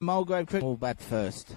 Mulgrave cricket will bat first.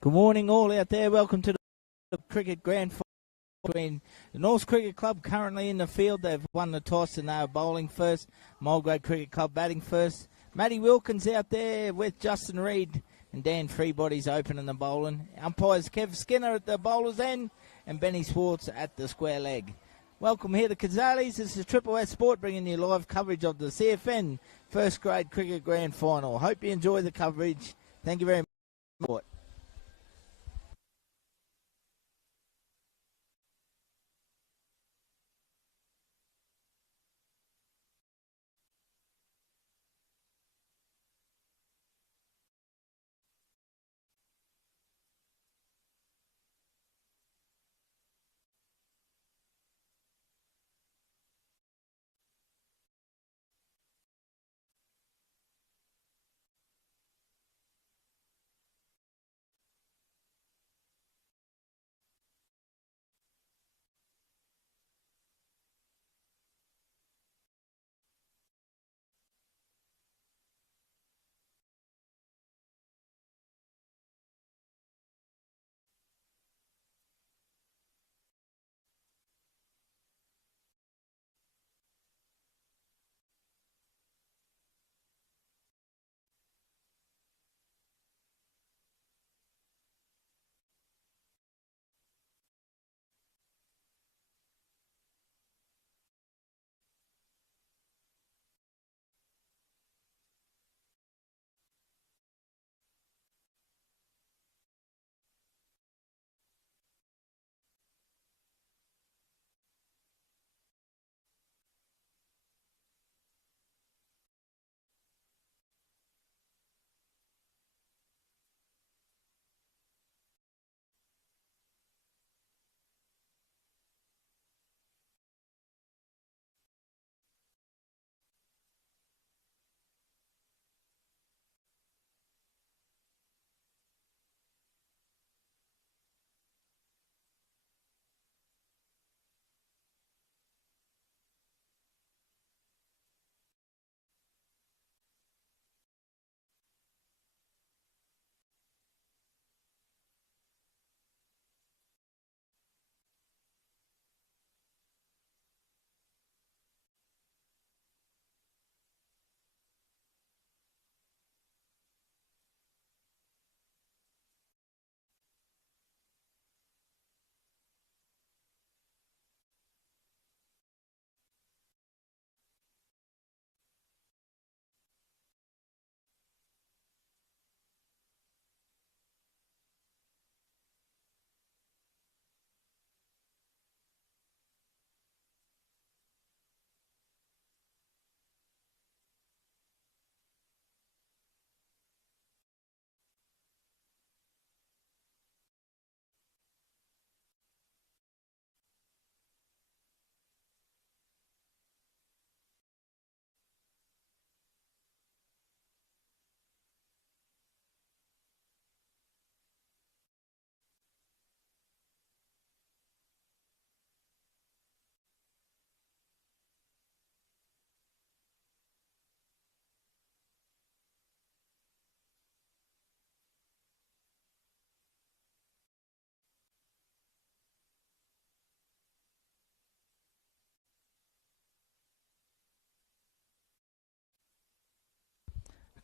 Good morning, all out there. Welcome to the cricket grand final between the North Cricket Club currently in the field. They've won the toss and they are bowling first. Mulgrave Cricket Club batting first. Matty Wilkins out there with Justin Reid and Dan Freebody's opening the bowling. Umpires Kev Skinner at the bowler's end and Benny Swartz at the square leg. Welcome here to Cazaly's. This is Triple S Sport bringing you live coverage of the CFN First Grade Cricket Grand Final. Hope you enjoy the coverage. Thank you very much.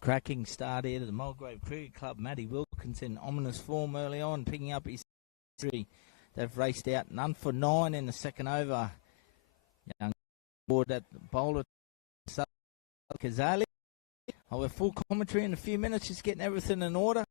Cracking start here to the Mulgrave Cricket Club. Matty Wilkins in ominous form early on, picking up his three. They've raced out none for 9 in the second over. Young board at bowler Cazaly. I'll have full commentary in a few minutes, just getting everything in order.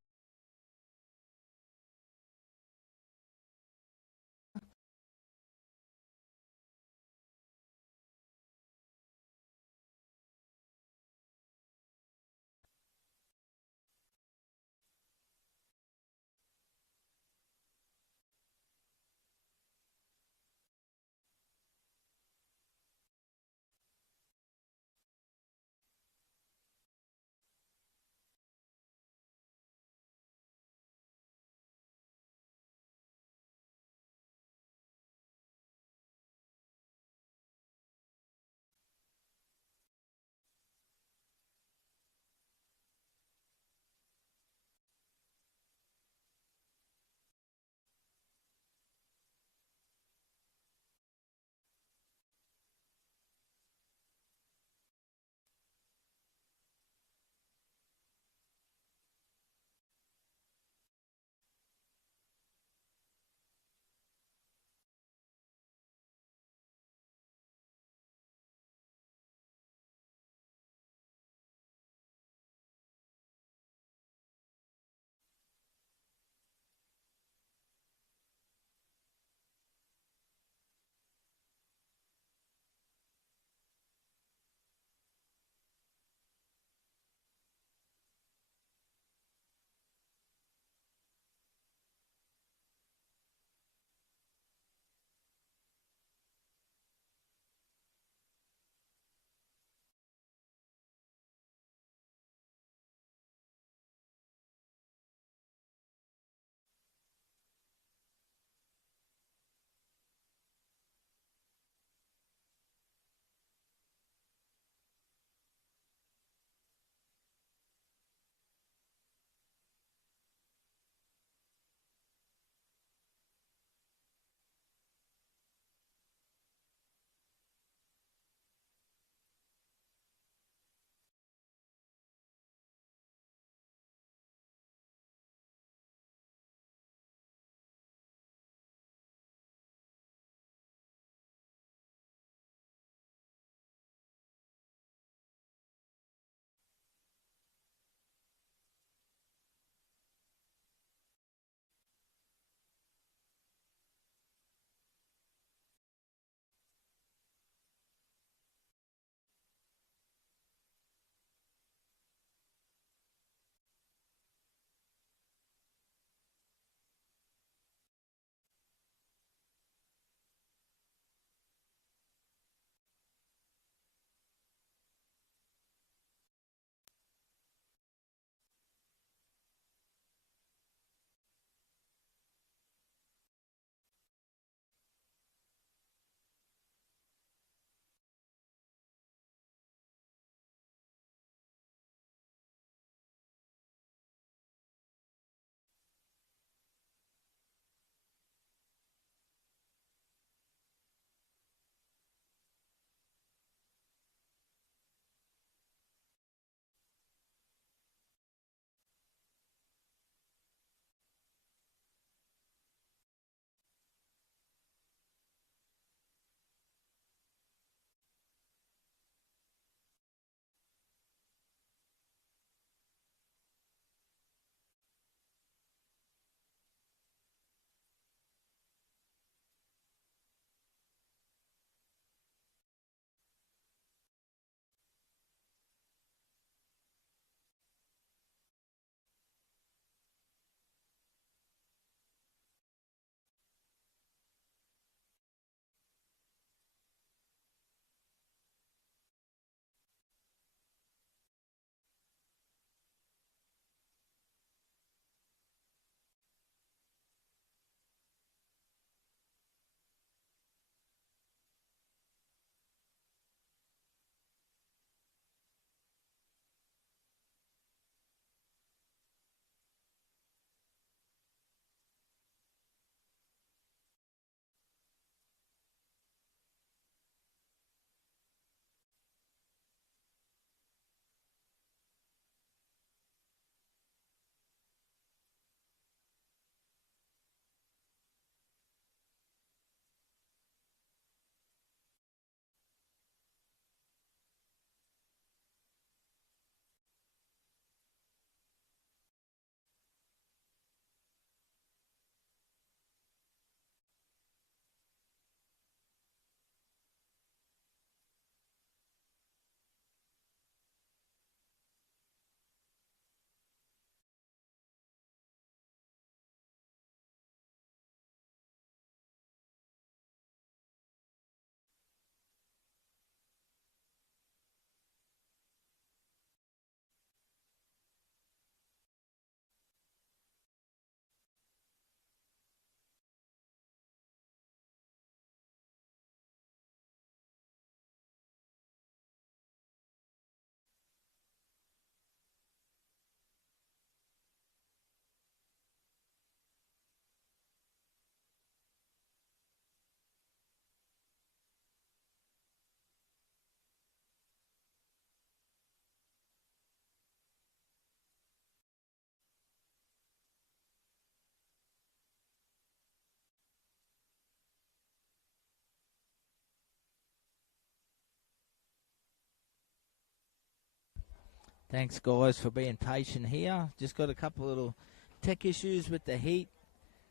Thanks, guys, for being patient here. Just got a couple little tech issues with the heat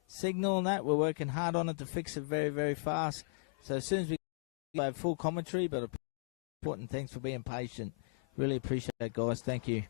signal and that. We're working hard on it to fix it very, very fast. So as soon as we have full commentary, but important, thanks for being patient. Really appreciate it, guys. Thank you.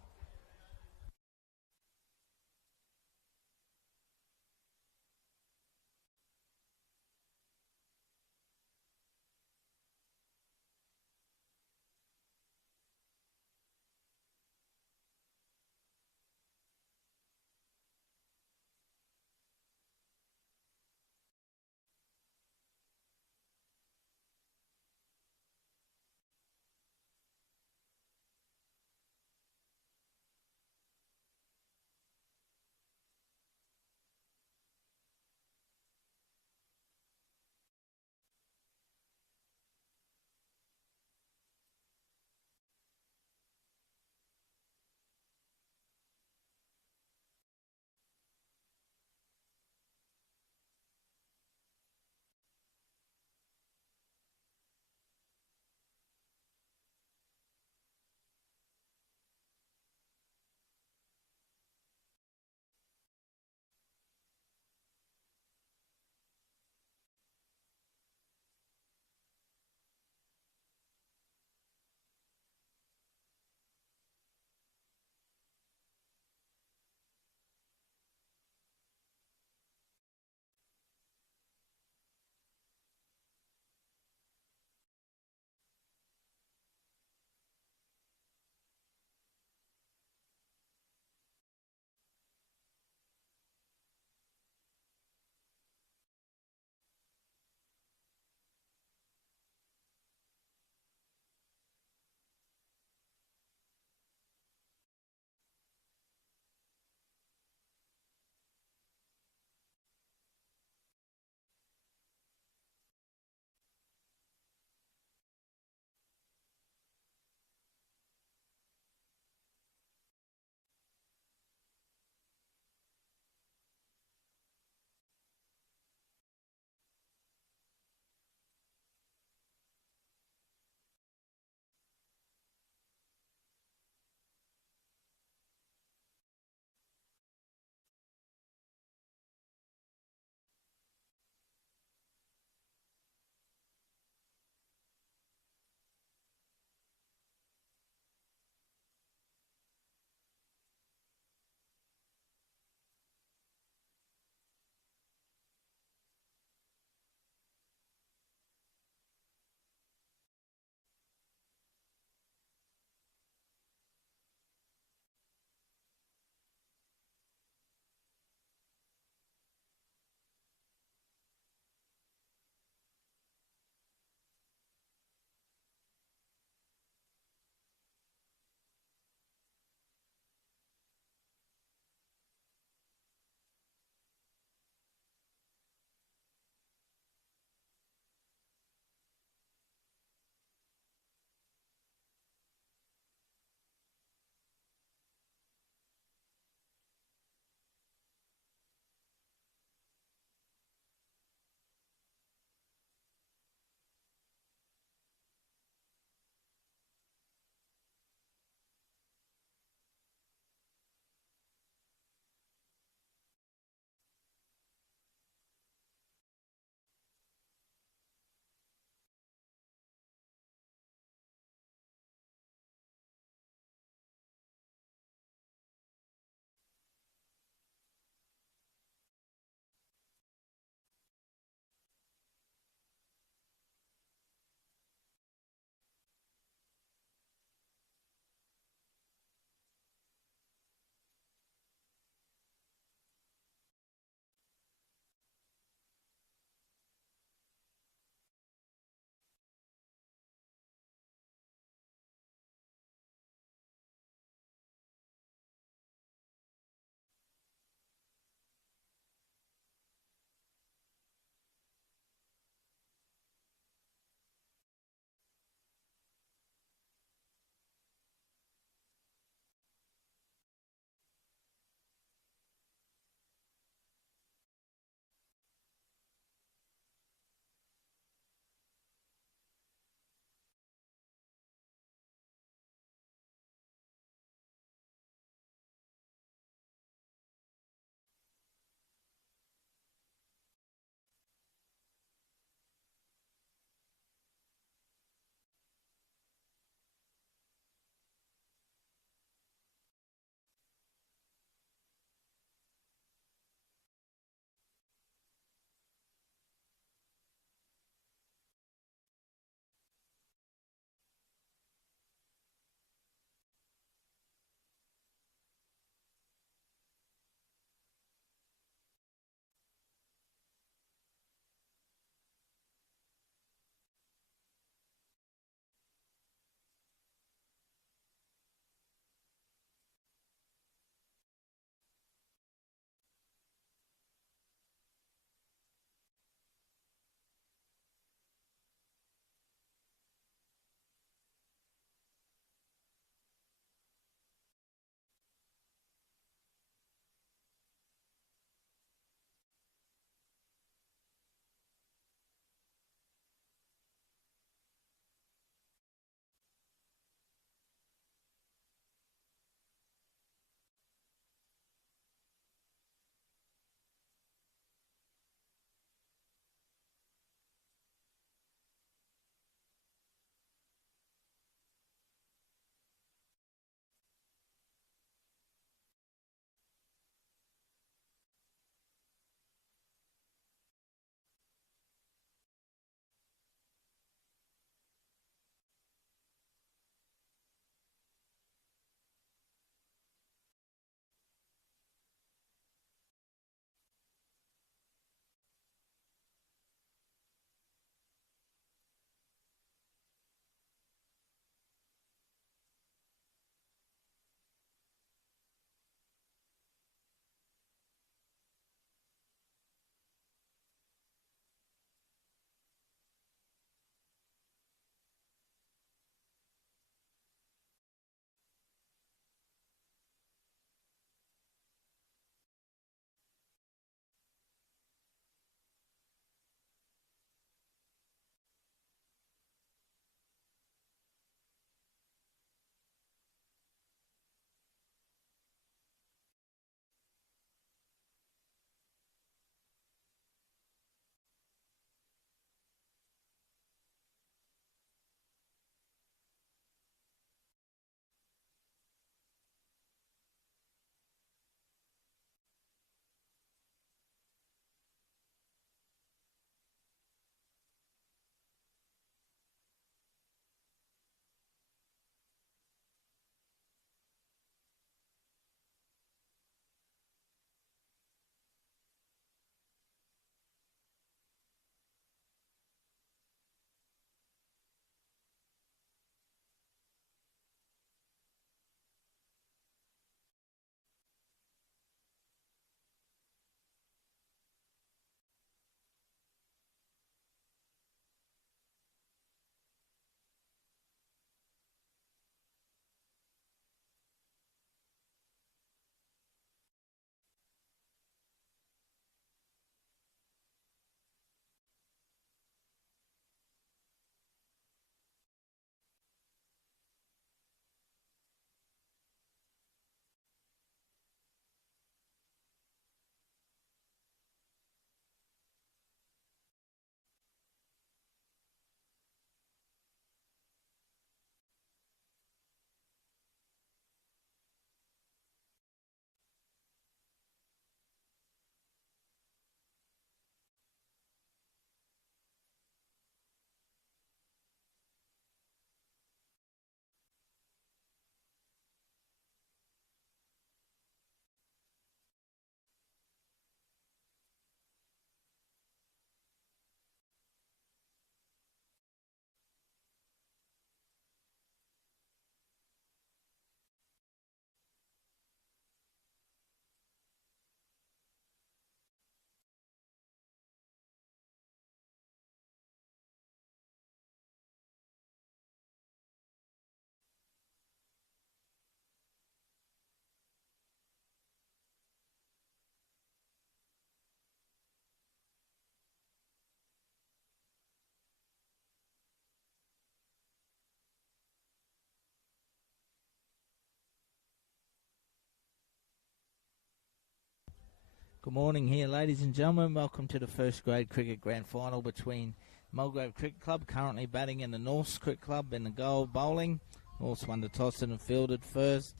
Good morning here, ladies and gentlemen. Welcome to the first grade cricket grand final between Mulgrave Cricket Club, currently batting in the Norths Cricket Club in the goal bowling. Norths won the toss and fielded first.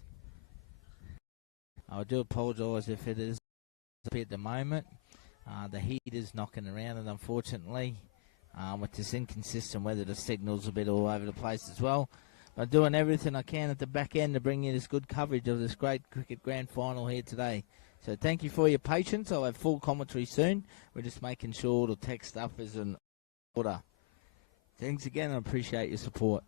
I do apologise if it is at the moment. The heat is knocking around it, unfortunately. With this inconsistent weather, the signal's a bit all over the place as well. I'm doing everything I can at the back end to bring you this good coverage of this great cricket grand final here today. So thank you for your patience. I'll have full commentary soon. We're just making sure all the tech stuff is in order. Thanks again. I appreciate your support.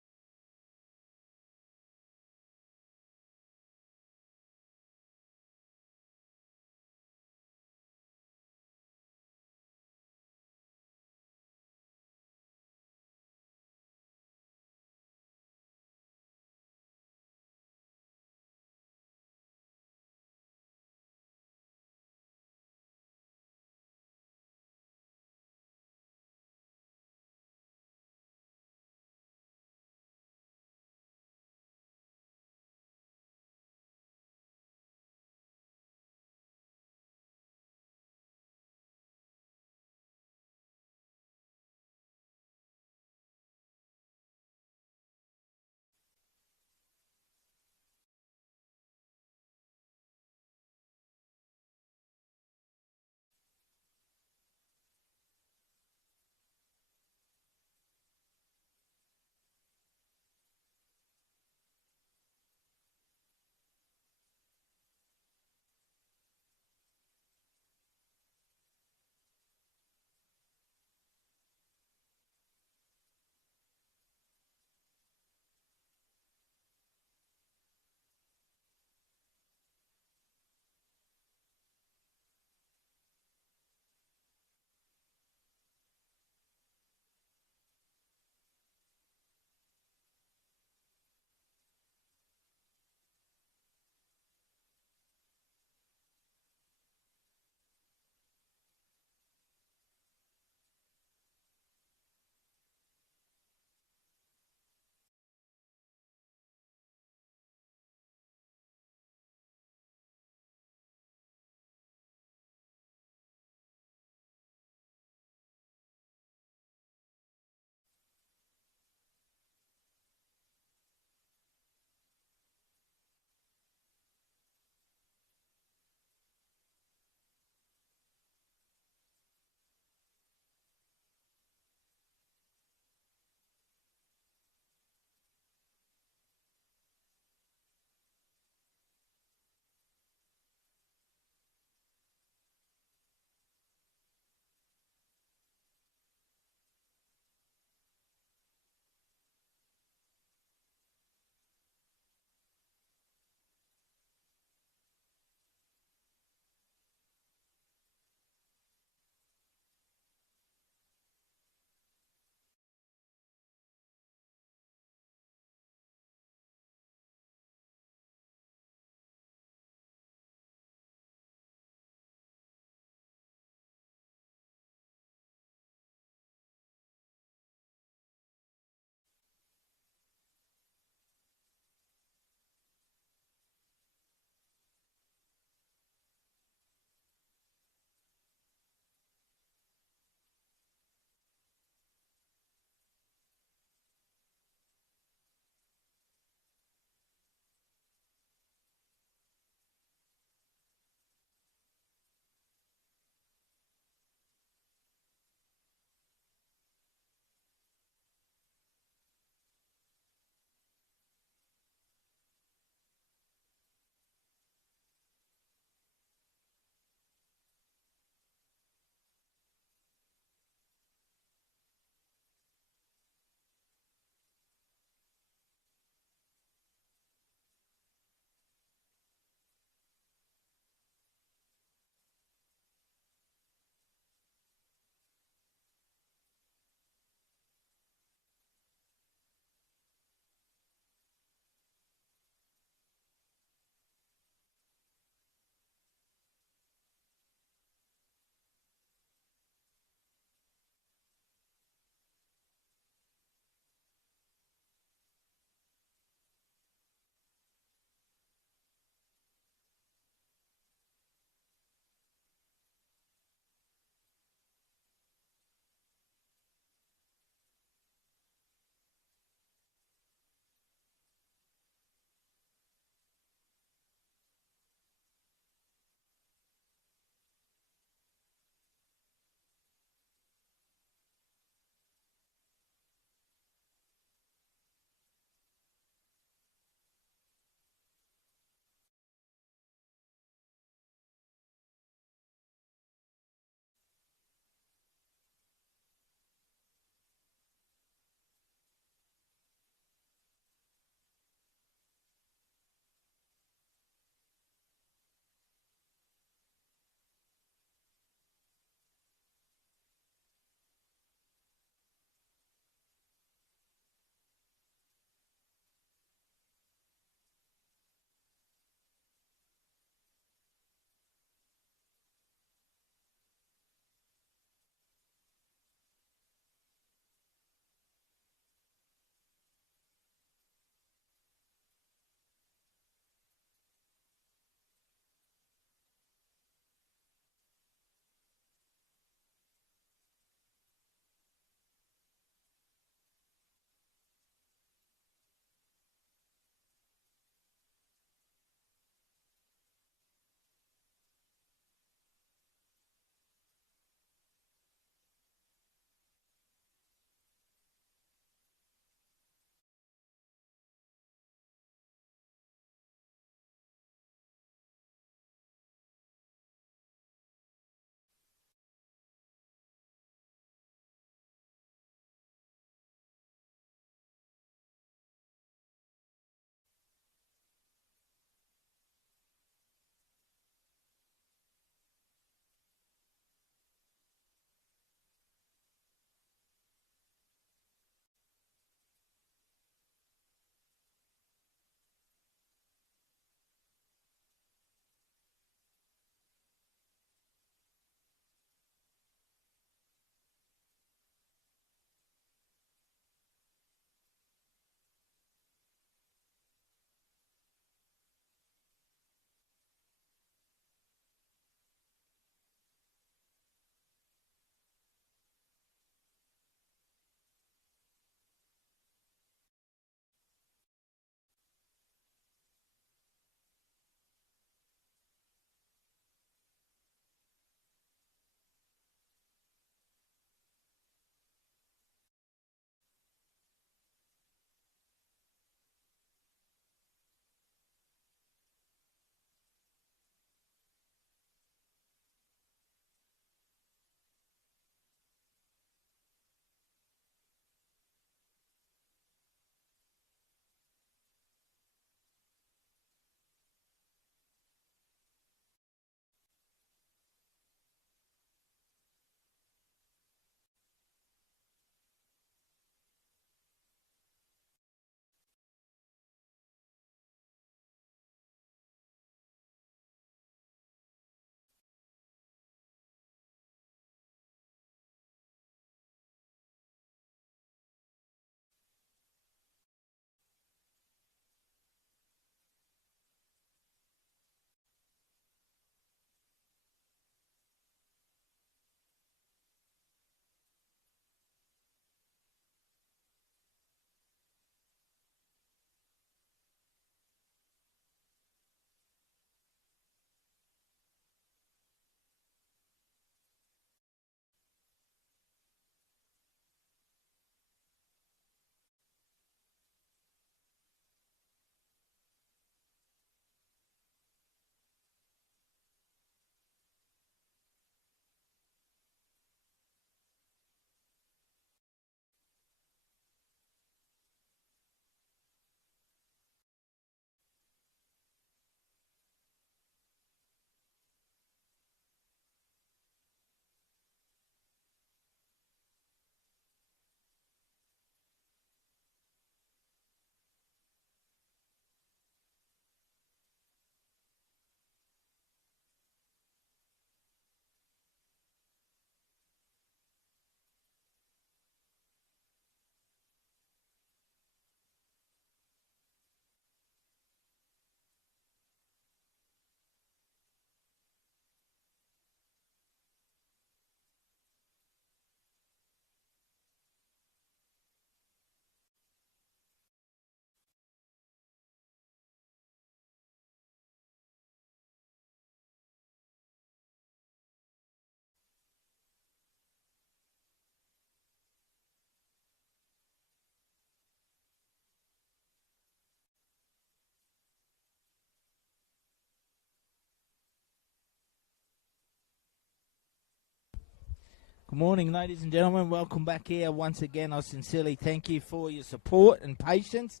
Good morning, ladies and gentlemen. Welcome back here once again. I sincerely thank you for your support and patience.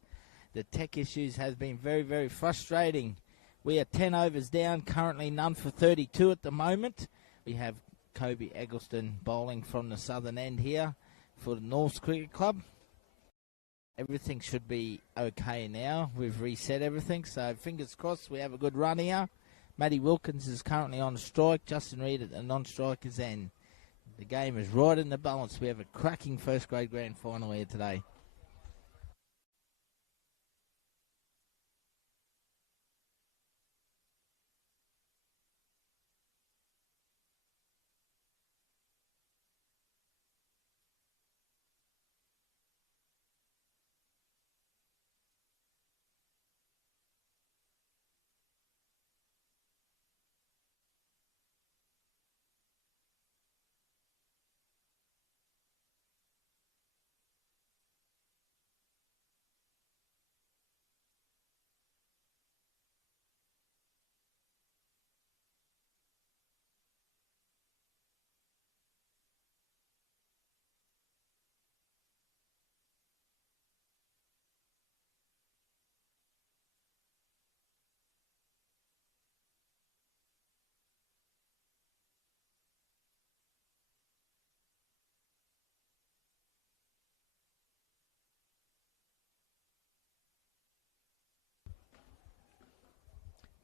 The tech issues has been very, very frustrating. We are 10 overs down, currently none for 32 at the moment. We have Kobe Eggleston bowling from the southern end here for the North Cricket Club. Everything should be okay now. We've reset everything, so fingers crossed we have a good run here. Matty Wilkins is currently on strike. Justin Reid at the non-strikers end. The game is right in the balance. We have a cracking first grade grand final here today.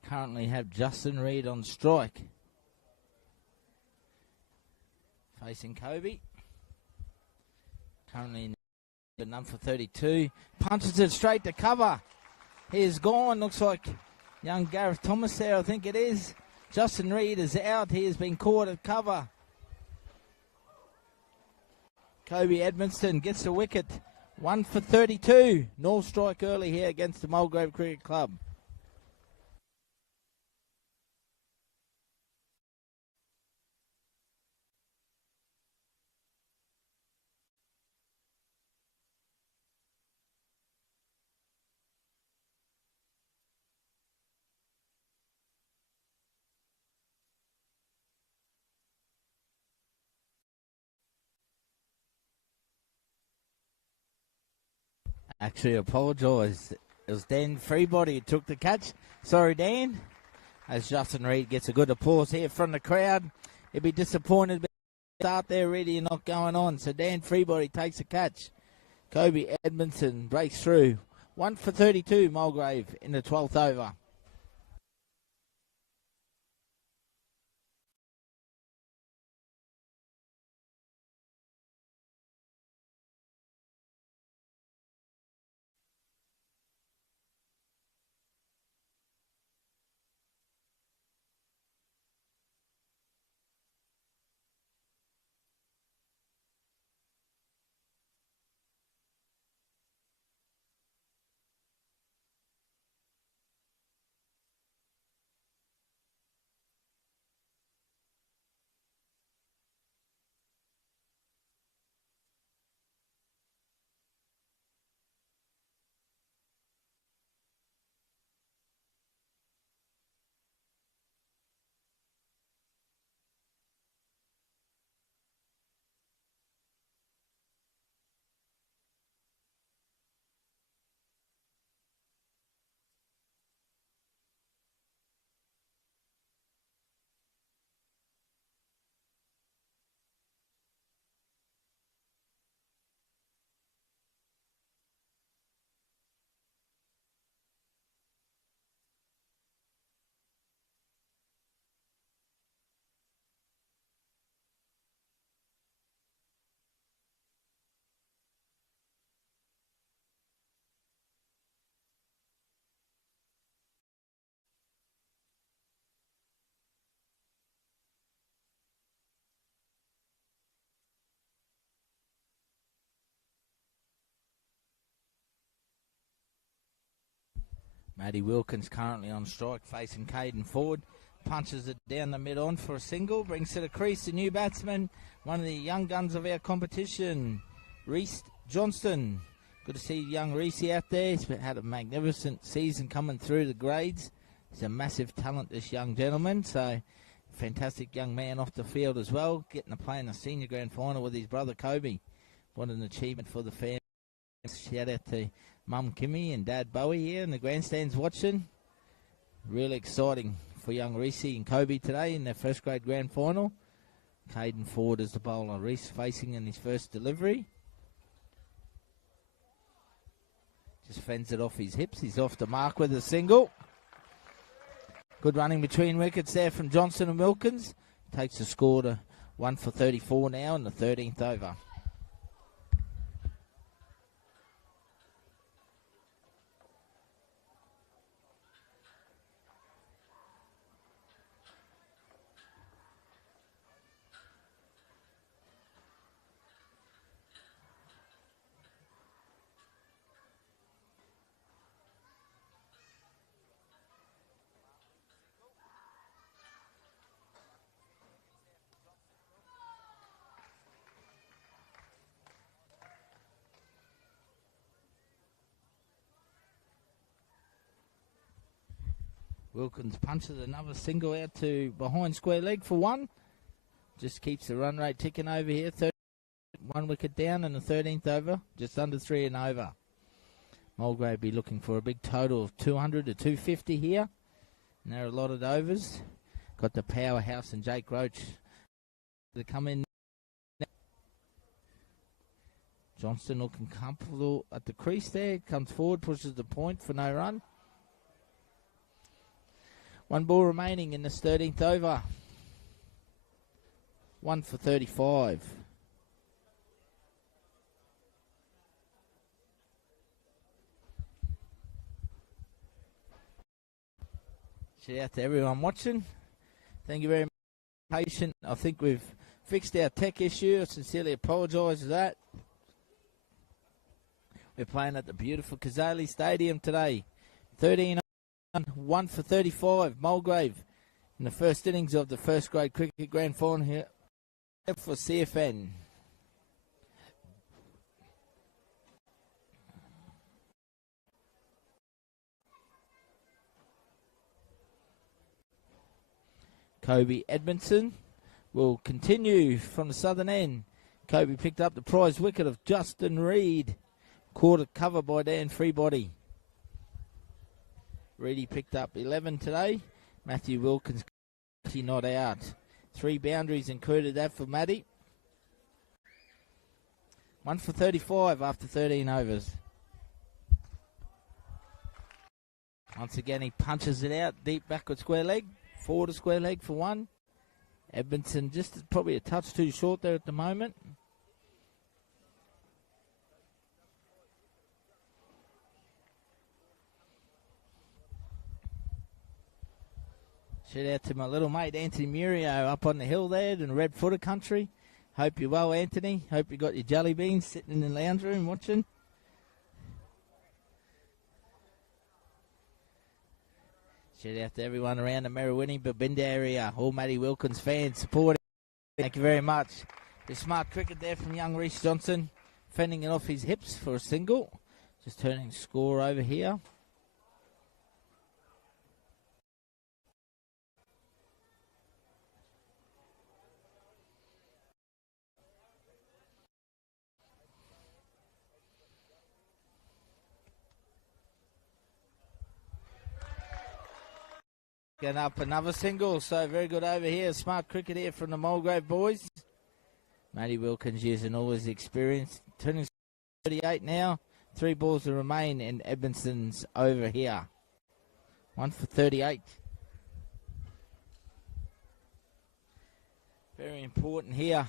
Currently have Justin Reid on strike. Facing Kobe. Currently in the none for 32. Punches it straight to cover. He is gone. Looks like young Gareth Thomas there, I think it is. Justin Reid is out. He has been caught at cover. Kobe Edmonston gets the wicket. 1 for 32. North strike early here against the Mulgrave Cricket Club. Actually, apologise. It was Dan Freebody who took the catch. Sorry, Dan. As Justin Reid gets a good applause here from the crowd. He'll be disappointed about the start there, really not going on. So Dan Freebody takes a catch. Kobe Edmondson breaks through. 1 for 32, Mulgrave in the 12th over. Matty Wilkins currently on strike, facing Caden Ford. Punches it down the mid-on for a single. Brings to the crease the new batsman, one of the young guns of our competition, Reese Johnston. Good to see young Reese out there. He's had a magnificent season coming through the grades. He's a massive talent, this young gentleman. So fantastic young man off the field as well, getting to play in the senior grand final with his brother Kobe. What an achievement for the family. Shout out to Mum Kimmy and Dad Bowie here in the grandstands watching. Really exciting for young Reese and Kobe today in their first grade grand final. Caden Ford is the bowler. Reese facing in his first delivery. Just fends it off his hips. He's off the mark with a single. Good running between wickets there from Johnson and Wilkins. Takes the score to 1 for 34 now in the 13th over. Wilkins punches another single out to behind square leg for one. Just keeps the run rate ticking over here. 1 wicket down in the 13th over. Just under 3 and over. Mulgrave be looking for a big total of 200 to 250 here. And they're allotted overs. Got the powerhouse and Jake Roach to come in. Johnston looking comfortable at the crease there. Comes forward, pushes the point for no run. 1 ball remaining in this 13th over. 1 for 35. Shout out to everyone watching. Thank you very much. Patient. I think we've fixed our tech issue. I sincerely apologise for that. We're playing at the beautiful Cazaly Stadium today. 13 1 for 35, Mulgrave in the first innings of the first grade cricket grand final here for CFN. Kobe Edmondson will continue from the southern end. Kobe picked up the prize wicket of Justin Reed. Caught it cover by Dan Freebody. Reedy picked up 11 today. Matthew Wilkins not out. 3 boundaries included that for Matty. 1 for 35 after 13 overs. Once again he punches it out deep backward square leg. Forward to square leg for 1. Edmondson just probably a touch too short there at the moment. Shout out to my little mate Anthony Murio up on the hill there in Red Footer country. Hope you're well, Anthony. Hope you got your jelly beans sitting in the lounge room watching. Shout out to everyone around the Merriwinny, Babinda area. All Matty Wilkins fans supporting. Thank you very much. The smart cricket there from young Reece Johnson. Fending it off his hips for a single. Just turning score over here. Getting up another single, so very good over here. Smart cricket here from the Mulgrave boys. Matty Wilkins using all his experience. Turning 38 now. 3 balls to remain and Edmondson's over here. 1 for 38. Very important here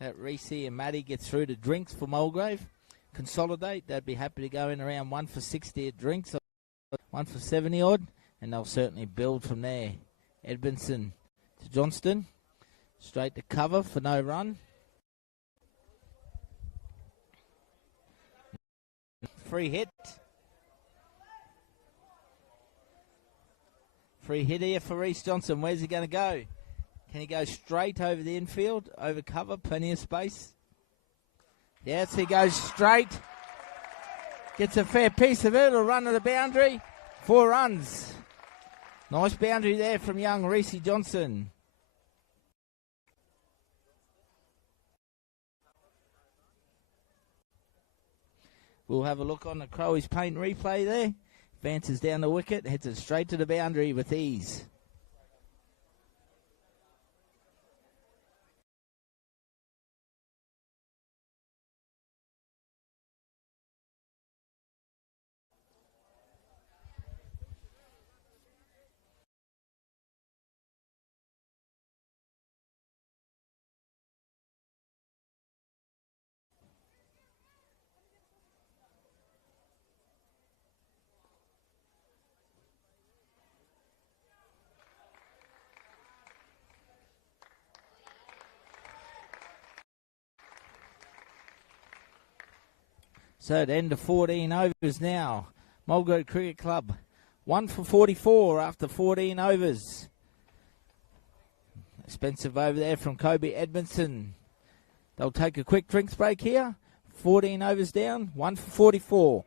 that Reese and Matty get through to drinks for Mulgrave. Consolidate. They'd be happy to go in around 1 for 60 at drinks. 1 for 70 odd. And they'll certainly build from there. Edmondson to Johnston. Straight to cover for no run. Free hit. Free hit here for Reece Johnson. Where's he going to go? Can he go straight over the infield? Over cover, plenty of space. Yes, he goes straight. Gets a fair piece of it. A run to the boundary. 4 runs. Nice boundary there from young Reece Johnson. We'll have a look on the Crowies Paint replay there. Advances down the wicket, hits it straight to the boundary with ease. So at end of 14 overs now. Mulgrave Cricket Club 1 for 44 after 14 overs. Expensive over there from Kobe Edmondson. They'll take a quick drinks break here. 14 overs down, 1 for 44.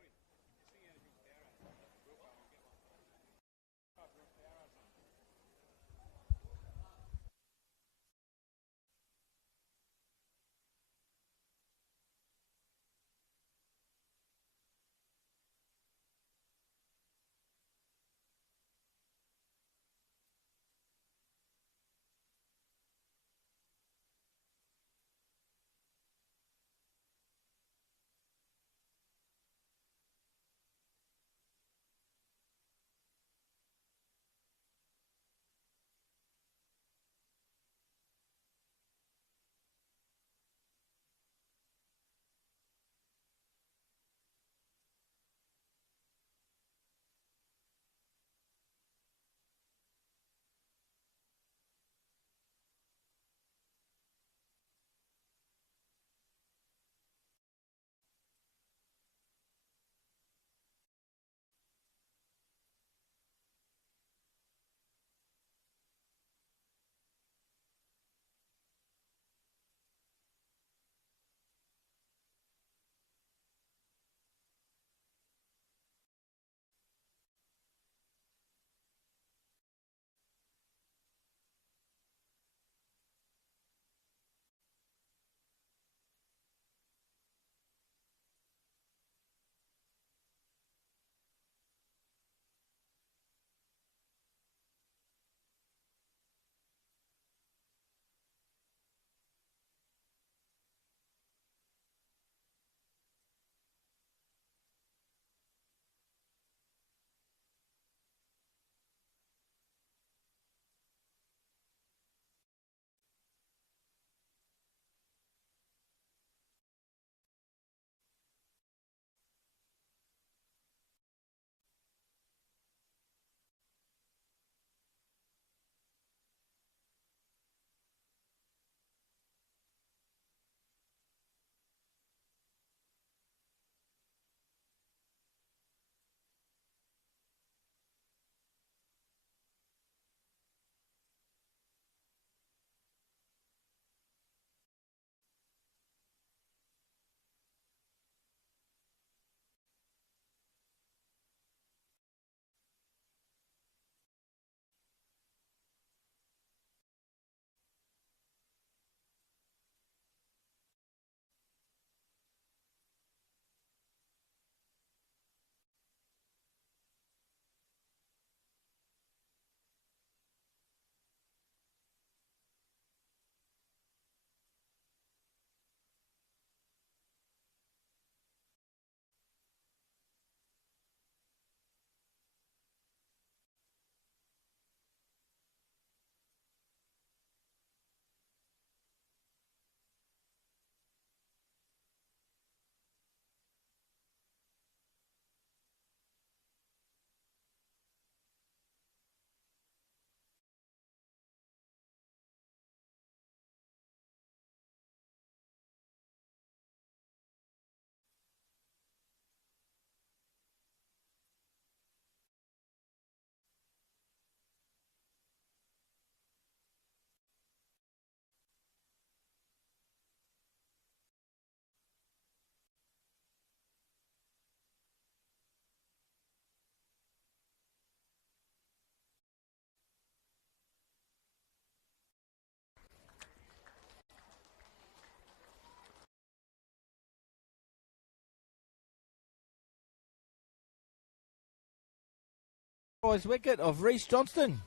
prize wicket of Reece Johnston.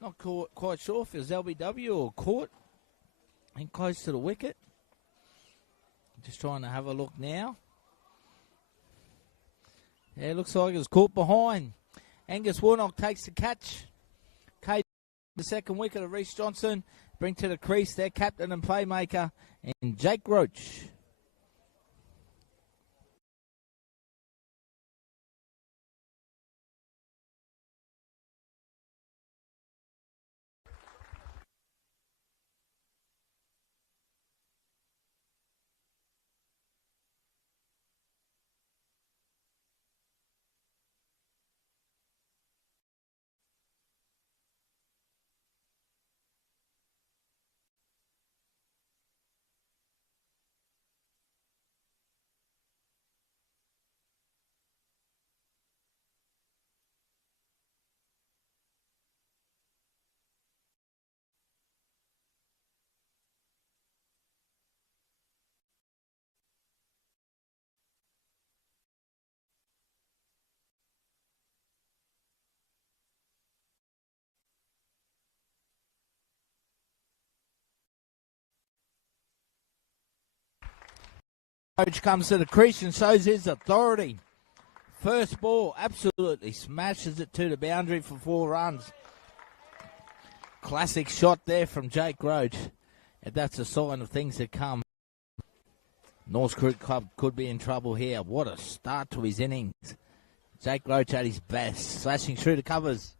Not quite sure if it was LBW or caught and close to the wicket. Just trying to have a look now. Yeah, it looks like it was caught behind. Angus Warnock takes the catch. The second wicket of Reece Johnston. Bring to the crease their captain and playmaker, and Jake Roach. Roach comes to the crease and shows his authority. First ball, absolutely smashes it to the boundary for 4 runs. Classic shot there from Jake Roach. And that's a sign of things to come. North Cricket Club could be in trouble here. What a start to his innings. Jake Roach at his best, slashing through the covers.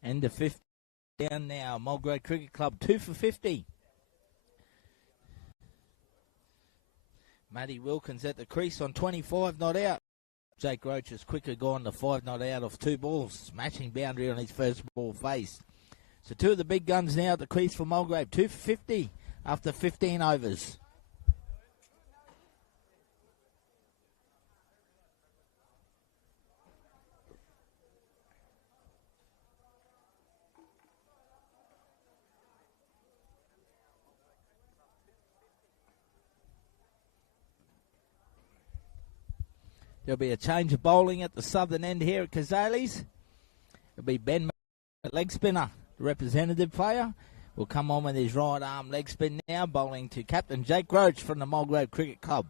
And the 50 down now. Mulgrave Cricket Club 2 for 50. Matty Wilkins at the crease on 25 not out. Jake Roach has quicker gone to 5 not out off 2 balls. Smashing boundary on his first ball face. So 2 of the big guns now at the crease for Mulgrave. 2 for 50 after 15 overs. There'll be a change of bowling at the southern end here at Cazaly's. It'll be Ben, leg spinner, the representative player. Will come on with his right arm leg spin now, bowling to Captain Jake Roach from the Mulgrave Cricket Club.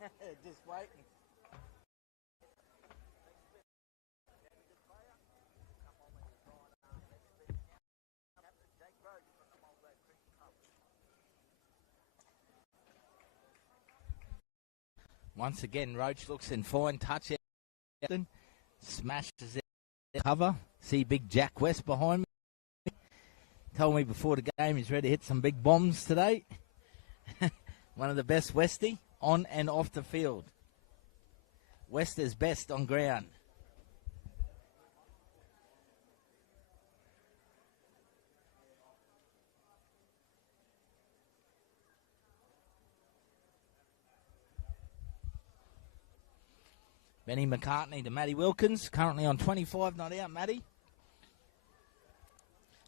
Just waiting. Once again, Roach looks in fine touch. Smashes it cover. See big Jack West behind me. Told me before the game he's ready to hit some big bombs today. One of the best Westie on and off the field. West is best on ground. Benny McCartney to Matty Wilkins, currently on 25, not out, Matty.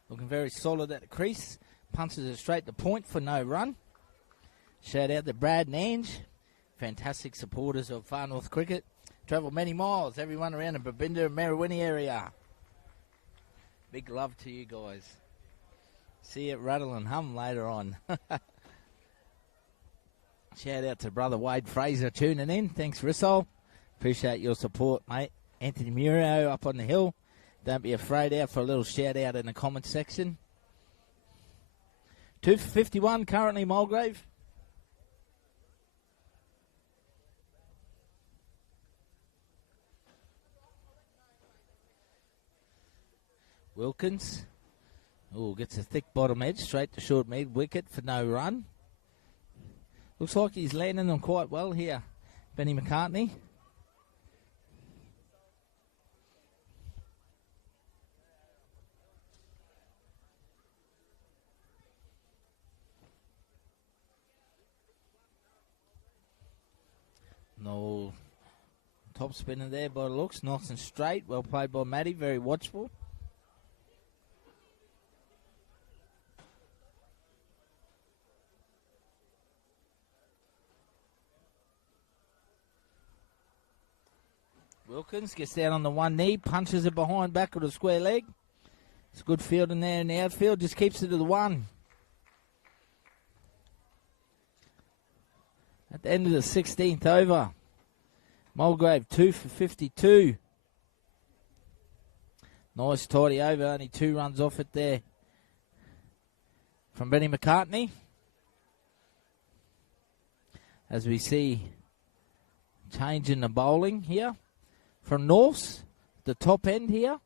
Looking very solid at the crease. Punches it straight to point for no run. Shout out to Brad and Ange, fantastic supporters of Far North Cricket. Travel many miles, everyone around the Babinda and Marawini area. Big love to you guys. See you at Ruddle and Hum later on. Shout out to brother Wade Fraser tuning in. Thanks, Rissol. Appreciate your support, mate. Anthony Muro up on the hill. Don't be afraid out for a little shout out in the comments section. 2 for 51 currently, Mulgrave. Wilkins. Oh, gets a thick bottom edge straight to short mid wicket for no run. Looks like he's landing them quite well here, Benny McCartney. No top spinner there by the looks. Nice and straight. Well played by Matty. Very watchful. Wilkins gets down on the one knee. Punches it behind back with a square leg. It's good fielding there in the outfield. Just keeps it to the one. At the end of the 16th over, Mulgrave 2 for 52. Nice tidy over, only 2 runs off it there from Benny McCartney. As we see, change in the bowling here from Norths, the top end here.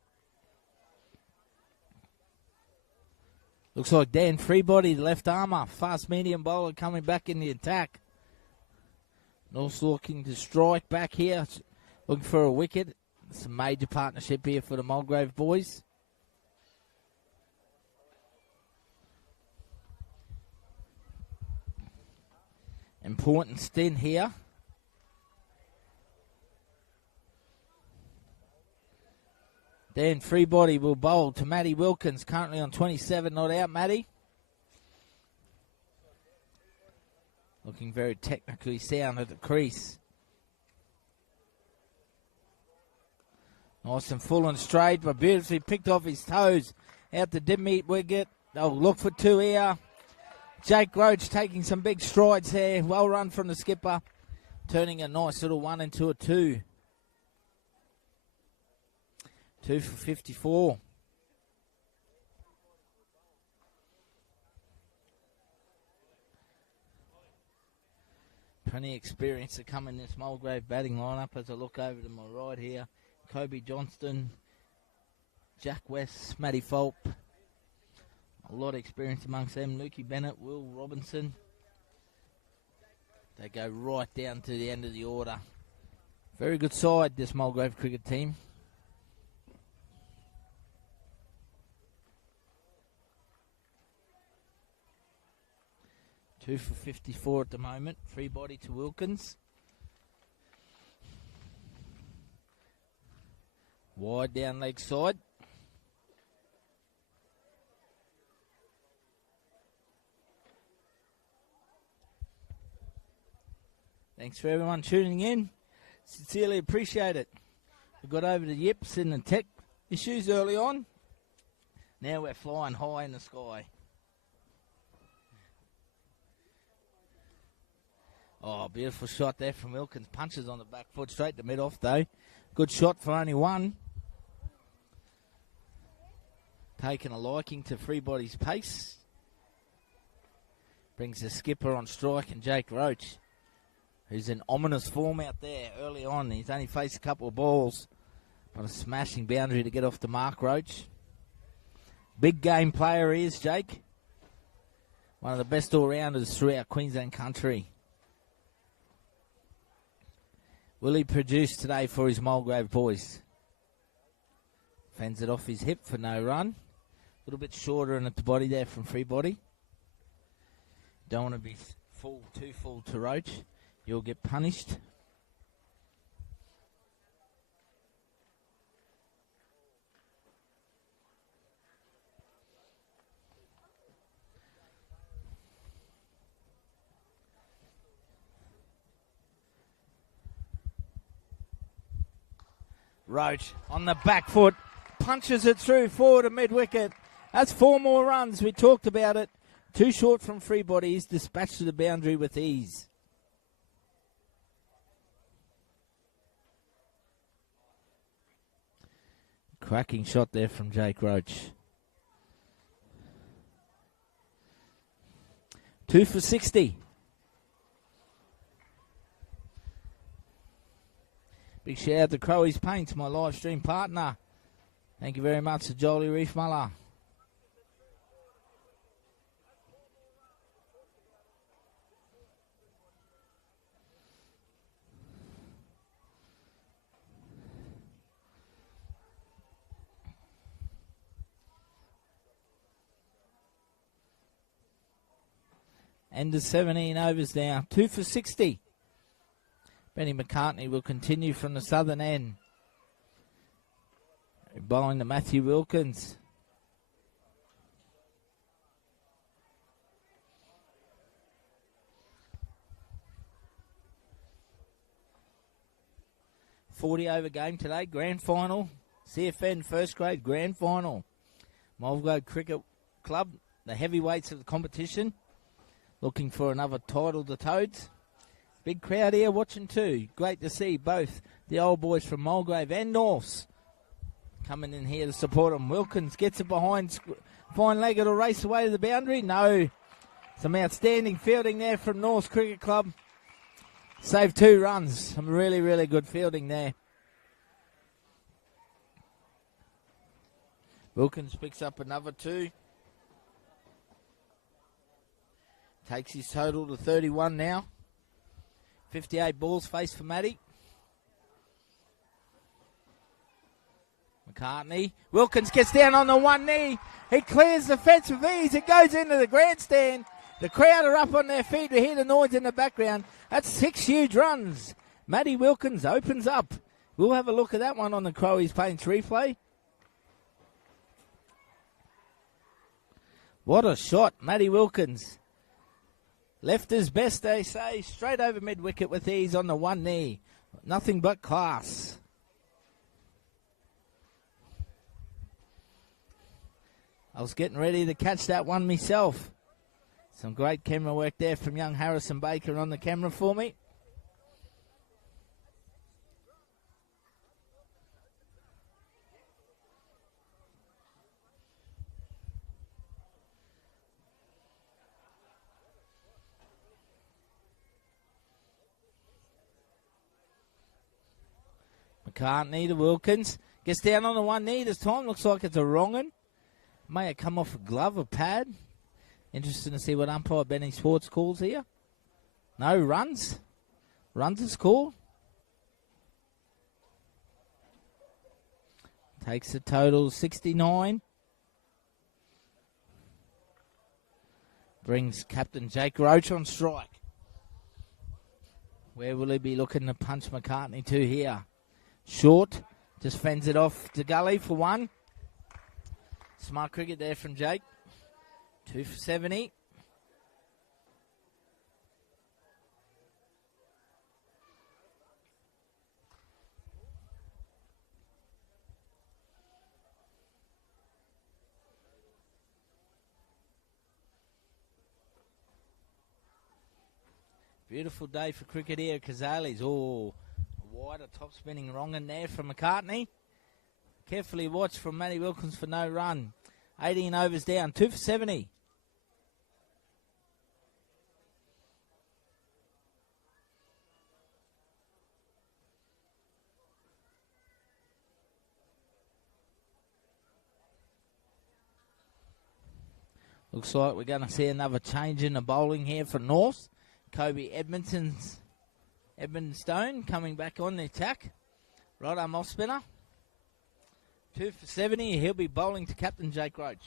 Looks like Dan Freebody, the left armour, fast medium bowler coming back in the attack. North's looking to strike back here, looking for a wicket. It's a major partnership here for the Mulgrave boys. Important stint here. Dan Freebody will bowl to Matty Wilkins, currently on 27, not out, Matty. Looking very technically sound at the crease. Nice and full and straight, but beautifully picked off his toes. Out the dim meat wicket. They'll look for 2 here. Jake Roach taking some big strides here. Well run from the skipper. Turning a nice little 1 into a 2. 2 for 54. Plenty of experience to come in this Mulgrave batting lineup as I look over to my right here. Kobe Johnston, Jack West, Matty Fulp. A lot of experience amongst them. Lukey Bennett, Will Robinson. They go right down to the end of the order. Very good side, this Mulgrave cricket team. Two for 54 at the moment. Free body to Wilkins. Wide down leg side. Thanks for everyone tuning in. Sincerely appreciate it. We got over the yips and the tech issues early on. Now we're flying high in the sky. Oh, beautiful shot there from Wilkins. Punches on the back foot, straight to mid-off though. Good shot for only one. Taking a liking to Freebody's pace. Brings the skipper on strike and Jake Roach, who's in ominous form out there early on. He's only faced a couple of balls, but a smashing boundary to get off the mark, Roach. Big game player he is, Jake. One of the best all-rounders throughout Queensland country. Will he produce today for his Mulgrave boys? Fends it off his hip for no run. A little bit shorter and at the body there from Freebody. Don't want to be too full to Roach. You'll get punished. Roach on the back foot, punches it through forward to mid-wicket. That's 4 more runs. We talked about it. Too short from Freebody. He's dispatched to the boundary with ease. Cracking shot there from Jake Roach. 2 for 60. Big shout out to Crowy's Paints, my live stream partner. Thank you very much to Jolie Reef Muller. End of 17 overs now. 2 for 60. Benny McCartney will continue from the southern end. Bowling to Matthew Wilkins. $40 game today, grand final. CFN first grade grand final. Mulgrave Cricket Club, the heavyweights of the competition. Looking for another title, the Toads. Big crowd here watching too. Great to see both the old boys from Mulgrave and Norths coming in here to support them. Wilkins gets it behind. Fine leg, it'll race away to the boundary. No. Some outstanding fielding there from Norths Cricket Club. Saved 2 runs. Some really, really good fielding there. Wilkins picks up another 2. Takes his total to 31 now. 58 balls faced for Matty. McCartney. Wilkins gets down on the one knee. He clears the fence with ease. It goes into the grandstand. The crowd are up on their feet to hear the noise in the background. That's 6 huge runs. Matty Wilkins opens up. We'll have a look at that one on the Crowy's Paints replay. What a shot, Matty Wilkins. Left his best, they say, straight over mid-wicket with ease on the one knee. Nothing but class. I was getting ready to catch that one myself. Some great camera work there from young Harrison Baker on the camera for me. McCartney to Wilkins. Gets down on the one knee this time. Looks like it's a wrong one. May have come off a glove or pad. Interesting to see what umpire Benny Sports calls here. No runs. Runs is called. Takes a total 69. Brings Captain Jake Roach on strike. Where will he be looking to punch McCartney to here? Short. Just fends it off to Gully for 1. Smart cricket there from Jake. 2 for 70. Beautiful day for cricket here at Cazaly's. Oh, a wider top spinning wrong in there from McCartney. Carefully watched from Matty Wilkins for no run. 18 overs down, 2 for 70. Looks like we're going to see another change in the bowling here for North. Kobe Edmonstone coming back on the attack. Right arm off spinner. 2 for 70. He'll be bowling to captain Jake Roach.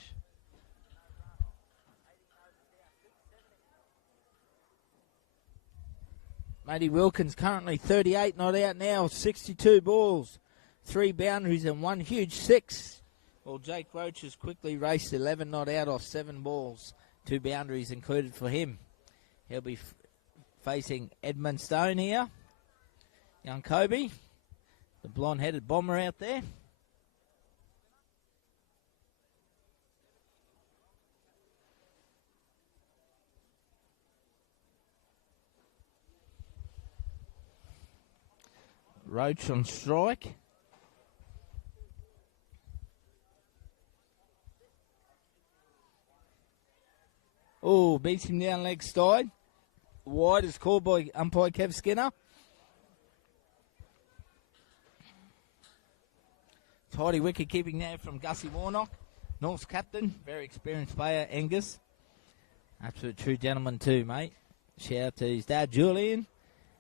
Matty Wilkins currently 38, not out now. 62 balls, 3 boundaries and 1 huge 6. Well, Jake Roach has quickly raced 11 not out off 7 balls. 2 boundaries included for him. He'll be facing Edmonstone here. Young Kobe, the blonde-headed bomber out there. Roach on strike. Oh, beats him down leg side. Wide is called by umpire Kev Skinner. Tidy wicket keeping there from Gussie Warnock. North's captain, very experienced player, Angus. Absolute true gentleman too, mate. Shout out to his dad, Julian.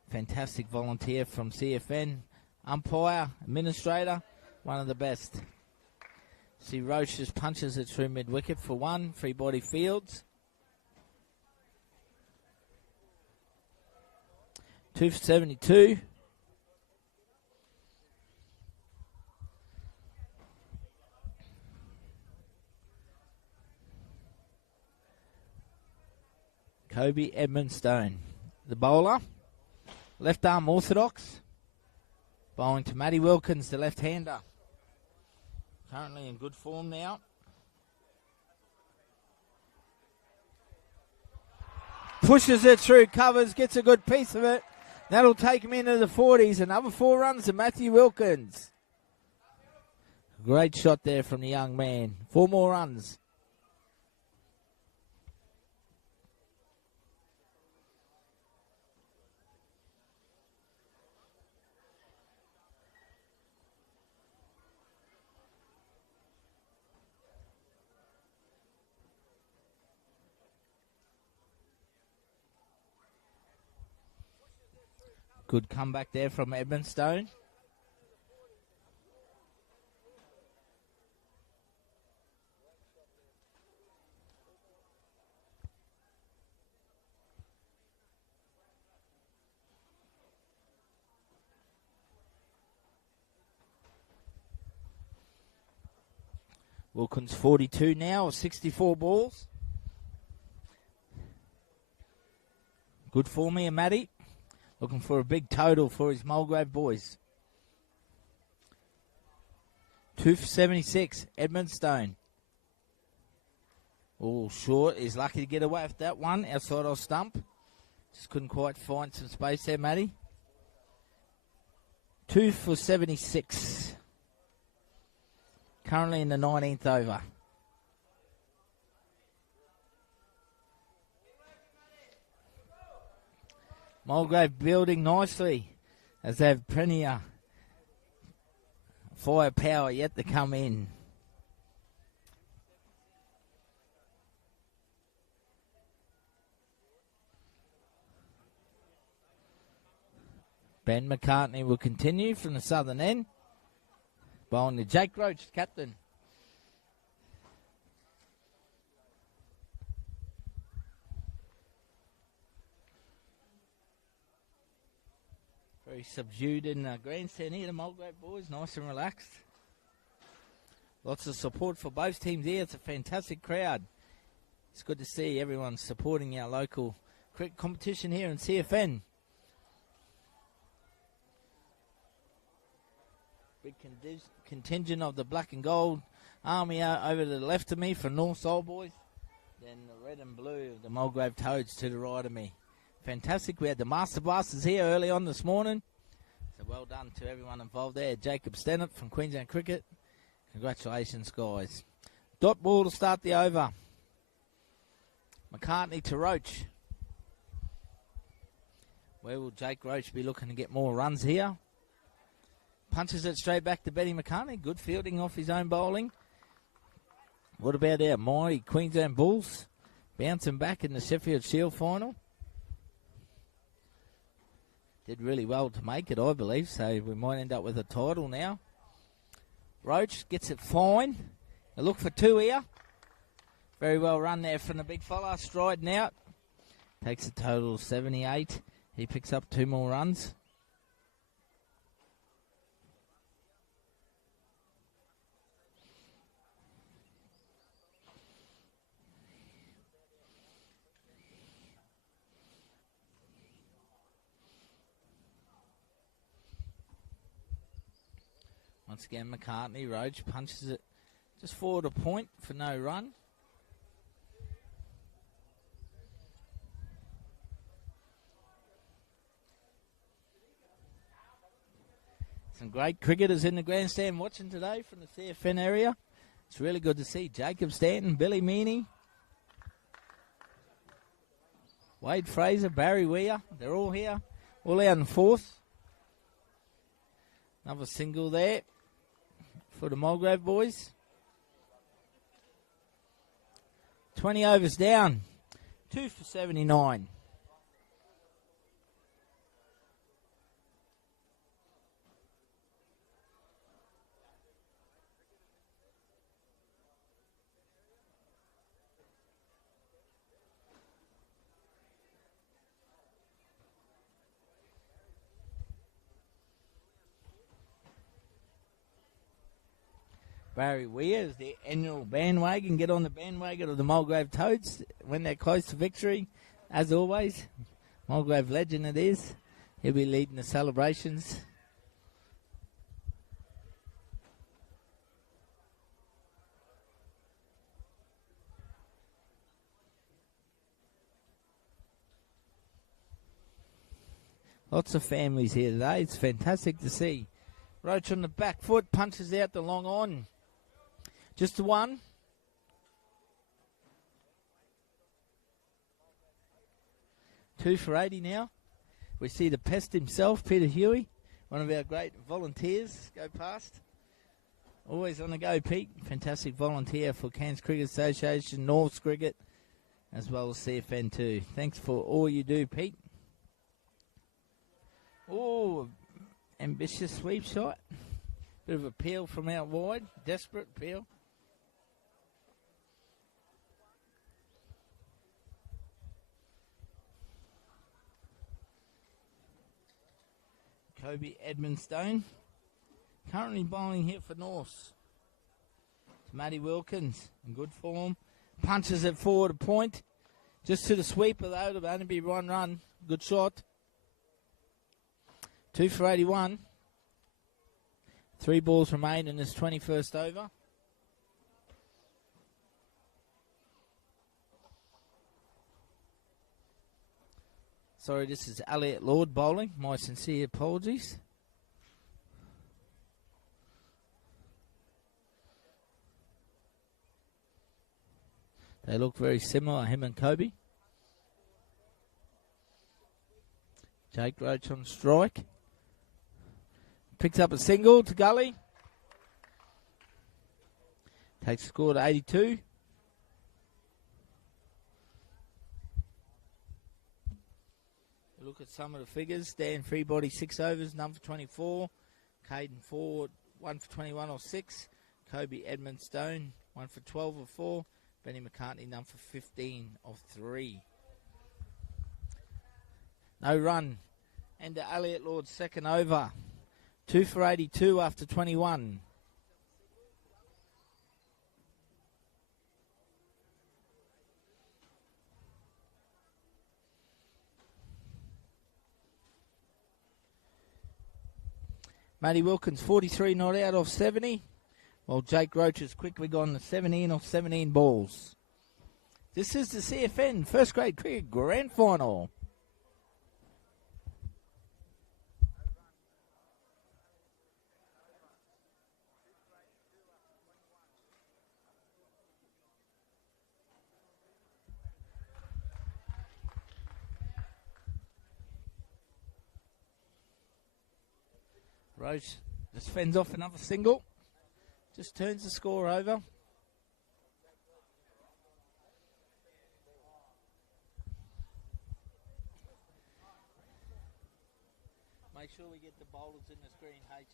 Fantastic volunteer from CFN. Umpire, administrator, one of the best. See Roach just punches it through mid-wicket for 1. Free body fields. 2 for 72. Kobe Edmonstone, the bowler. Left arm orthodox. Bowling to Matty Wilkins, the left-hander. Currently in good form now. Pushes it through, covers, gets a good piece of it. That'll take him into the 40s. Another 4 runs to Matthew Wilkins. Great shot there from the young man. 4 more runs. Good comeback there from Edmonstone. Wilkins 42 now, 64 balls. Good form here, Matty. Looking for a big total for his Mulgrave boys. 2 for 76, Edmonstone. Oh, short. He's lucky to get away with that one. Outside off stump. Just couldn't quite find some space there, Matty. 2 for 76. Currently in the 19th over. Mulgrave building nicely as they have plenty of firepower yet to come in. Ben McCartney will continue from the southern end. Bowling to Jake Roach, captain. Very subdued in the grandstand here, the Mulgrave boys, nice and relaxed. Lots of support for both teams here. It's a fantastic crowd. It's good to see everyone supporting our local cricket competition here in CFN. Big contingent of the black and gold army over to the left of me for North Soul Boys. Then the red and blue of the Mulgrave Toads to the right of me. fantastic. We had the Master Blasters here early on this morning. So well done to everyone involved there. Jacob Stennett from Queensland Cricket. Congratulations, guys. Dot ball to start the over. McCartney to Roach. Where will Jake Roach be looking to get more runs here? Punches it straight back to Benny McCartney. Good fielding off his own bowling. What about our mighty Queensland Bulls? Bouncing back in the Sheffield Shield final. Did really well to make it, I believe, so we might end up with a title now. Roach gets it fine. A look for two here. Very well run there from the big fella, striding out. Takes a total of 78. He picks up 2 more runs. Once again, McCartney, Roach punches it just forward a point for no run. Some great cricketers in the grandstand watching today from the CFN area. It's really good to see Jacob Stanton, Billy Meaney, Wade Fraser, Barry Weir. They're all here, all out in fourth. Another single there for the Mulgrave boys. 20 overs down. 2 for 79. Barry Weir is the annual bandwagon. Get on the bandwagon of the Mulgrave Toads when they're close to victory. As always, Mulgrave legend it is. He'll be leading the celebrations. Lots of families here today. It's fantastic to see. Roach on the back foot, punches out the long on. Just the one. Two for 80 now. We see the pest himself, Peter Huey, one of our great volunteers, go past. Always on the go, Pete. Fantastic volunteer for Cairns Cricket Association, Norths Cricket, as well as CFN too. Thanks for all you do, Pete. Oh, ambitious sweep shot. Bit of a peel from out wide. Desperate peel. Kobe Edmondstone. Currently bowling here for Norths. It's Matty Wilkins in good form. Punches it forward a point. Just to the sweeper though. It'll only be 1 run. Good shot. 2 for 81. 3 balls remain in this 21st over. Sorry, this is Elliot Lord bowling. My sincere apologies. They look very similar, him and Kobe. Jake Roach on strike. Picks up a single to Gully. Takes the score to 82. Look at some of the figures. Dan Freebody 6 overs, none for 24. Caden Ford 1 for 21 or 6. Kobe Edmondstone 1 for 12 or 4. Benny McCartney none for 15 of 3. No run. And to Elliot Lord's second over. 2 for 82 after 21. Matty Wilkins 43 not out off 70. While Jake Roach has quickly gone to 17 off 17 balls. This is the CFN First Grade Cricket Grand Final. Roach just fends off another single. Just turns the score over. Make sure we get the bowlers in the screen, H.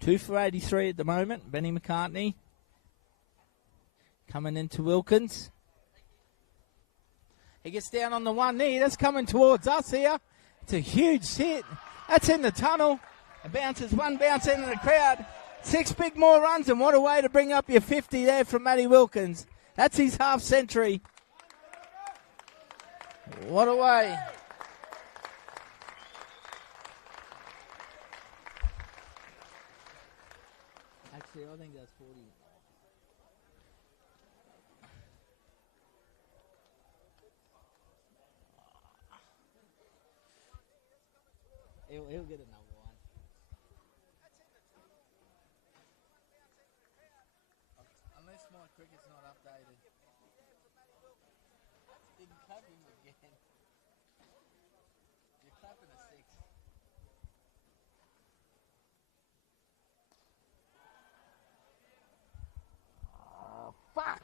Two for 83 at the moment. Benny McCartney coming into Wilkins. He gets down on the one knee. That's coming towards us here. It's a huge hit. That's in the tunnel. It bounces one bounce into the crowd. 6 big more runs, and what a way to bring up your 50 there from Matty Wilkins. That's his half century. What a way. Actually, I think that's 40. He'll get another one. Unless my cricket's not updated. Didn't clap him again. You're clapping a 6. Oh, fuck!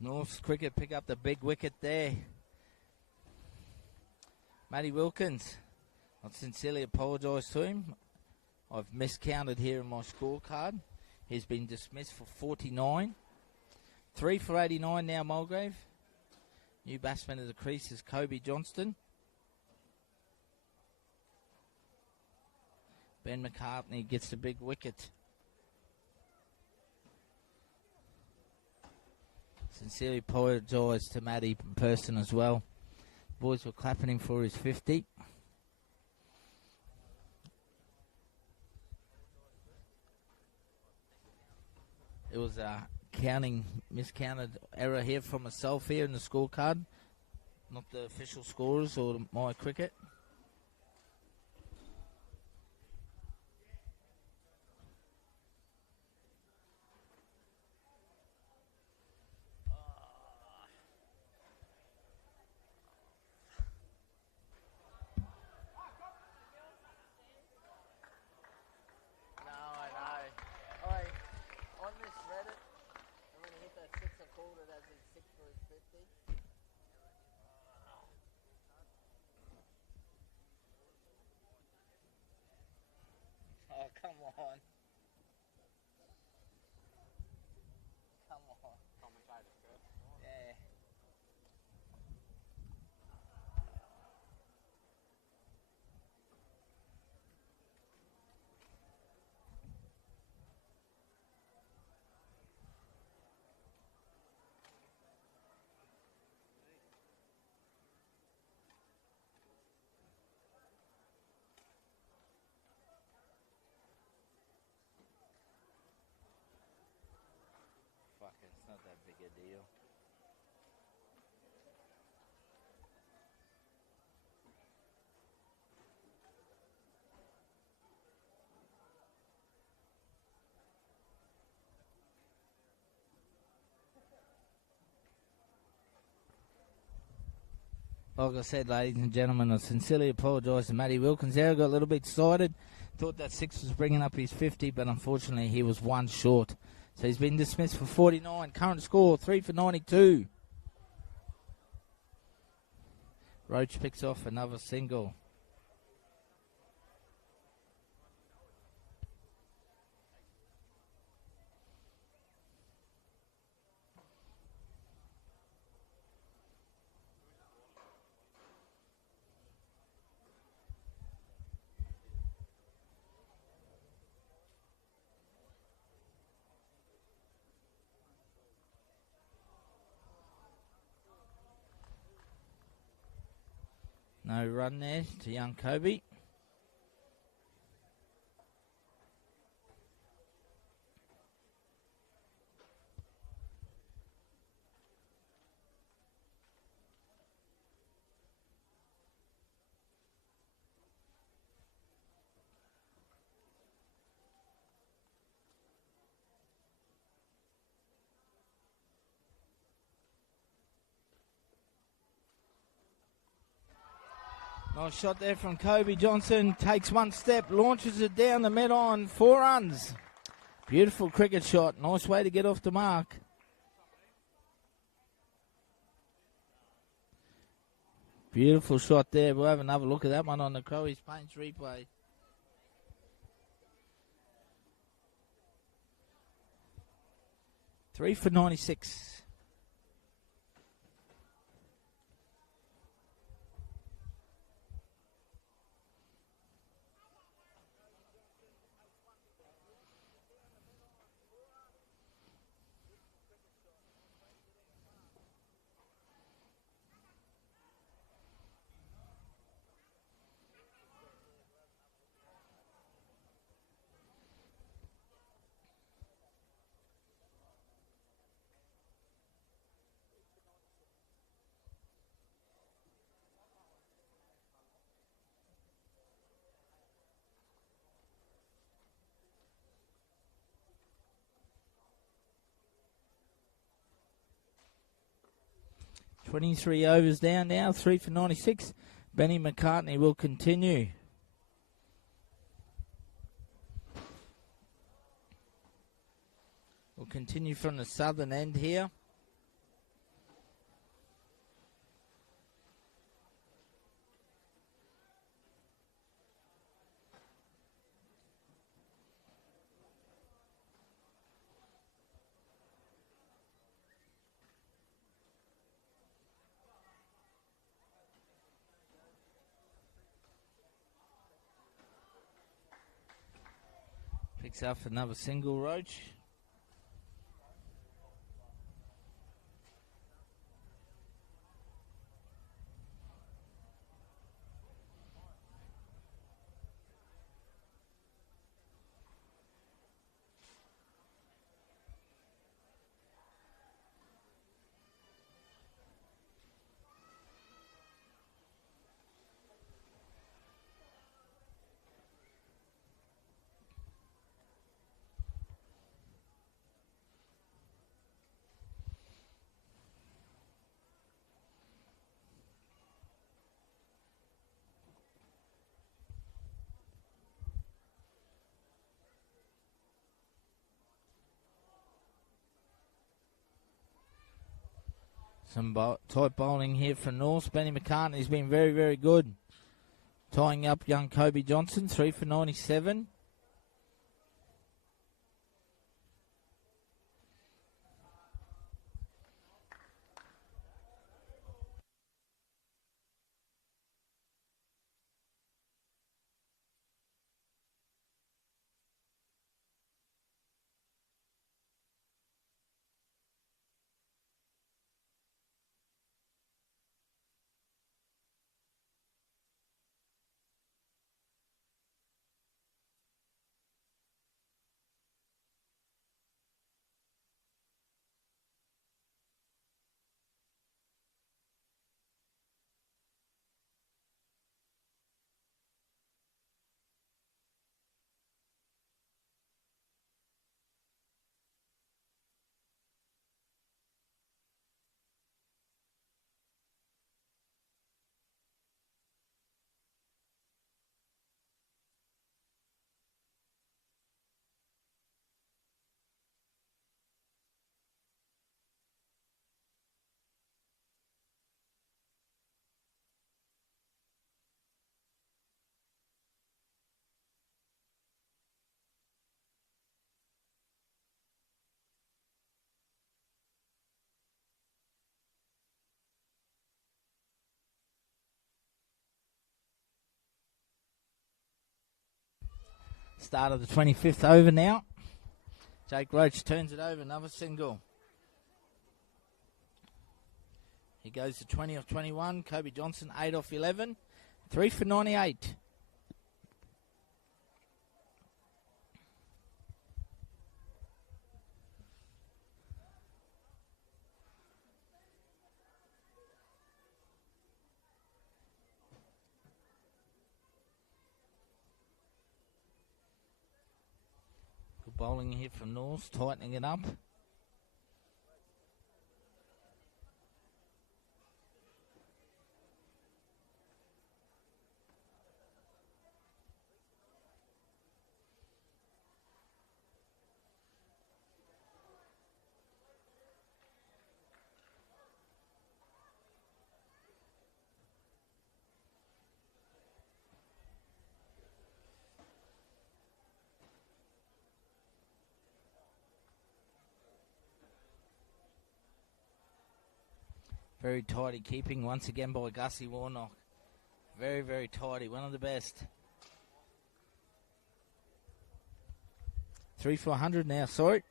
North's cricket pick up the big wicket there. Matty Wilkins, I sincerely apologise to him. I've miscounted here in my scorecard. He's been dismissed for 49. 3 for 89 now, Mulgrave. New batsman of the crease is Kobe Johnston. Ben McCartney gets the big wicket. Sincerely apologise to Matty in person as well. Boys were clapping him for his 50. It was a miscounted error here from myself here in the scorecard. Not the official scorers or my cricket. Come on. Come on. Yeah. It's not that big a deal. Like I said, ladies and gentlemen, I sincerely apologise to Matty Wilkins there. I got a little bit excited. Thought that 6 was bringing up his 50, but unfortunately he was 1 short. So he's been dismissed for 49. Current score, 3 for 92. Roach picks off another single. No run there to young Kobe. Nice shot there from Kobe Johnson. Takes one step, launches it down the middle on 4 runs. Beautiful cricket shot. Nice way to get off the mark. Beautiful shot there. We'll have another look at that one on the Crowies Paints replay. Three for 96. .23 overs down now, 3 for 96. Benny McCartney will continue. We'll continue from the southern end here. Picks up another single, Roach. Some tight bowling here for North. Benny McCartney's been very, very good. Tying up young Kobe Johnson, 3 for 97. Start of the 25th over now. Jake Roach turns it over, another single. He goes to 20 off 21. Kobe Johnson 8 off 11. 3 for 98. Good bowling here from North, tightening it up. Very tidy keeping once again by Gussie Warnock. Very, very tidy. One of the best. 3 for 100 now. Sorry.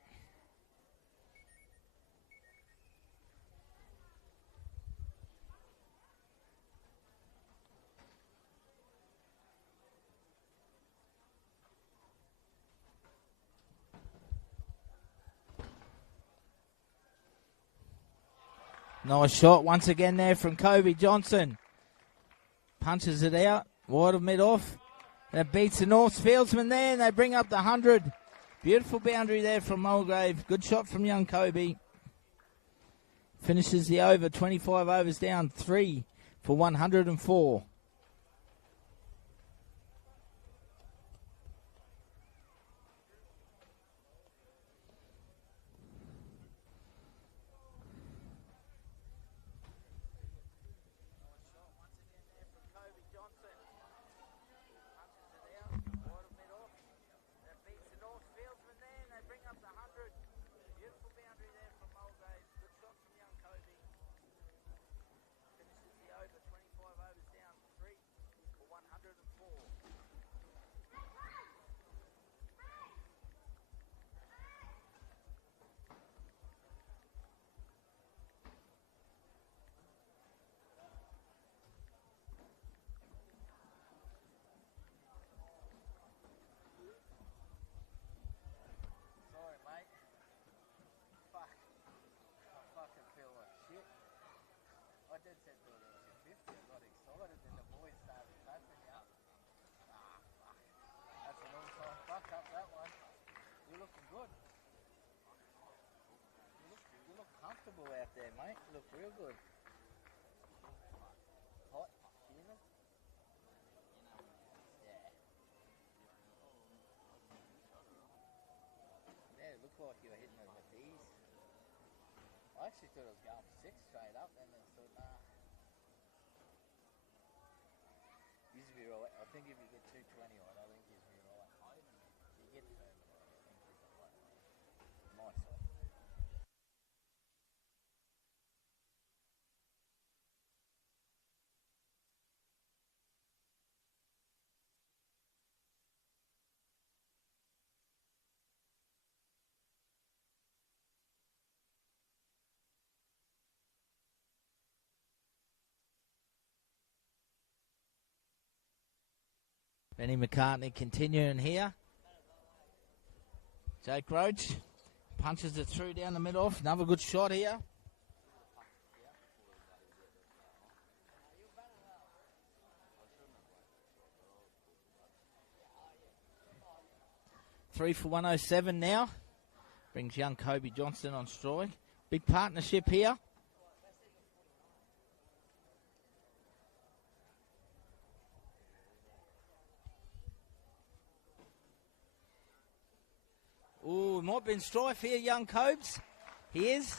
Nice shot once again there from Kobe Johnson. Punches it out. Wide of mid-off. And it beats the North fieldsman there, and they bring up the 100. Beautiful boundary there from Mulgrave. Good shot from young Kobe. Finishes the over. 25 overs down. 3 for 104. Out there, mate. You look real good. Hot, humid. Yeah. Yeah, it looked like you were hitting it with ease. I actually thought it was going for 6 straight up, and then I thought, nah. Used to be right. I think if you get 220 on, I think you'd be right. You get permanent, I think you'd be right. My side. Benny McCartney continuing here. Jake Roach punches it through down the mid-off. Another good shot here. Three for 107 now. Brings young Kobe Johnson on strike. Big partnership here. Ooh, might be in strife here, young Cobes. He is.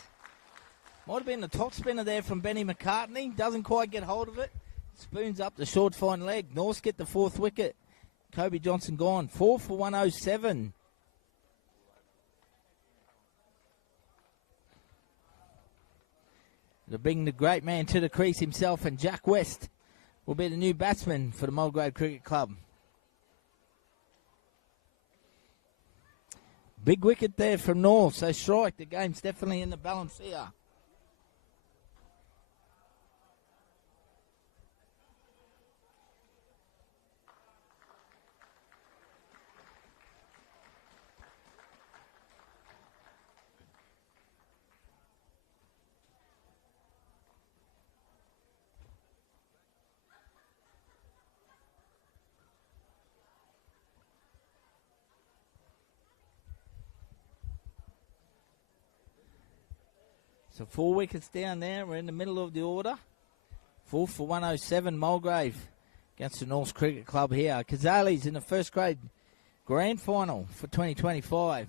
Might have been the top spinner there from Benny McCartney. Doesn't quite get hold of it. Spoons up the short fine leg. Norse get the 4th wicket. Kobe Johnson gone. 4 for 107. To bring the great man to the crease himself, and Jack West will be the new batsman for the Mulgrave Cricket Club. Big wicket there from North. So strike. The game's definitely in the balance here. So 4 wickets down there. We're in the middle of the order. 4 for 107, Mulgrave against the North Cricket Club here. Cazaly's in the first grade grand final for 2025.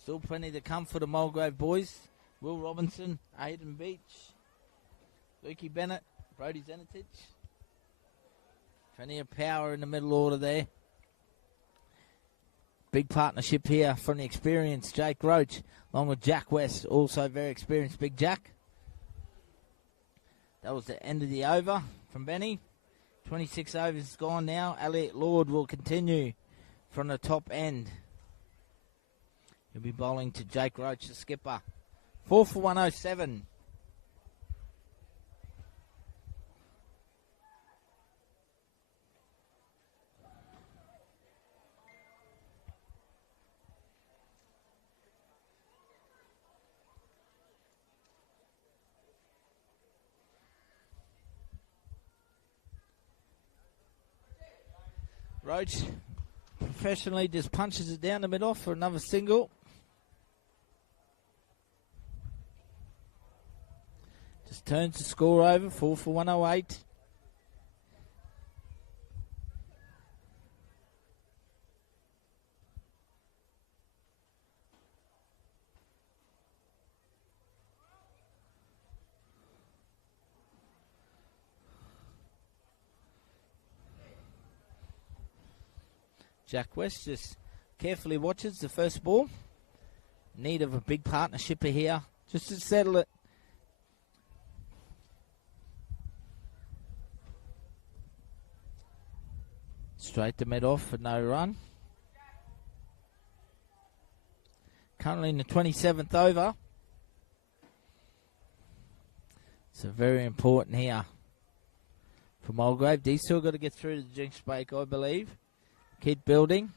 Still plenty to come for the Mulgrave boys. Will Robinson, Aidan Beach, Lukey Bennett, Brody Zenitich. Plenty of power in the middle order there. Big partnership here from the experienced Jake Roach, along with Jack West, also very experienced Big Jack. That was the end of the over from Benny. 26 overs gone now. Elliot Lord will continue from the top end. He'll be bowling to Jake Roach, the skipper. 4 for 107. Roach professionally just punches it down the mid-off for another single. Just turns the score over, 4 for 108. Jack West just carefully watches the first ball. Need of a big partnership here just to settle it. Straight to mid-off for no run. Currently in the 27th over. So very important here for Mulgrave. They've still got to get through to the jinx break, I believe. Keep building.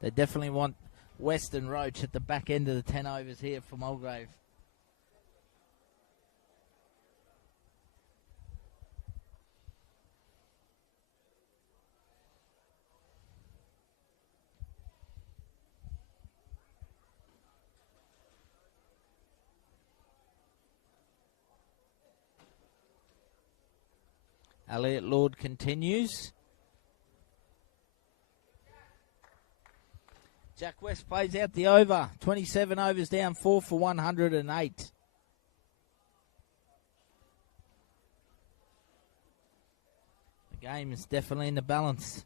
They definitely want West and Roach at the back end of the 10 overs here for Mulgrave. Elliot Lord continues. Jack West plays out the over. 27 overs down, 4 for 108. The game is definitely in the balance.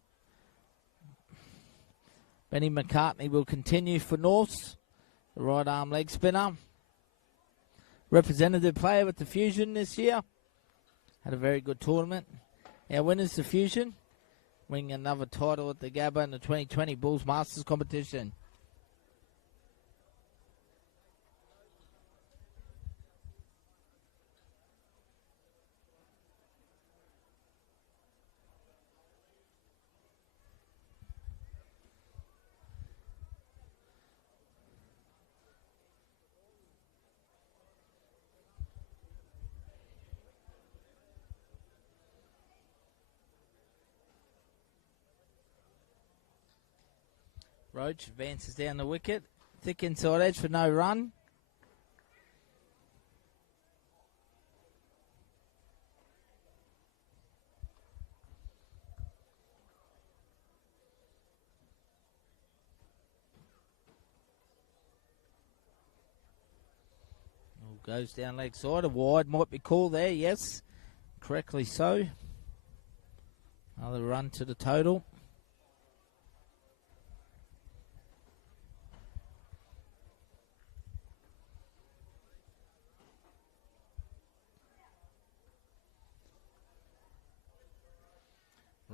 Benny McCartney will continue for Norths, the right arm leg spinner. Representative player with the Fusion this year. Had a very good tournament. Our winners, the Fusion, winning another title at the Gabba in the 2020 Bulls Masters competition. Roach advances down the wicket. Thick inside edge for no run. Goes down leg side. A wide might be called there, yes. Correctly so. Another run to the total.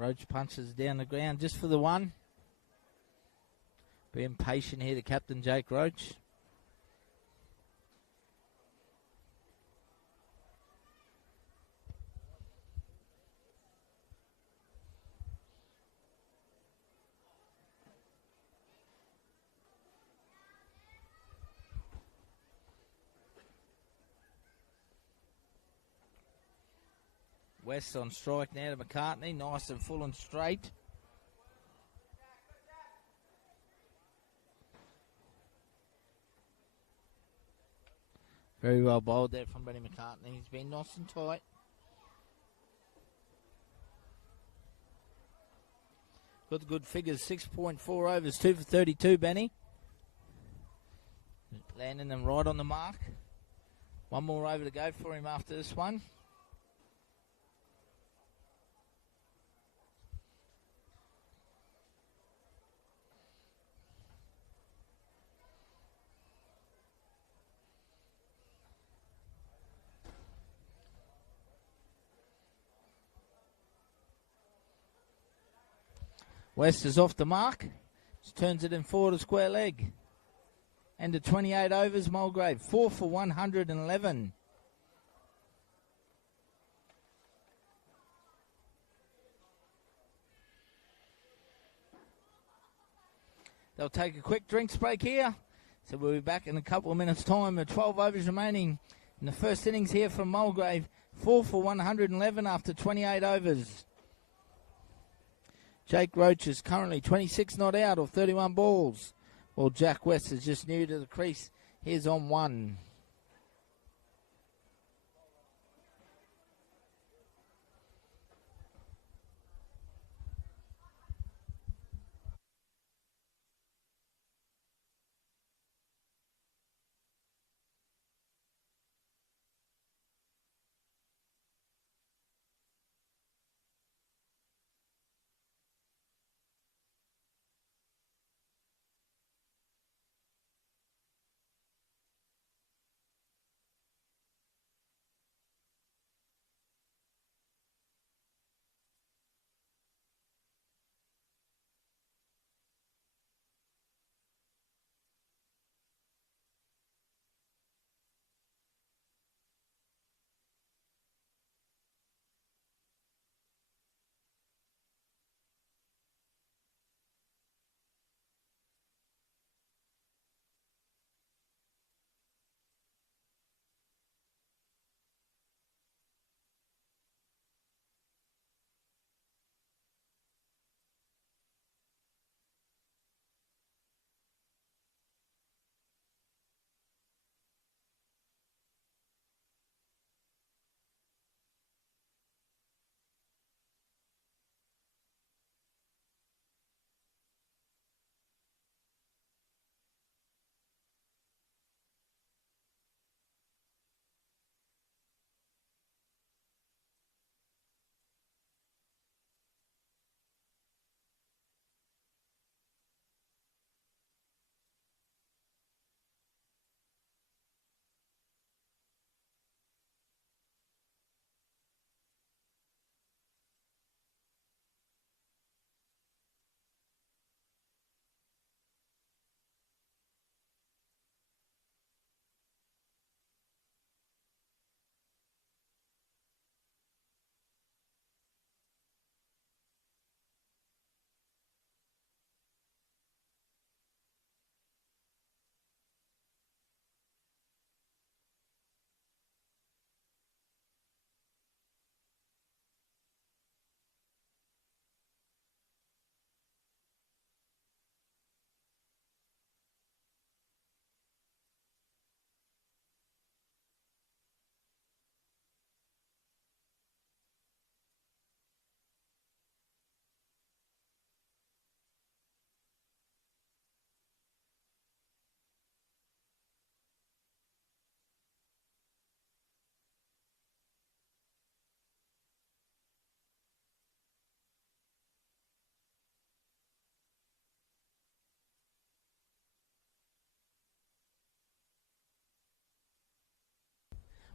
Roach punches down the ground just for the one. Being patient here, the captain, Jake Roach. West on strike now to McCartney. Nice and full and straight. Very well bowled there from Benny McCartney. He's been nice and tight. Got the good figures. 6.4 overs, 2 for 32, Benny. Landing them right on the mark. One more over to go for him after this one. West is off the mark. Just turns it in forward to square leg. And to 28 overs, Mulgrave. 4 for 111. They'll take a quick drinks break here. So we'll be back in a couple of minutes' time. 12 overs remaining in the first innings here from Mulgrave. 4 for 111 after 28 overs. Jake Roach is currently 26 not out of 31 balls. Well, Jack West is just new to the crease. Here's on one.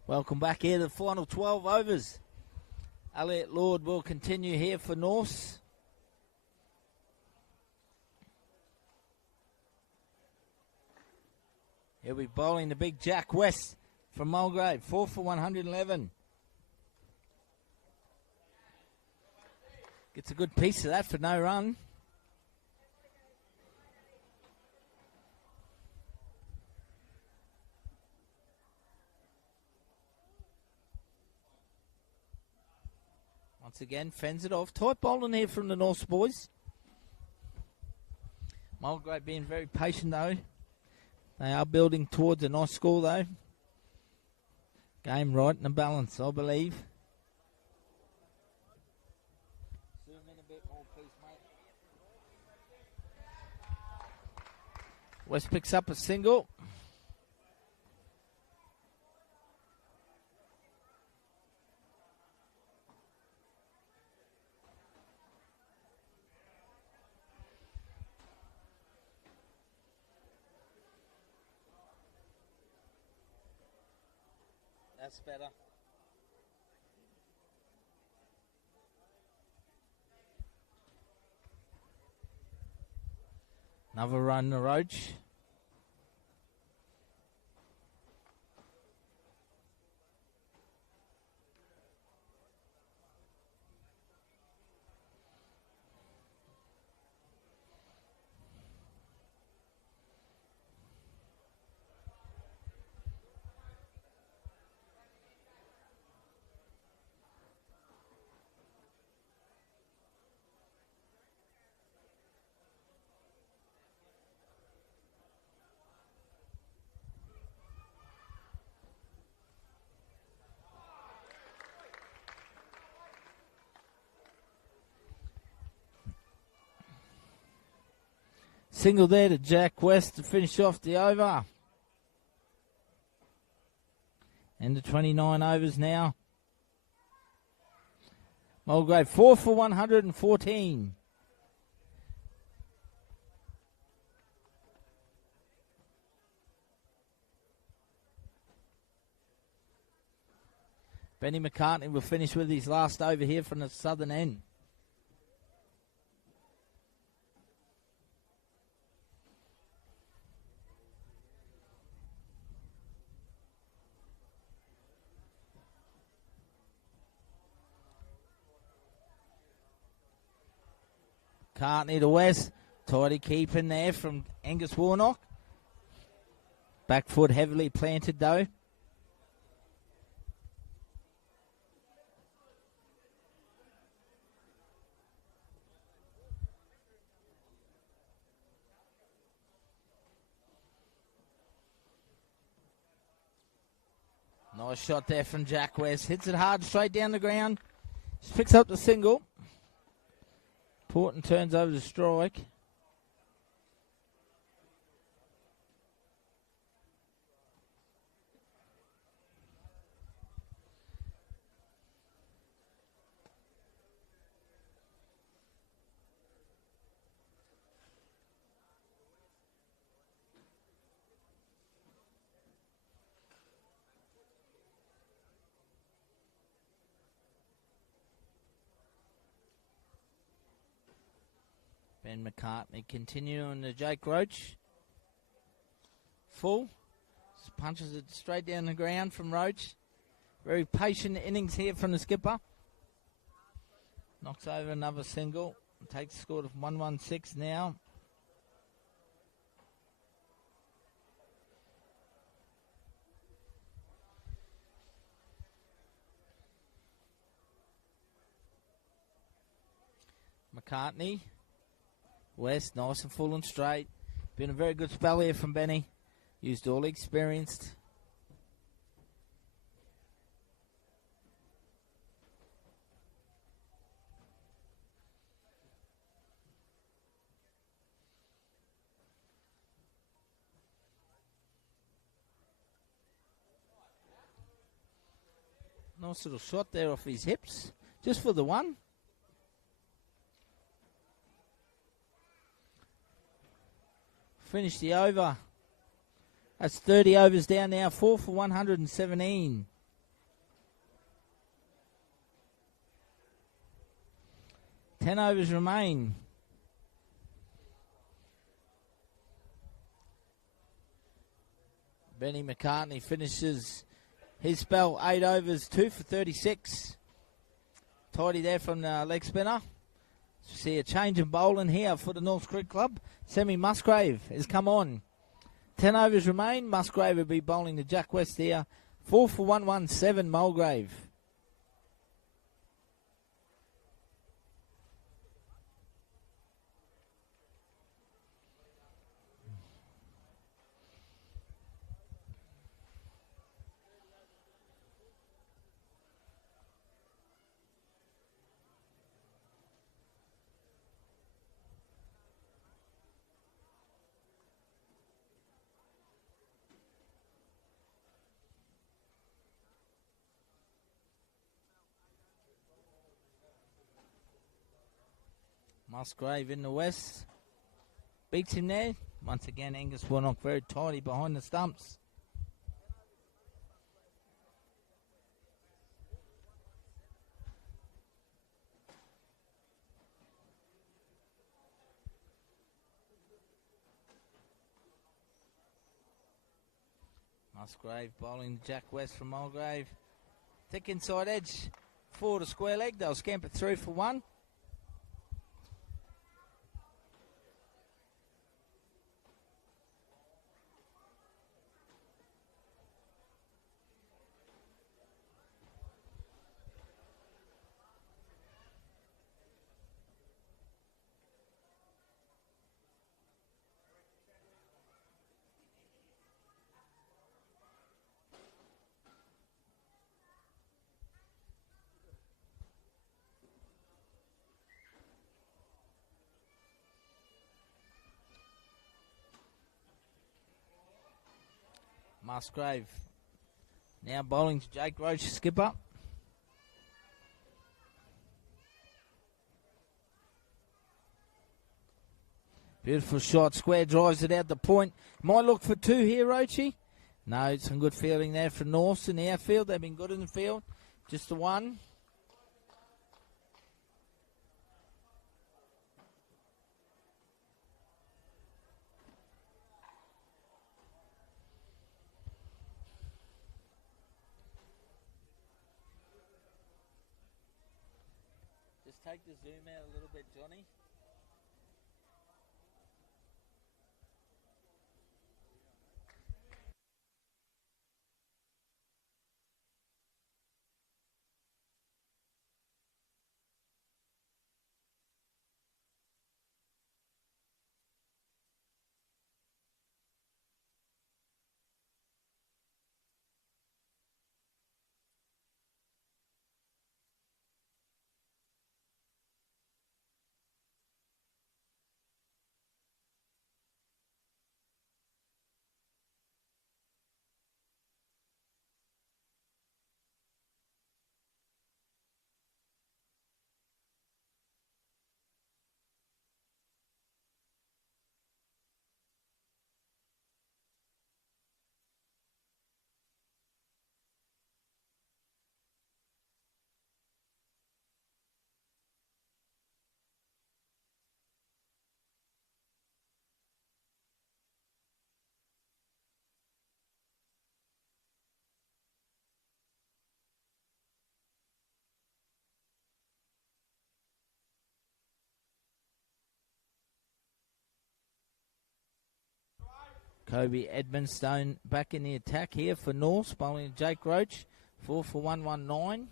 Welcome back here to the final 12 overs. Elliot Lord will continue here for Norse. He'll be bowling the big Jack West from Mulgrave. 4 for 111. Gets a good piece of that for no run. Once again, fends it off. Tight bowling here from the Norse boys. Mulgrave being very patient though. They are building towards a nice score though. Game right in the balance, I believe. Zoom in a bit more, please, mate. West picks up a single. That's better. Another run to Roach. Single there to Jack West to finish off the over. End of 29 overs now. Mulgrave 4 for 114. Benny McCartney will finish with his last over here from the southern end. Cartney to West. Tidy keeping there from Angus Warnock. Back foot heavily planted though. Nice shot there from Jack West. Hits it hard straight down the ground. Just picks up the single. Porton turns over to strike. Ben McCartney continuing to Jake Roach. Full. Just punches it straight down the ground from Roach. Very patient innings here from the skipper. Knocks over another single. Takes the score to 116 now. McCartney. West, nice and full and straight. Been a very good spell here from Benny. Used all experienced. Nice little shot there off his hips. Just for the one. Finish the over. That's 30 overs down now. 4 for 117. 10 overs remain. Benny McCartney finishes his spell, 8 overs, 2 for 36. Tidy there from the leg spinner. See a change in bowling here for the North Cricket Club. Sammy Musgrave has come on. 10 overs remain. Musgrave will be bowling to Jack West here. 4 for 117, Mulgrave. Musgrave in the west. Beats him there. Once again, Angus Warnock very tidy behind the stumps. Musgrave bowling Jack West from Mulgrave. Thick inside edge for the square leg. They'll scamper through for 1. Musgrave now bowling to Jake Roach, skipper. Beautiful shot, square drives it out the point. Might look for 2 here, Roachy. No, some good fielding there for Norths in the outfield. They've been good in the field. Just the 1. Take the zoom out a little bit, Johnny. Kobe Edmonstone back in the attack here for North, bowling Jake Roach. 4 for 119.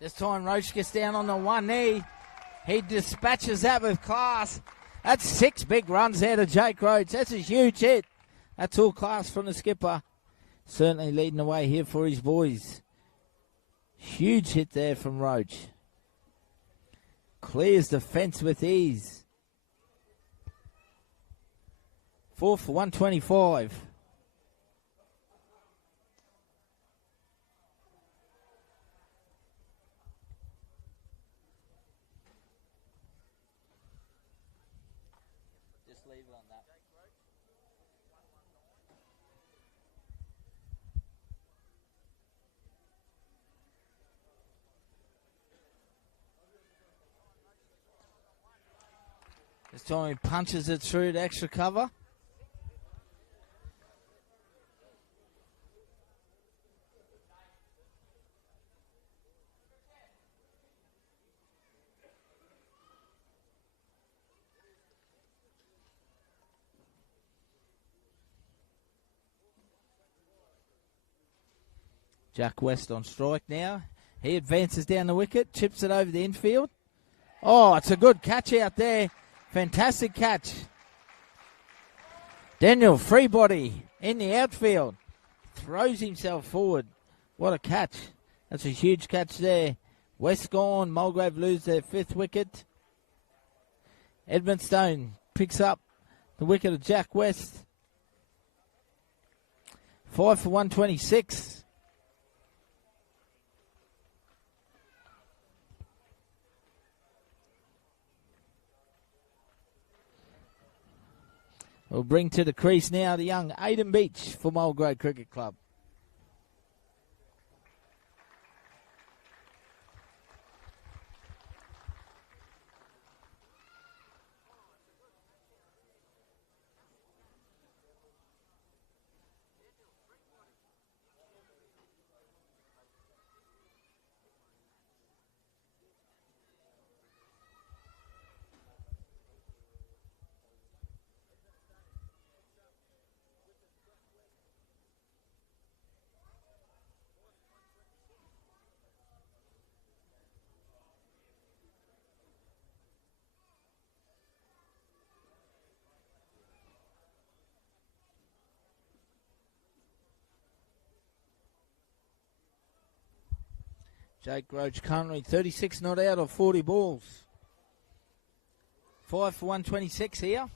This time Roach gets down on the 1 knee. He dispatches that with class. That's 6 big runs out of Jake Roach. That's a huge hit. That's all class from the skipper. Certainly leading the way here for his boys. Huge hit there from Roach. Clears the fence with ease. 4 for 125. Just leave it on that. This time he punches it through to extra cover. Jack West on strike now. He advances down the wicket, chips it over the infield. Oh, it's a good catch out there. Fantastic catch. Daniel Freebody in the outfield. Throws himself forward. What a catch. That's a huge catch there. West gone. Mulgrave lose their 5th wicket. Edmonstone picks up the wicket of Jack West. 5 for 126. We'll bring to the crease now the young Aidan Beach for Mulgrave Cricket Club. Jake Roach currently 36 not out of 40 balls. 5 for 126 here.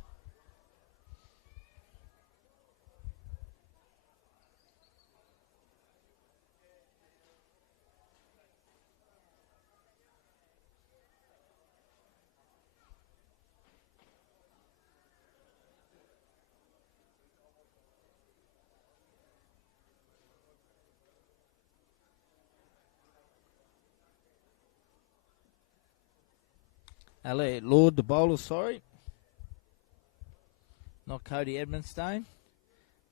Elliot Lord, the bowler, sorry. Not Cody Edmonstone.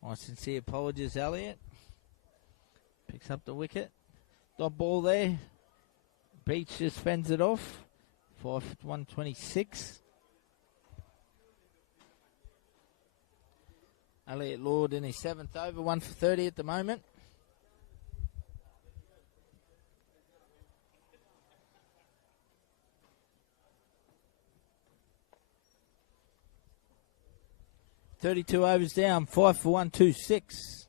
My sincere apologies, Elliot. Picks up the wicket. Dot ball there. Beach just fends it off. 5 for 126. Elliot Lord in his 7th over. 1 for 30 at the moment. .32 overs down, 5 for 126.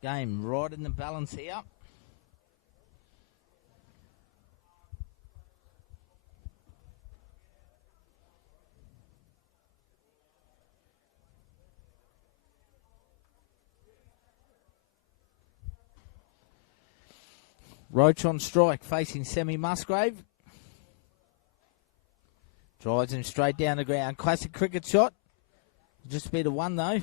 Game right in the balance here. Roach on strike, facing Semi Musgrave. Drives him straight down the ground. Classic cricket shot. Just be the one, though.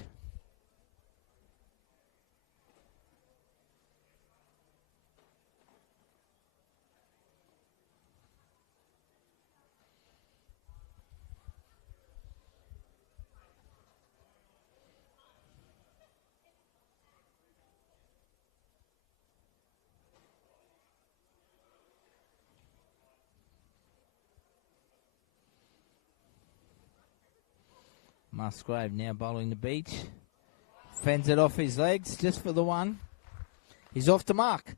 Musgrave now bowling the beach. Fends it off his legs just for the one. He's off the mark.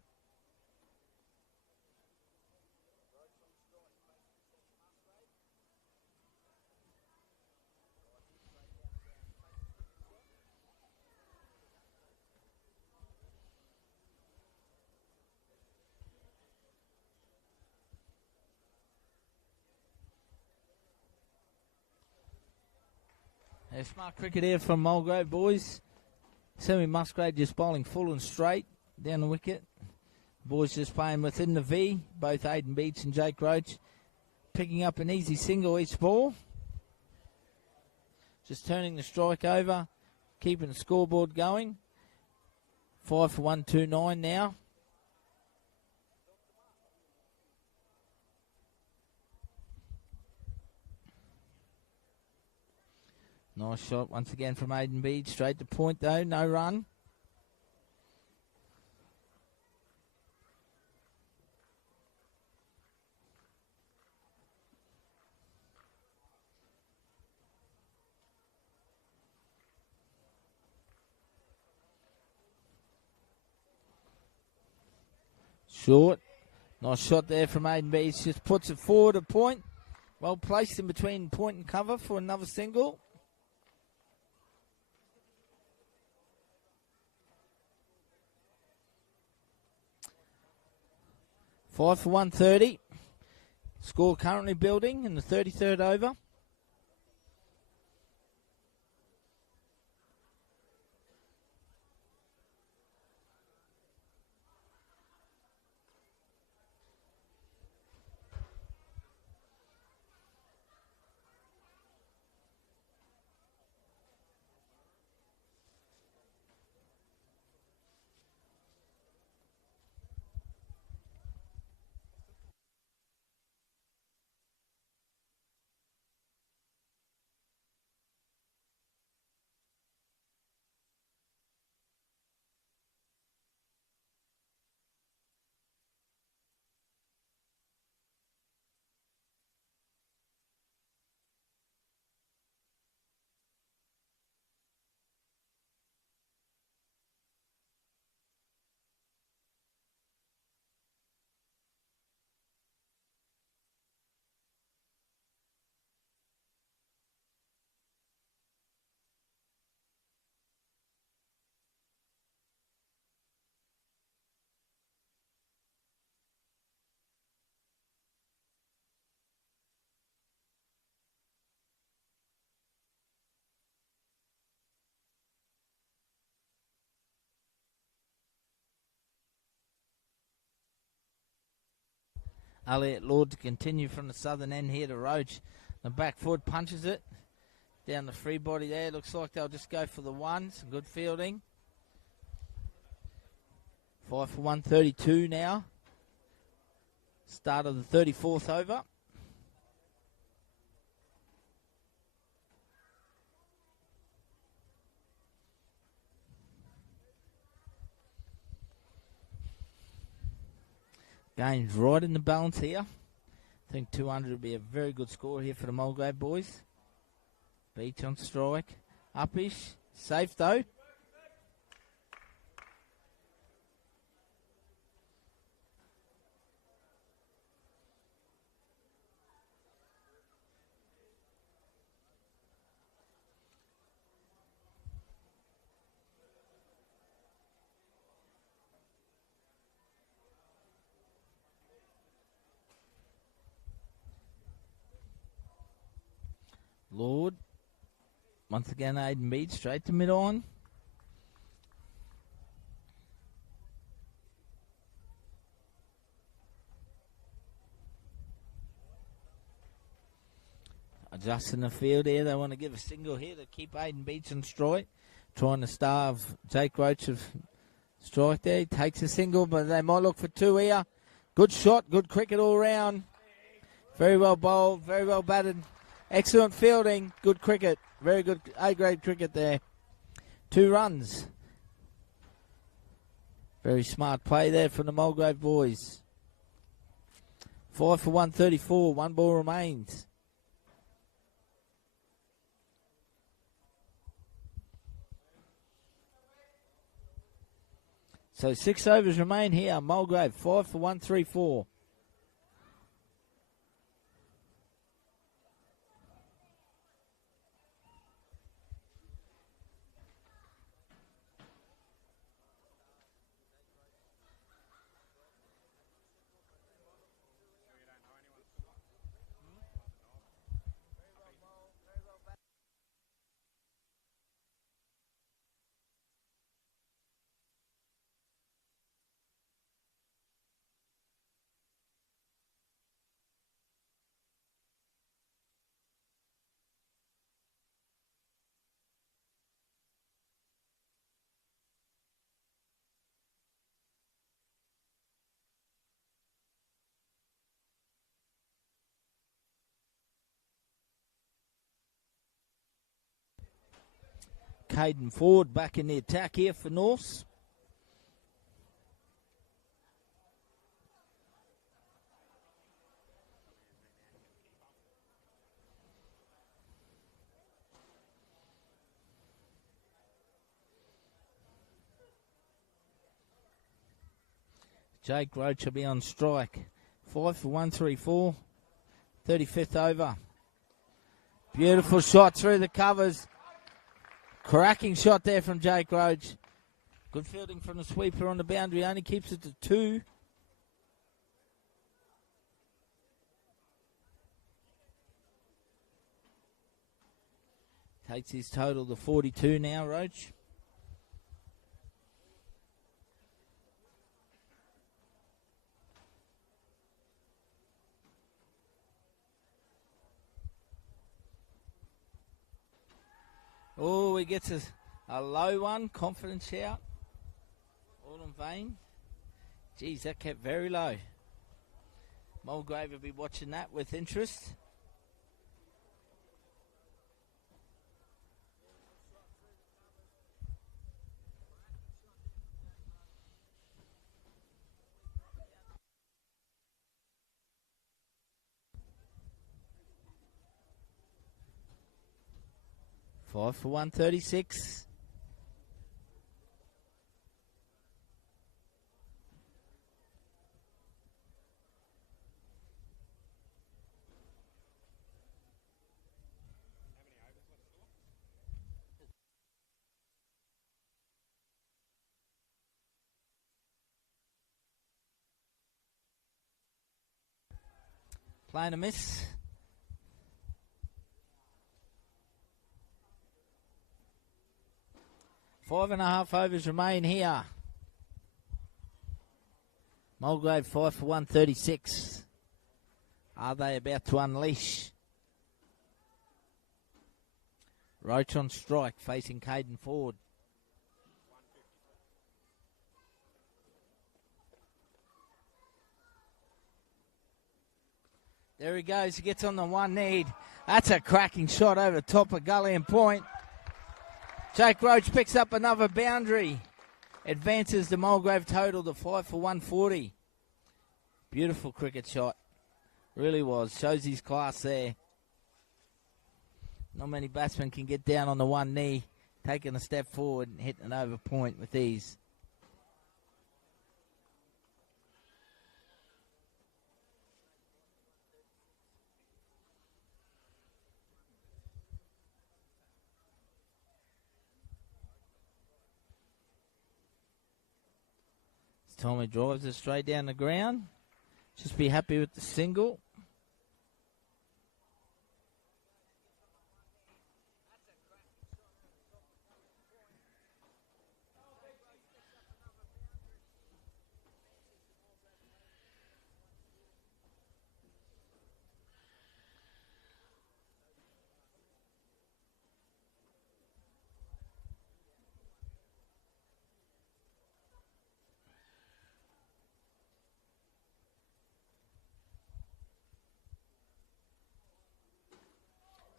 A smart cricket here from Mulgrave, boys. Semi Musgrave just bowling full and straight down the wicket. Boys just playing within the V, both Aiden Beach and Jake Roach picking up an easy single each ball. Just turning the strike over, keeping the scoreboard going. 5 for 129 now. Nice shot once again from Aiden Beach. Straight to point though, no run. Short. Nice shot there from Aiden Beach. Just puts it forward a point. Well placed in between point and cover for another single. Five for 130. Score currently building in the 33rd over. Elliot Lord to continue from the southern end here to Roach. The back foot punches it down the free body there. Looks like they'll just go for the one. Some good fielding. 5 for 132 now. Start of the 34th over. Game's right in the balance here. I think 200 would be a very good score here for the Mulgrave boys. Beach on strike. Upish. Safe though. Lord. Once again, Aiden Beach straight to mid-on. Adjusting the field here. They want to give a single here to keep Aiden Beach on strike. Trying to starve Jake Roach of strike there. He takes a single, but they might look for two here. Good shot. Good cricket all round. Very well bowled. Very well batted. Excellent fielding. Good cricket. Very good A-grade cricket there. 2 runs. Very smart play there from the Mulgrave boys. 5 for 134. 1 ball remains. So 6 overs remain here. Mulgrave 5 for 134. Caden Ford back in the attack here for Norse. Jake Roach will be on strike. 5 for 134. 35th over. Beautiful shot through the covers. Cracking shot there from Jake Roach. Good fielding from the sweeper on the boundary. Only keeps it to 2. Takes his total to 42 now, Roach. Oh, he gets a low one. Confidence shout. All in vain. Geez, that kept very low. Mulgrave will be watching that with interest. Five for 136. Playing a miss. Five and a half overs remain here. Mulgrave 5 for 136. Are they about to unleash? Roach on strike facing Caden Ford. There he goes. He gets on the one need. That's a cracking shot over the top of gully and point. Jake Roach picks up another boundary. Advances the Mulgrave total to 5 for 140. Beautiful cricket shot. Really was. Shows his class there. Not many batsmen can get down on the one knee, taking a step forward and hitting an over point with ease. Tommy drives it straight down the ground. Just be happy with the single.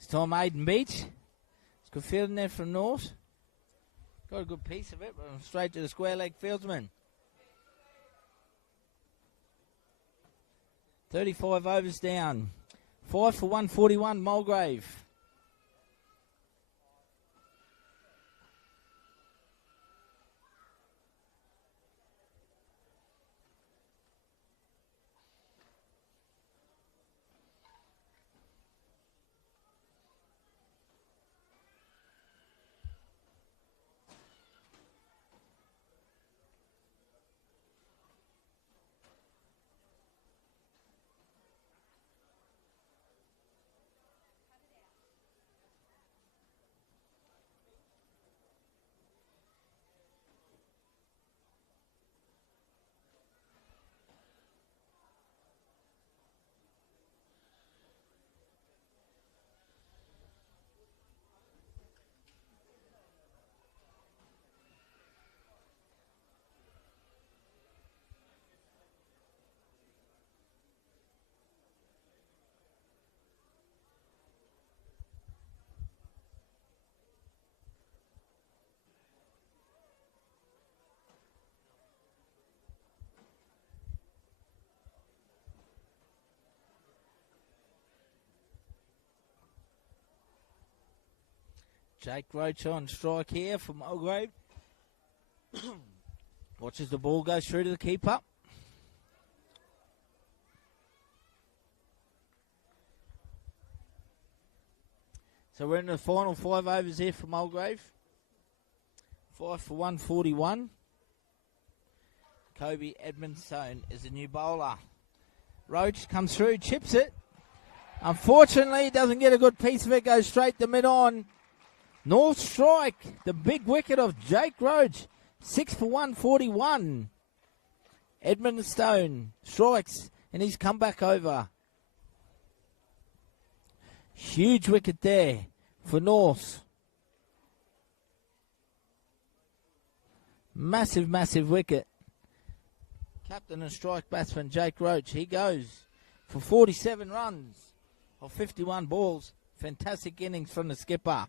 It's Tom Aiden Beach. It's good fielding there from North. Got a good piece of it, but straight to the square leg fieldsman. 35 overs down. 5 for 141, Mulgrave. Jake Roach on strike here for Mulgrave. Watches the ball go through to the keeper. So we're in the final 5 overs here for Mulgrave. 5 for 141. Kobe Edmondstone is the new bowler. Roach comes through, chips it. Unfortunately, doesn't get a good piece of it, goes straight to mid-on. North strike, the big wicket of Jake Roach. 6 for 141. Edmondstone strikes, and he's come back over. Huge wicket there for North. Massive, massive wicket. Captain and strike batsman Jake Roach. He goes for 47 runs of 51 balls. Fantastic innings from the skipper.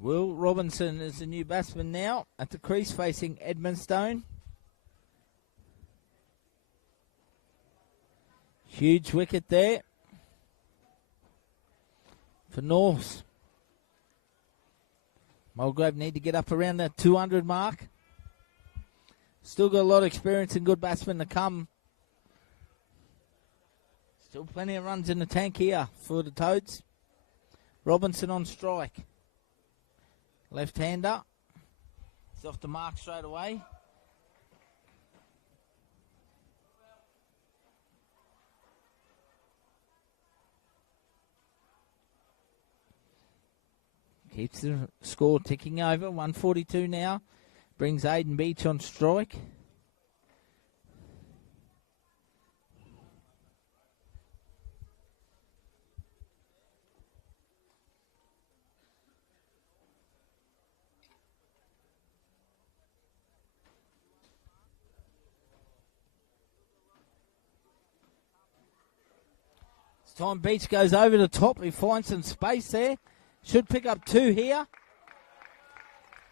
Will Robinson is the new batsman now at the crease facing Edmondstone. Huge wicket there for North. Mulgrave need to get up around that 200 mark. Still got a lot of experience and good batsmen to come. Still plenty of runs in the tank here for the Toads. Robinson on strike. Left-hander. He's off the mark straight away. Keeps the score ticking over. 142 now. Brings Aiden Beach on strike. Time Beach goes over the top. He finds some space there. Should pick up 2 here.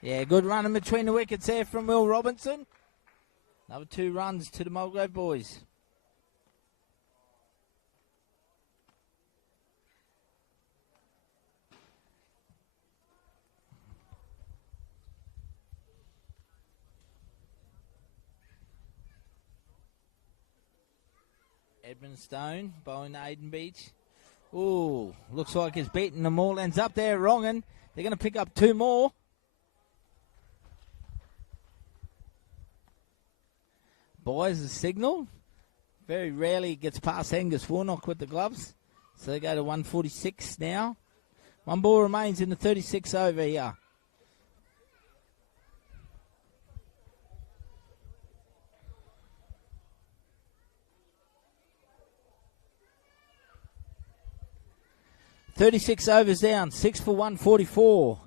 Yeah, good run in between the wickets there from Will Robinson. Another 2 runs to the Mulgrave boys. Edmondstone, bowling Aiden Beach. Ooh, looks like he's beaten them all. Ends up there wrong, and they're going to pick up 2 more. Buys the signal. Very rarely gets past Angus Warnock with the gloves. So they go to 146 now. 1 ball remains in the 36 over here. "36 overs down, 6 for 144.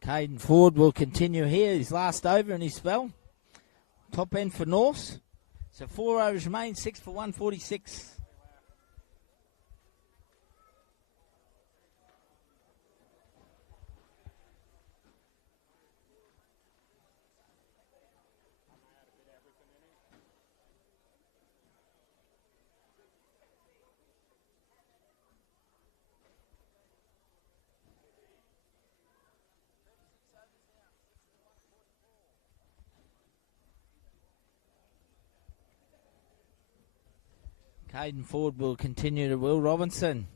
Caden Ford will continue here, his last over in his spell. Top end for North. So 4 overs remain, 6 for 146. Caden Ford will continue to Will Robinson.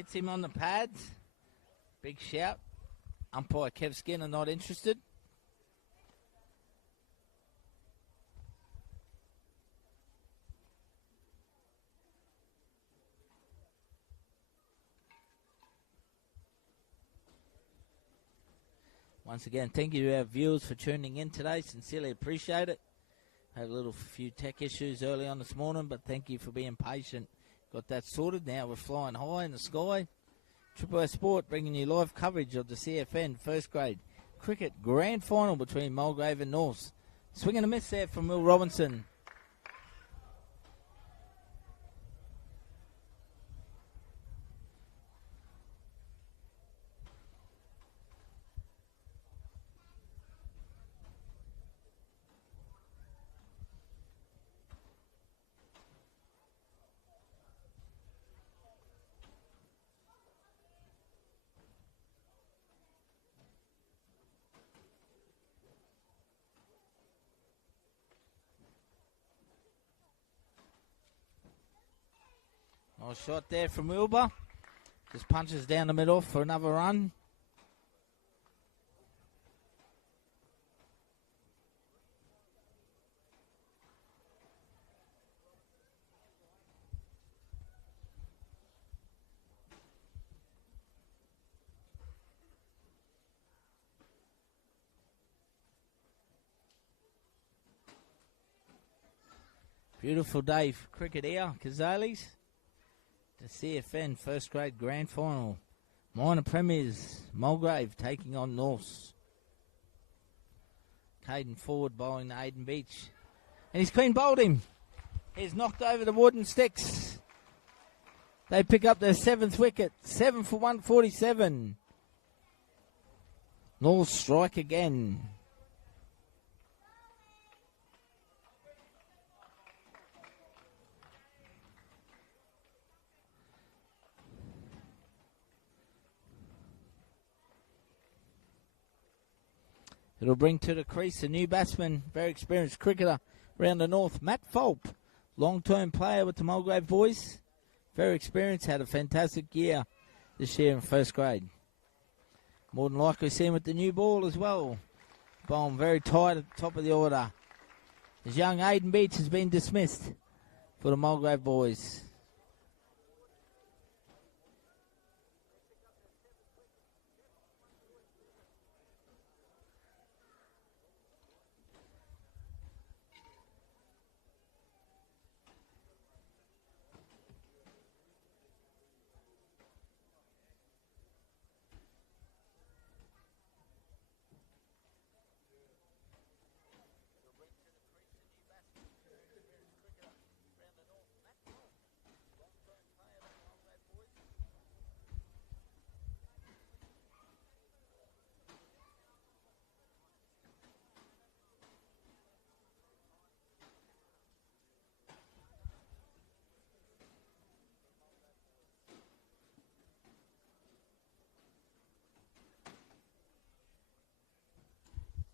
hits him on the pads. Big shout. Umpire Kev Skinner not interested. Once again, thank you to our viewers for tuning in today. Sincerely appreciate it. Had a few tech issues early on this morning, but thank you for being patient. Got that sorted. Now we're flying high in the sky. Triple A Sport bringing you live coverage of the CFN first grade cricket grand final between Mulgrave and Norths. Swing and a miss there from Will Robinson. Nice shot there from Wilbur. Just punches down the middle for another run. Beautiful day for cricket here, Cazaly's. The CFN first grade grand final. Minor premiers, Mulgrave taking on Norths. Caden Ford bowling to Aiden Beach. And he's clean bowled him. He's knocked over the wooden sticks. They pick up their 7th wicket. 7 for 147. Norths strike again. It'll bring to the crease a new batsman, very experienced cricketer around the north, Matt Fulp, long-term player with the Mulgrave boys. Very experienced, had a fantastic year this year in first grade. More than likely see him with the new ball as well. Bowling very tight at the top of the order. As young Aiden Beach has been dismissed for the Mulgrave boys.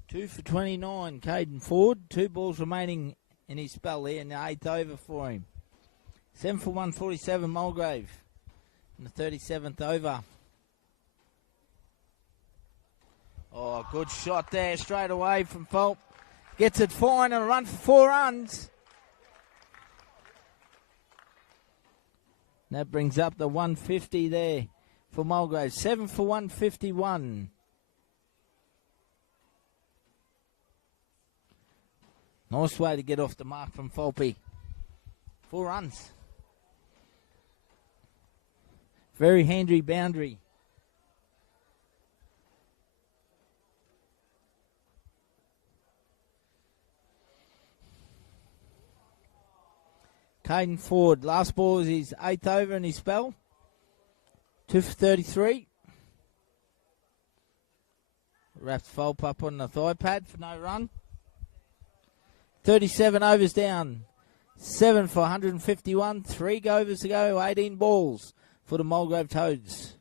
Two for 29, Caden Ford. 2 balls remaining in his spell there in the 8th over for him. 7 for 147, Mulgrave in the 37th over. Oh, good shot there straight away from Fulp. Gets it fine and a run for 4 runs. That brings up the 150 there for Mulgrave. 7 for 151. Nice way to get off the mark from Fulpy. 4 runs. Very handy boundary. Caden Ford, last ball is his 8th over in his spell. 2 for 33. Wraps Fulp up on the thigh pad for no run. 37 overs down. 7 for 151. 3 overs to go. 18 balls for the Mulgrave Toads.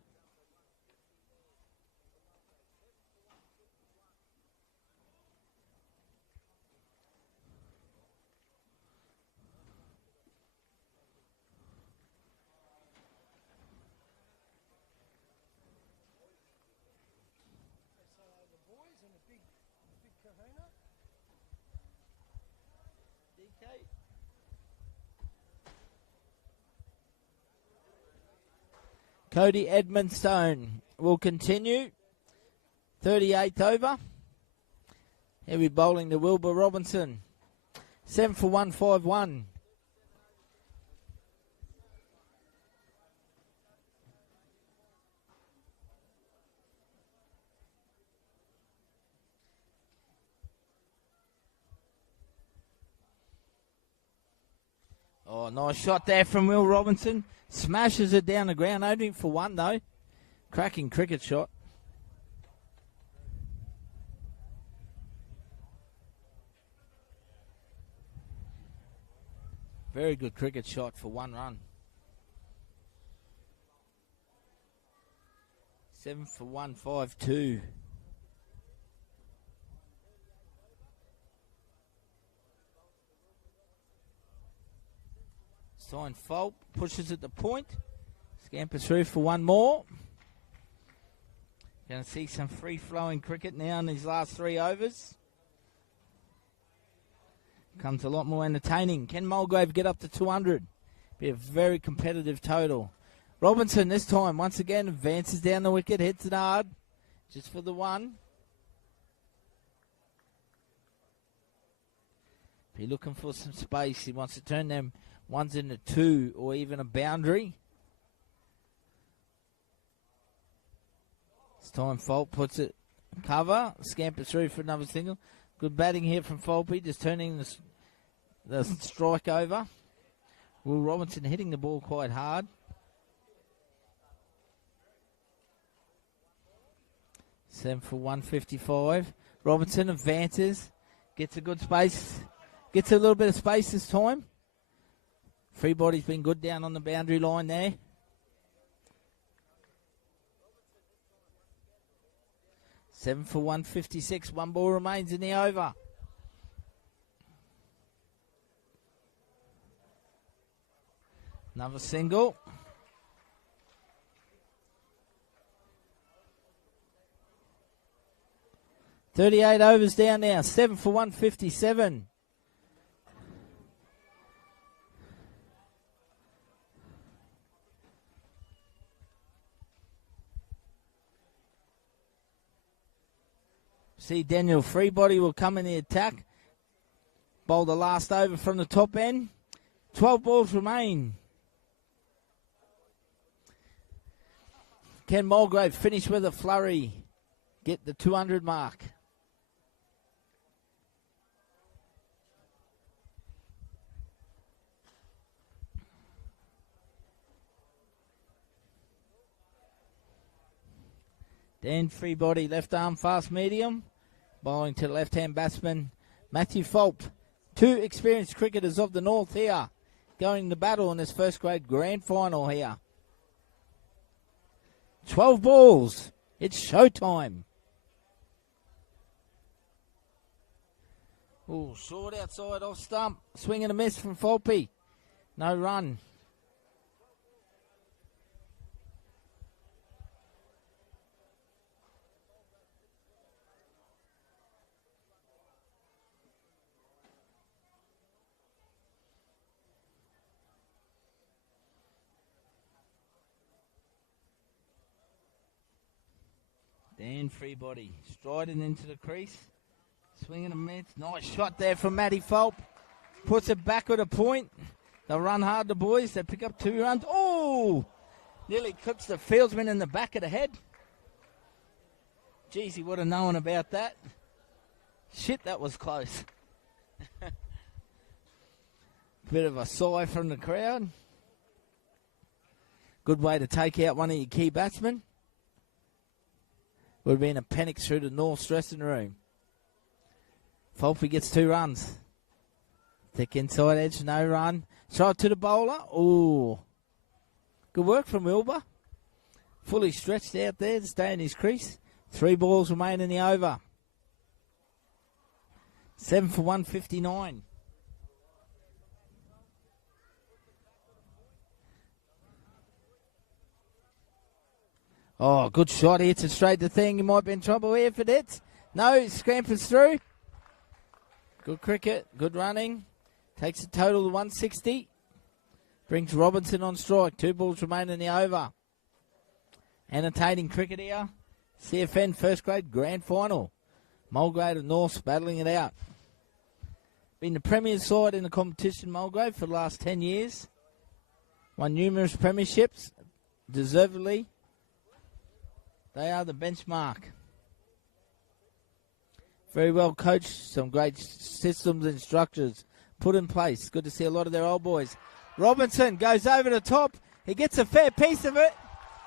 Cody Edmondstone will continue. 38th over. He'll be bowling to Wilbur Robinson. 7 for 151. Oh, nice shot there from Will Robinson. Smashes it down the ground. Only for one, though. Cracking cricket shot. Very good cricket shot for one run. 7 for 152. Sign Fault pushes at the point. Scampers through for one more. Going to see some free-flowing cricket now in these last 3 overs. Comes a lot more entertaining. Can Mulgrave get up to 200? Be a very competitive total. Robinson this time, once again, advances down the wicket, hits it hard. Just for the one. Be looking for some space. He wants to turn them ones into 2 or even a boundary. This time Fault puts it cover. Scampers through for another single. Good batting here from Folpy, just turning the strike over. Will Robinson hitting the ball quite hard. Seven for 155. Robinson advances. Gets a good space. Gets a little bit of space this time. Free body's been good down on the boundary line there. Seven for 156. One ball remains in the over. Another single. .38 overs down now. 7 for 157. See Daniel Freebody will come in the attack. Bowl the last over from the top end. 12 balls remain. Can Mulgrave finish with a flurry? Get the 200 mark. Dan Freebody, left arm fast medium. Bowling to the left-hand batsman, Matthew Fault. 2 experienced cricketers of the North here, going to battle in this first grade grand final here. 12 balls. It's showtime. Oh, short outside off stump. Swing and a miss from Folpy. No run. Dan Freebody striding into the crease. Swinging a miss. Nice shot there from Matty Fulp. Puts it back at a point. They'll run hard, the boys. They pick up 2 runs. Oh! Nearly clips the fieldsman in the back of the head. Geez, he would have known about that. Shit, that was close. Bit of a sigh from the crowd. Good way to take out one of your key batsmen. Would have been a panic through the North's dressing room. Folpy gets 2 runs. Thick inside edge, no run. Throw it to the bowler. Ooh. Good work from Wilbur. Fully stretched out there to stay in his crease. 3 balls remain in the over. 7 for 159. Oh, good shot. He hits it straight to thing. He might be in trouble here if it hits. No, scampers through. Good cricket. Good running. Takes a total of 160. Brings Robinson on strike. 2 balls remain in the over. Entertaining cricket here. CFN first grade grand final. Mulgrave and North battling it out. Been the premier side in the competition, Mulgrave, for the last 10 years. Won numerous premierships. Deservedly. They are the benchmark. Very well coached. Some great systems and structures put in place. Good to see a lot of their old boys. Robinson goes over the top. He gets a fair piece of it.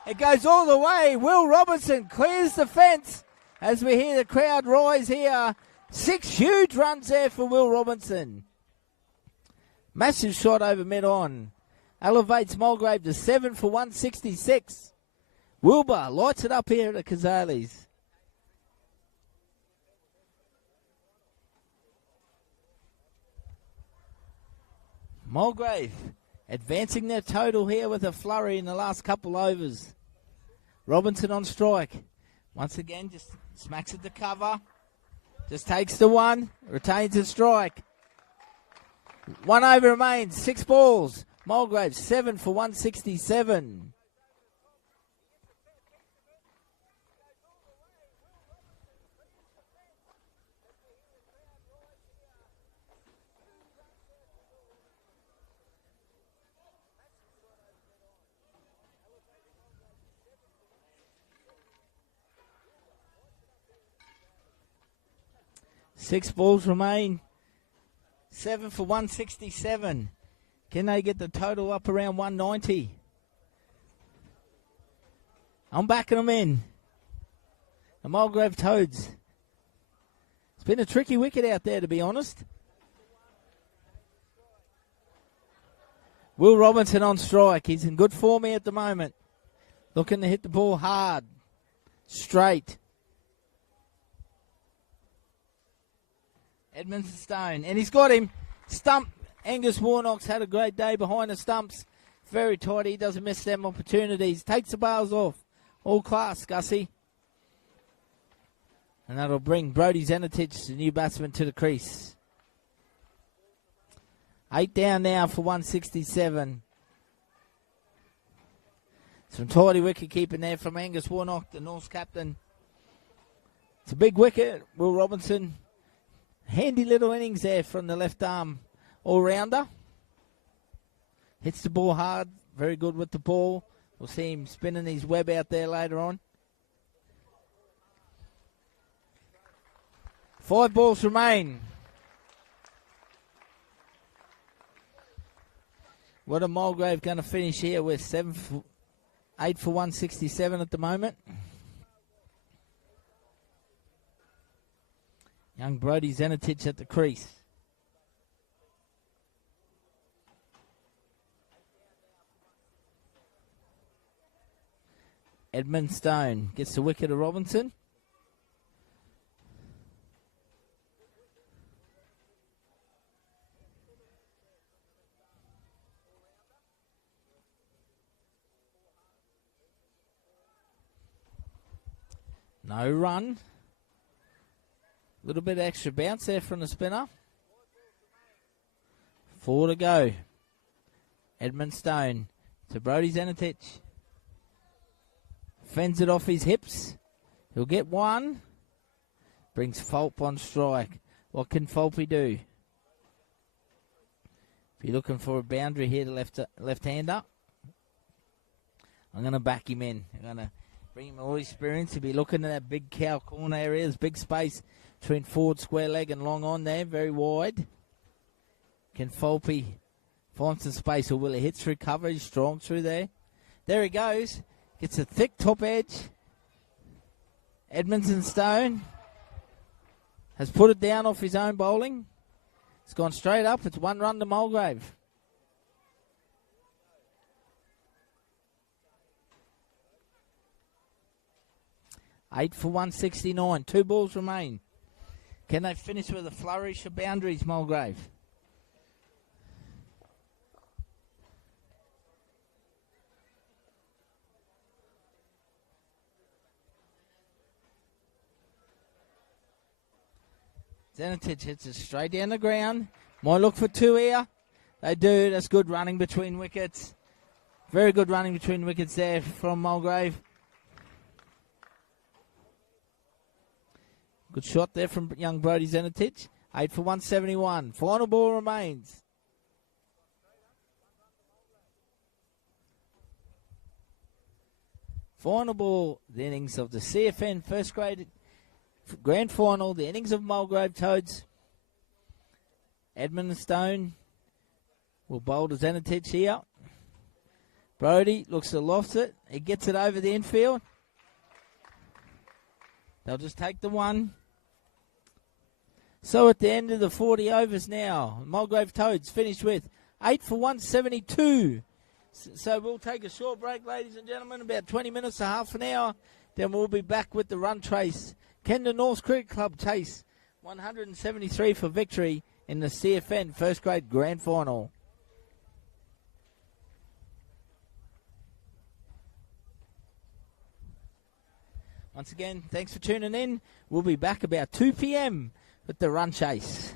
It goes all the way. Will Robinson clears the fence as we hear the crowd rise here. 6 huge runs there for Will Robinson. Massive shot over mid-on. Elevates Mulgrave to 7 for 166. Wilbur lights it up here at the Cazalys. Mulgrave advancing their total here with a flurry in the last couple overs. Robinson on strike. Once again, just smacks at the cover. Just takes the one. Retains the strike. 1 over remains. 6 balls. Mulgrave 7 for 167. Six balls remain. 7 for 167. Can they get the total up around 190? I'm backing them in. The Mulgrave Toads. It's been a tricky wicket out there, to be honest. Will Robinson on strike. He's in good form here at the moment. Looking to hit the ball hard. Straight. Edmondson Stone. And he's got him. Stump. Angus Warnock's had a great day behind the stumps. Very tight. He doesn't miss them opportunities. Takes the bales off. All class, Gussie. And that'll bring Brody Zenitich, the new batsman, to the crease. 8 down now for 167. Some tidy wicket keeping there from Angus Warnock, the North's captain. It's a big wicket. Will Robinson. Handy little innings there from the left arm all-rounder. Hits the ball hard. Very good with the ball. We'll see him spinning his web out there later on. 5 balls remain. What are Mulgrave going to finish here with? 8 for 167 at the moment. Young Brody Zenitich at the crease. Edmund Stone gets the wicket of Robinson. No run. Little bit of extra bounce there from the spinner. 4 to go. Edmund Stone to Brody Zenitich. Fends it off his hips. He'll get 1. Brings Fulp on strike. What can Fulpy do? If you're looking for a boundary here to left-hander, I'm going to back him in. I'm going to bring him all experience. He'll be looking at that big cow corner area. There's big space between forward square leg and long on there. Very wide. Can Fulpy find some space, or will he hit through cover? He's strong through there. There he goes. Gets a thick top edge. Edmondson Stone has put it down off his own bowling. It's gone straight up. It's 1 run to Mulgrave. Eight for 169. 2 balls remain. Can they finish with a flourish of boundaries, Mulgrave? Zenitich hits it straight down the ground. Might look for two here. They do. That's good running between wickets. Very good running between wickets there from Mulgrave. Good shot there from young Brody Zenitich. 8 for 171. Final ball remains. Final ball, the innings of the CFN first grade grand final, the innings of Mulgrave Toads. Edmund Stone will bowl to Zenitich here. Brody looks to loft it. He gets it over the infield. They'll just take the one. So at the end of the 40 overs now, Mulgrave Toads finished with 8 for 172. So we'll take a short break, ladies and gentlemen, about 20 minutes to half an hour. Then we'll be back with the run trace. Can the North Cricket Club chase 173 for victory in the CFN first grade grand final? Once again, thanks for tuning in. We'll be back about 2 p.m. with the run chase.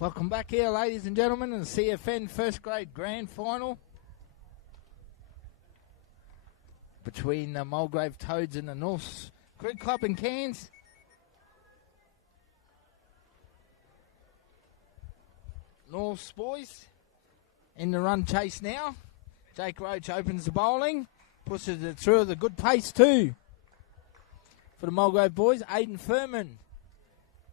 Welcome back here, ladies and gentlemen, in the CFN first grade grand final between the Mulgrave Toads and the North Cricket Club in Cairns. North's boys in the run chase now. Jake Roach opens the bowling, pushes it through with a good pace too. For the Mulgrave boys, Aidan Furman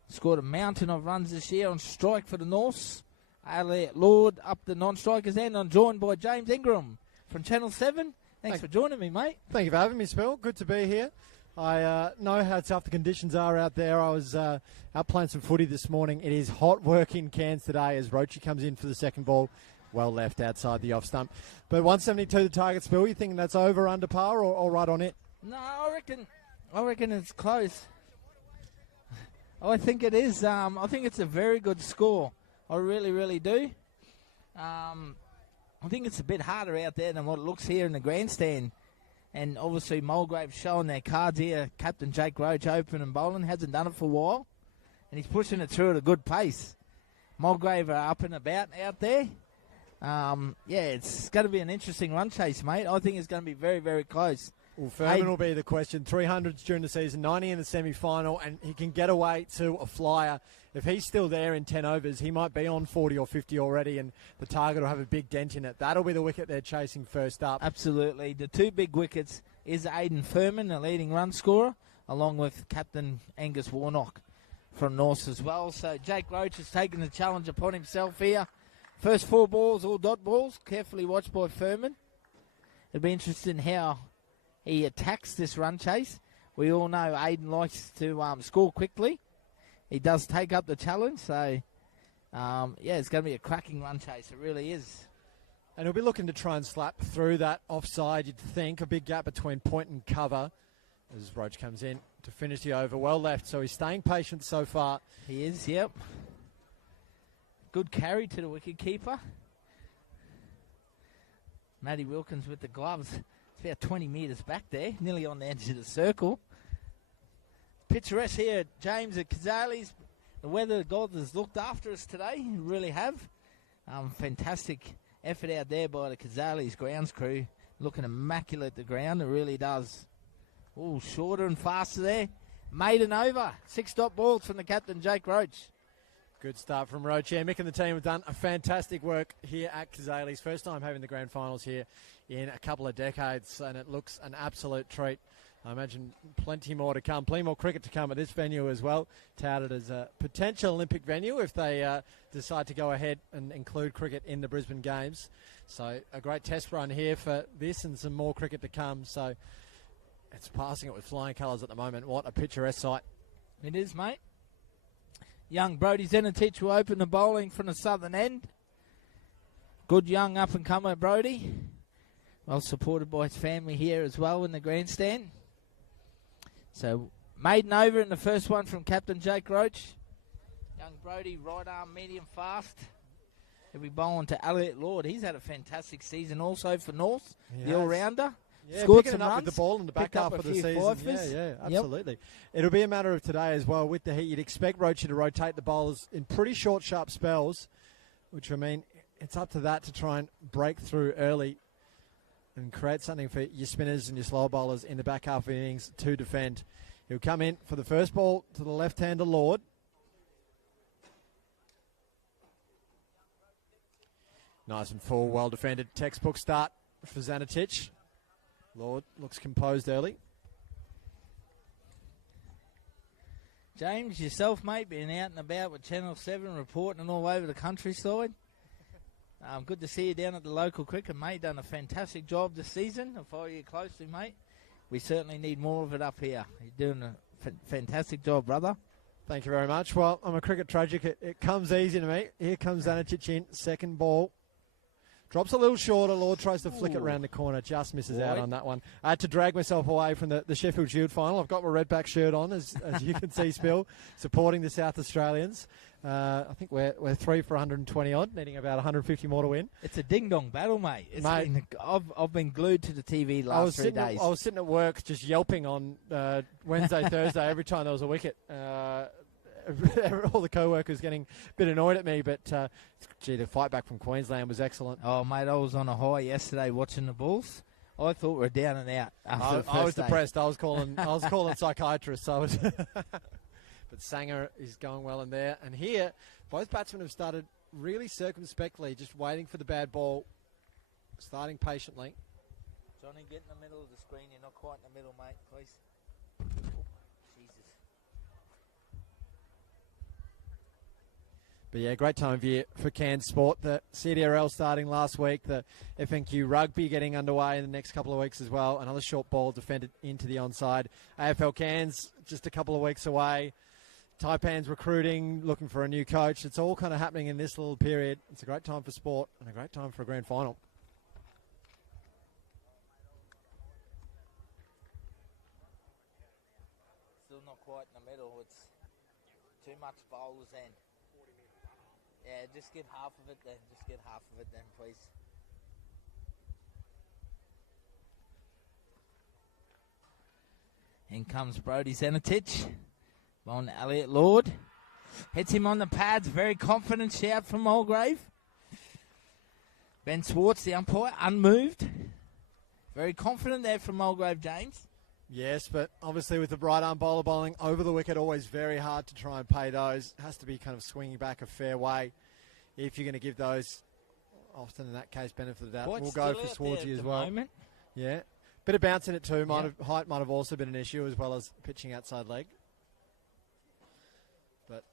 scored a mountain of runs this year on strike for the Norths. Elliot Lord up the non-strikers end. I'm joined by James Ingram from Channel 7. Thanks for joining me, mate. Thank you for having me, Spill. Good to be here. I know how tough the conditions are out there. I was out playing some footy this morning. It is hot work in Cairns today as Roachy comes in for the second ball. Well left outside the off stump. But 172 the target, Spill. You think that's over, under par, or right on it? No, I reckon it's close. I think it is. I think it's a very good score. I really, really do. I think it's a bit harder out there than what it looks here in the grandstand. And obviously Mulgrave showing their cards here. Captain Jake Roach open and bowling. Hasn't done it for a while. And he's pushing it through at a good pace. Mulgrave are up and about out there. It's going to be an interesting run chase, mate. I think it's going to be very, very close. Well, Furman will be the question. 300s during the season, 90 in the semi-final, and he can get away to a flyer. If he's still there in 10 overs, he might be on 40 or 50 already, and the target will have a big dent in it. That'll be the wicket they're chasing first up. Absolutely. The two big wickets is Aidan Furman, the leading run scorer, along with Captain Angus Warnock from North as well. So Jake Roach has taken the challenge upon himself here. First 4 balls, all dot balls, carefully watched by Furman. It'll be interesting how he attacks this run chase. We all know Aidan likes to score quickly. He does take up the challenge, so it's going to be a cracking run chase. It really is. And he'll be looking to try and slap through that offside, you'd think. A big gap between point and cover as Roach comes in to finish the over. Well left, so he's staying patient so far. He is, yep. Good carry to the wicket-keeper. Matty Wilkins with the gloves. It's about 20 metres back there, nearly on the edge of the circle. Picturesque here, James, at Cazaly's. The weather gods has looked after us today, really have. Fantastic effort out there by the Cazaly's grounds crew. Looking immaculate, the ground, it really does. Oh, shorter and faster there. Maiden over. 6 dot balls from the captain, Jake Roach. Good start from Roach. Yeah, Mick and the team have done a fantastic work here at Cazaly's. First time having the grand finals here in a couple of decades, and it looks an absolute treat. I imagine plenty more to come, plenty more cricket to come at this venue as well. Touted as a potential Olympic venue if they decide to go ahead and include cricket in the Brisbane Games. So a great test run here for this and some more cricket to come. So it's passing it with flying colours at the moment. What a picturesque sight. It is, mate. Young Brody Zenitich will open the bowling from the southern end. Good young up-and-comer Brody. Well supported by his family here as well in the grandstand. So, maiden over in the first one from Captain Jake Roach. Young Brody, right arm, medium fast. He'll be bowling to Elliot Lord. He's had a fantastic season also for North, the all-rounder. Yeah, scored picking some it up runs, with the ball in the back half of the season. Fifers. Yeah, absolutely. Yep. It'll be a matter of today as well. With the heat, you'd expect Roachy to rotate the bowlers in pretty short, sharp spells, which, I mean, it's up to that to try and break through early and create something for your spinners and your slow bowlers in the back half of innings to defend. He'll come in for the first ball to the left-hander Lord. Nice and full, well defended. Textbook start for Zanatich. Lord looks composed early. James, yourself, mate, being out and about with Channel 7, reporting all over the countryside. Good to see you down at the local cricket, mate. Done a fantastic job this season. I follow you closely, mate. We certainly need more of it up here. You're doing a fantastic job, brother. Thank you very much. Well, I'm a cricket tragic. It comes easy to me. Here comes Zanatich in. Second ball. Drops a little shorter. Lord tries to flick it round the corner. Just misses out on that one. I had to drag myself away from the Sheffield Shield final. I've got my redback shirt on, as you can see, Spill, supporting the South Australians. I think we're 3 for 120 odd, needing about 150 more to win. It's a ding-dong battle, mate. I've been glued to the TV last 3 days. I was sitting at work just yelping on Wednesday, Thursday, every time there was a wicket. all the co-workers getting a bit annoyed at me, but gee, the fight back from Queensland was excellent. Oh, mate, I was on a high yesterday watching the Bulls. I thought we were down and out after the first I was day. depressed. I was calling psychiatrists. But Sanger is going well in there. And here, both batsmen have started really circumspectly, just waiting for the bad ball, starting patiently. Johnny, get in the middle of the screen. You're not quite in the middle, mate, please. Jesus. But yeah, great time of year for Cairns sport. The CDRL starting last week, the FNQ rugby getting underway in the next couple of weeks as well. Another short ball defended into the onside. AFL Cairns just a couple of weeks away. Taipan's recruiting, looking for a new coach. It's all kind of happening in this little period. It's a great time for sport and a great time for a grand final. Still not quite in the middle. It's too much bowlers in. Yeah, just get half of it then. Just get half of it then, please. In comes Brodie Zenatich. On Elliot Lord. Hits him on the pads. Very confident shout from Mulgrave. Ben Swartz, the umpire, unmoved. Very confident there from Mulgrave, James. Yes, but obviously with the right arm bowler bowling over the wicket, always very hard to try and pay those. Has to be kind of swinging back a fair way if you're going to give those, often in that case, benefit of the doubt. We'll go for Swartzy as well. Moment. Yeah. Bit of bounce in it too. Height might have also been an issue, as well as pitching outside leg. But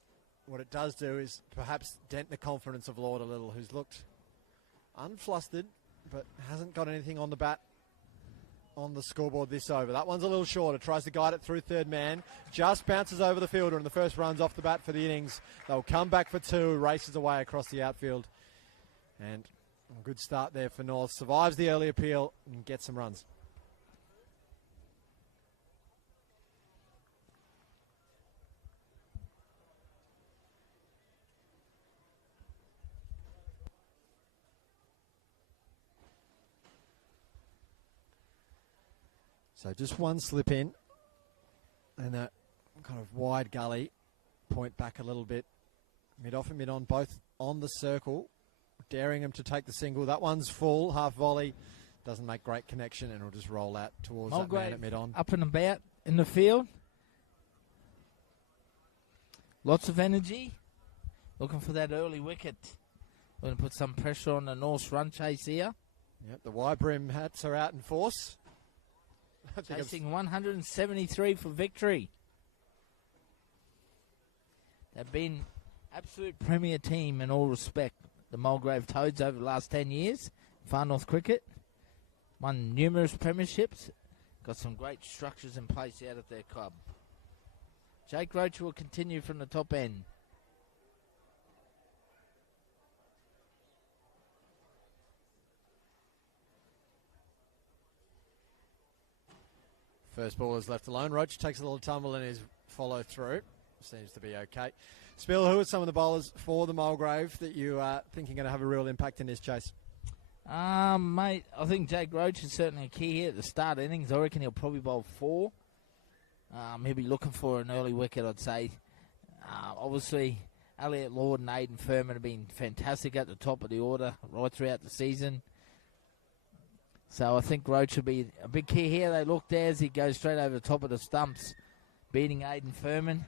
what it does do is perhaps dent the confidence of Lord a little, who's looked unflustered, but hasn't got anything on the bat on the scoreboard this over. That one's a little shorter. Tries to guide it through third man. Just bounces over the fielder, and the first run's off the bat for the innings. They'll come back for two. Races away across the outfield. And a good start there for North. Survives the early appeal and gets some runs. So just one slip in and that kind of wide gully, point back a little bit. Mid-off and mid-on, both on the circle, daring him to take the single. That one's full, half volley. Doesn't make great connection and it'll just roll out towards Mulgrave, that man at mid-on. Up and about in the field. Lots of energy. Looking for that early wicket. We're going to put some pressure on the North's run chase here. Yep, the wide brim hats are out in force. Chasing 173 for victory. They've been absolute premier team in all respect. The Mulgrave Toads over the last 10 years. Far North Cricket. Won numerous premierships. Got some great structures in place out of their club. Jake Roach will continue from the top end. First ball is left alone. Roach takes a little tumble in his follow through. Seems to be okay. Spill, who are some of the bowlers for the Mulgrave that you think are going to have a real impact in this chase? Mate, I think Jake Roach is certainly a key here at the start innings. I reckon he'll probably bowl 4. He'll be looking for an early wicket, I'd say. Obviously, Elliot Lord and Aidan Furman have been fantastic at the top of the order right throughout the season. So I think Roach will be a big key here. They look there as he goes straight over the top of the stumps, beating Aidan Furman.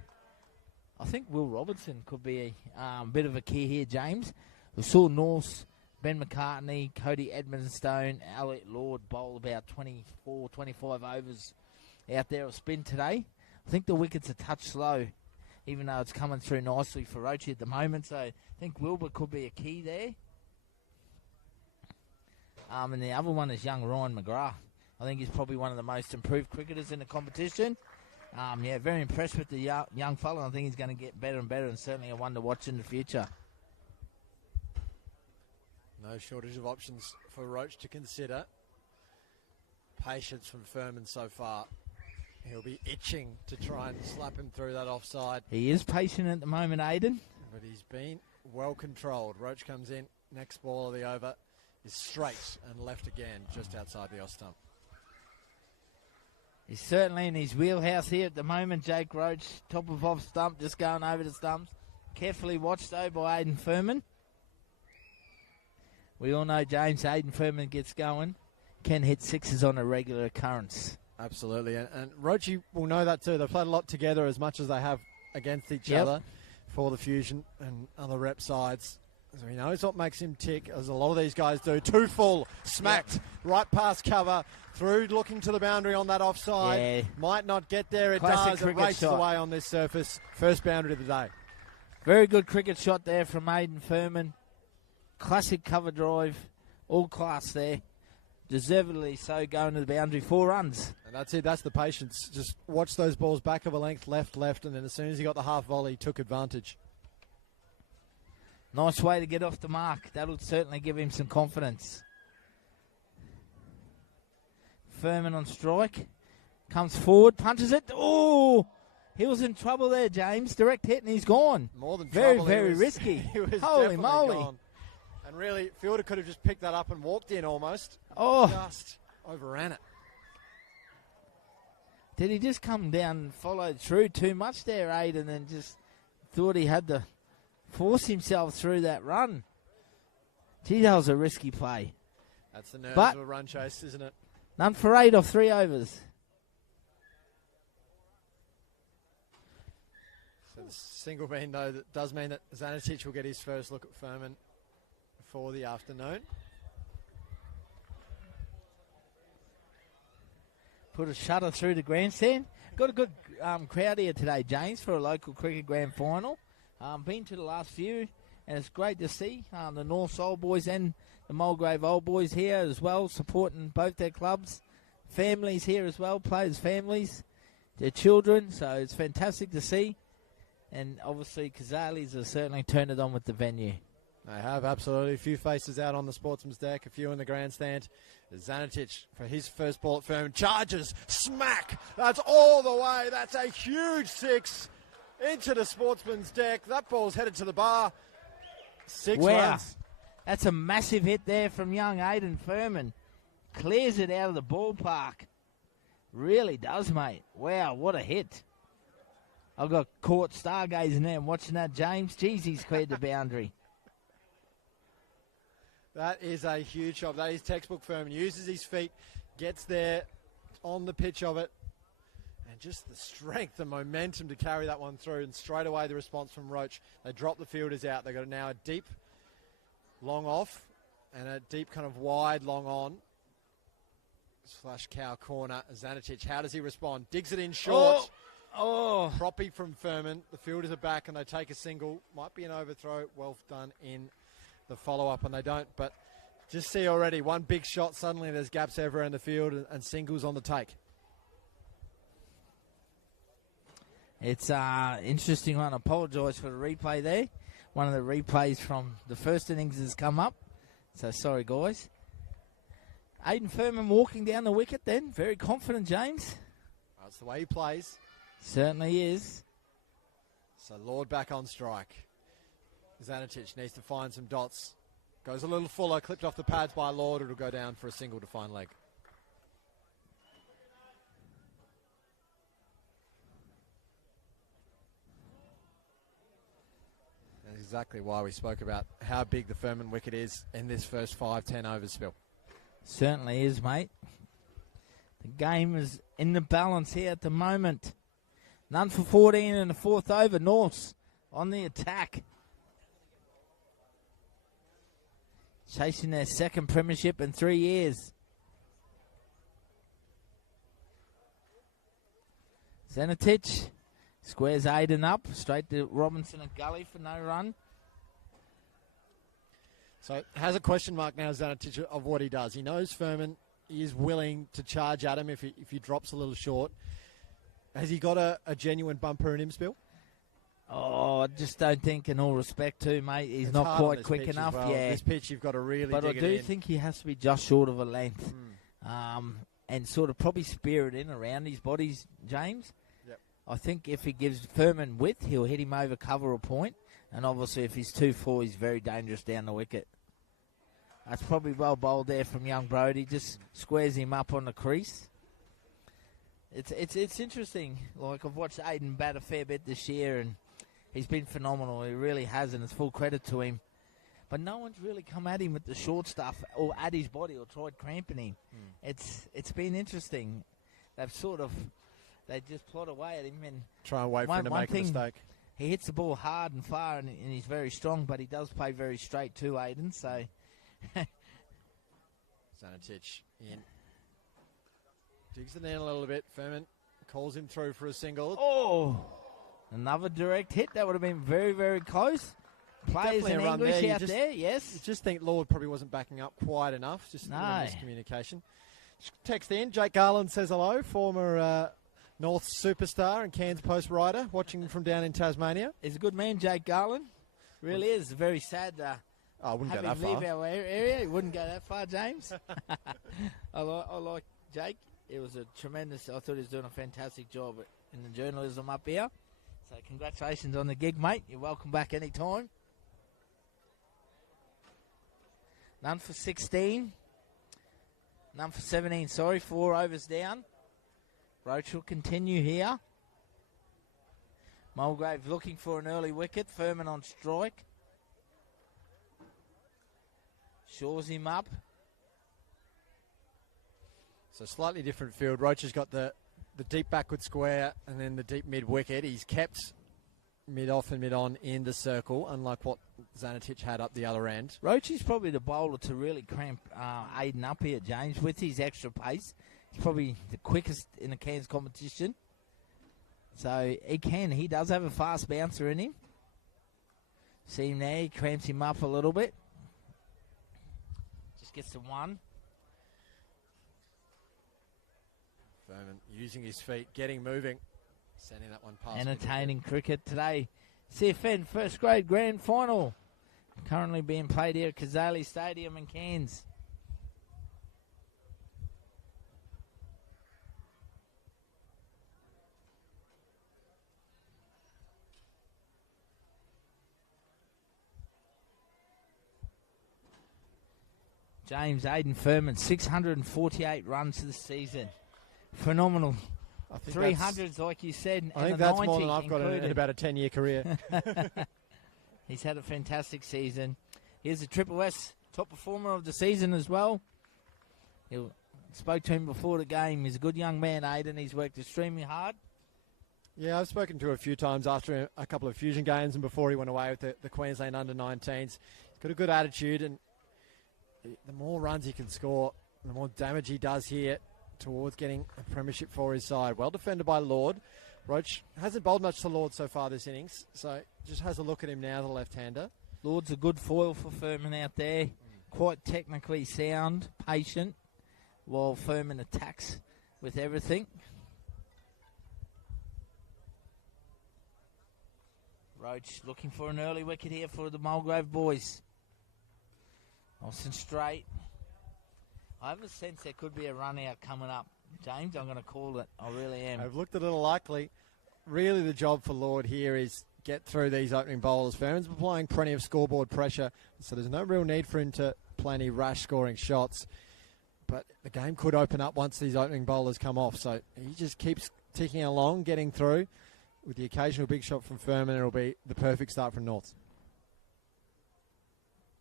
I think Will Robertson could be a bit of a key here, James. We saw Norse, Ben McCartney, Cody Edmonstone, Elliot Lord bowl about 24, 25 overs out there of spin today. I think the wicket's a touch slow, even though it's coming through nicely for Roach at the moment. So I think Wilbur could be a key there. And the other one is young Ryan McGrath. I think he's probably one of the most improved cricketers in the competition. Yeah, very impressed with the young fella. I think he's going to get better and better and certainly a one to watch in the future. No shortage of options for Roach to consider. Patience from Furman so far. He'll be itching to try and slap him through that offside. He is patient at the moment, Aidan. But he's been well controlled. Roach comes in. Next ball of the over is straight and left again, just outside the off stump. He He's certainly in his wheelhouse here at the moment. Jake Roach, top of off stump, just going over the stumps. Carefully watched, though, by Aidan Furman. We all know James Aidan Furman gets going. Can hit sixes on a regular occurrence. Absolutely. And Roachy will know that too. They've played a lot together as much as they have against each other for the Fusion and other rep sides. So he knows what makes him tick, as a lot of these guys do. Too full, smacked, right past cover, through looking to the boundary on that offside. Yeah. Might not get there, it Classic does. It cricket races shot. away on this surface. First boundary of the day. Very good cricket shot there from Aidan Furman. Classic cover drive, all class there. Deservedly so, going to the boundary, 4 runs. And that's it, that's the patience. Just watch those balls back of a length, left, and then as soon as he got the half volley, he took advantage. Nice way to get off the mark. That'll certainly give him some confidence. Furman on strike. Comes forward, punches it. Oh! He was in trouble there, James. Direct hit and he's gone. More than very, trouble. very risky. He was Holy definitely moly. gone. And really, Fielder could have just picked that up and walked in almost. Oh. Just overran it. Did he just come down and follow through too much there, Aidan, and just thought he had to force himself through that run? Gee, that was a risky play. That's the nerves But of a run chase, isn't it? none for 8 off 3 overs. So the single bean, though, that does mean that Zanatic will get his first look at Furman for the afternoon. Put a shutter through the grandstand. Got a good crowd here today, James, for a local cricket grand final. Been to the last few, and it's great to see the North Old Boys and the Mulgrave Old Boys here as well, supporting both their clubs. Families here as well, players' families, their children, so it's fantastic to see. And obviously, Cazaly's have certainly turned it on with the venue. They have, absolutely. A few faces out on the sportsman's deck, a few in the grandstand. Zanatic for his first ball at Furman. Charges, smack! That's all the way. That's a huge 6 into the sportsman's deck. That ball's headed to the bar. 6 runs. That's a massive hit there from young Aidan Furman. Clears it out of the ballpark. Really does, mate. Wow, what a hit. I got caught stargazing there and watching that, James. Jeez, he's cleared the boundary. That is a huge shot. That is textbook Furman. Uses his feet, gets there on the pitch of it, and just the strength and momentum to carry that one through. And straight away the response from Roach. They drop the fielders out. They've got now a deep long off and a deep kind of wide long on. Slash cow corner. Zanatic, how does he respond? Digs it in short. Oh. Proppy from Furman. The fielders are back and they take a single. Might be an overthrow. Well done in the follow-up, and they don't. But just see already, one big shot, suddenly there's gaps everywhere in the field and singles on the take. It's an interesting one. I apologise for the replay there. One of the replays from the first innings has come up. So sorry, guys. Aidan Furman walking down the wicket then. Very confident, James. That's the way he plays. Certainly is. So Lord back on strike. Zanatic needs to find some dots. Goes a little fuller, clipped off the pads by Lord. It'll go down for a single to fine leg. That's exactly why we spoke about how big the Furman wicket is in this first 5-10 overs spill. Certainly is, mate. The game is in the balance here at the moment. None for 14 in the 4th over. Norths on the attack. Chasing their second premiership in 3 years. Zanatic squares Aidan up. Straight to Robinson and Gully for no run. So has a question mark now, Zanatic, of what he does. He knows Furman is willing to charge at him if he drops a little short. Has he got a genuine bumper in him, Spill? Oh, I just don't think, in all respect to, mate, he's It's not hard on quite this quick pitch as enough. well. Yeah, This pitch you've got to really but I dig do it in. think he has to be just short of a length, and sort of probably spear it in around his body, James. Yep. I think if he gives Furman width, he'll hit him over cover or point, and obviously if he's too full, he's very dangerous down the wicket. That's probably well bowled there from young Brody. Just squares him up on the crease. It's interesting. Like, I've watched Aiden bat a fair bit this year, and he's been phenomenal. He really has, and it's full credit to him. But no one's really come at him with the short stuff or at his body or tried cramping him. It's been interesting. They just plot away at him and try and wait for him to make a mistake. He hits the ball hard and far, and he's very strong, but he does play very straight too, Aiden. So Zanetich in. Digs it in a little bit. Furman calls him through for a single. Oh, another direct hit. That would have been very, very close. Players Definitely in a run English there. out there, yes. You just think Lord probably wasn't backing up quite enough. Just a little miscommunication. Text in. Jake Garland says hello. Former North superstar and Cairns Post writer, watching from down in Tasmania. He's a good man, Jake Garland. Really is. Very sad I wouldn't go that having far. leave our area. He wouldn't go that far, James. I like Jake. It was a tremendous. I thought he was doing a fantastic job in the journalism up here. So congratulations on the gig, mate. You're welcome back anytime. None for 16. None for 17, sorry. 4 overs down. Roach will continue here. Mulgrave looking for an early wicket. Furman on strike. Shores him up. So slightly different field. Roach has got the deep backward square and then the deep mid wicket. He's kept mid off and mid on in the circle, unlike what Zanetich had up the other end. Roach is probably the bowler to really cramp Aiden up here, James, with his extra pace. He's probably the quickest in the Cairns competition. So he does have a fast bouncer in him. See him there, he cramps him up a little bit. Just gets to 1. Furman using his feet, getting moving, sending that one past. Entertaining cricket today. CFN first grade grand final. Currently being played here at Cazaly Stadium in Cairns. James Aiden Furman, 648 runs this season. Phenomenal. 300s, like you said. I think that's more than I've got in about a 10-year career. He's had a fantastic season. Here's the Triple S top performer of the season as well. Spoke to him before the game. He's a good young man, Aiden. He's worked extremely hard. Yeah, I've spoken to him a few times after a couple of Fusion games and before he went away with the Queensland under-19s. He's got a good attitude, and the more runs he can score, the more damage he does here towards getting a premiership for his side. Well defended by Lord. Roach hasn't bowled much to Lord so far this innings, so just has a look at him now, the left-hander. Lord's a good foil for Furman out there. Quite technically sound, patient, while Furman attacks with everything. Roach looking for an early wicket here for the Mulgrave boys. Austin straight. I have a sense there could be a run out coming up. James, I'm going to call it. I really am. I've looked a little likely. Really the job for Lord here is get through these opening bowlers. Furman's applying plenty of scoreboard pressure, so there's no real need for him to play any rash scoring shots. But the game could open up once these opening bowlers come off. So he just keeps ticking along, getting through. With the occasional big shot from Furman, it'll be the perfect start from North.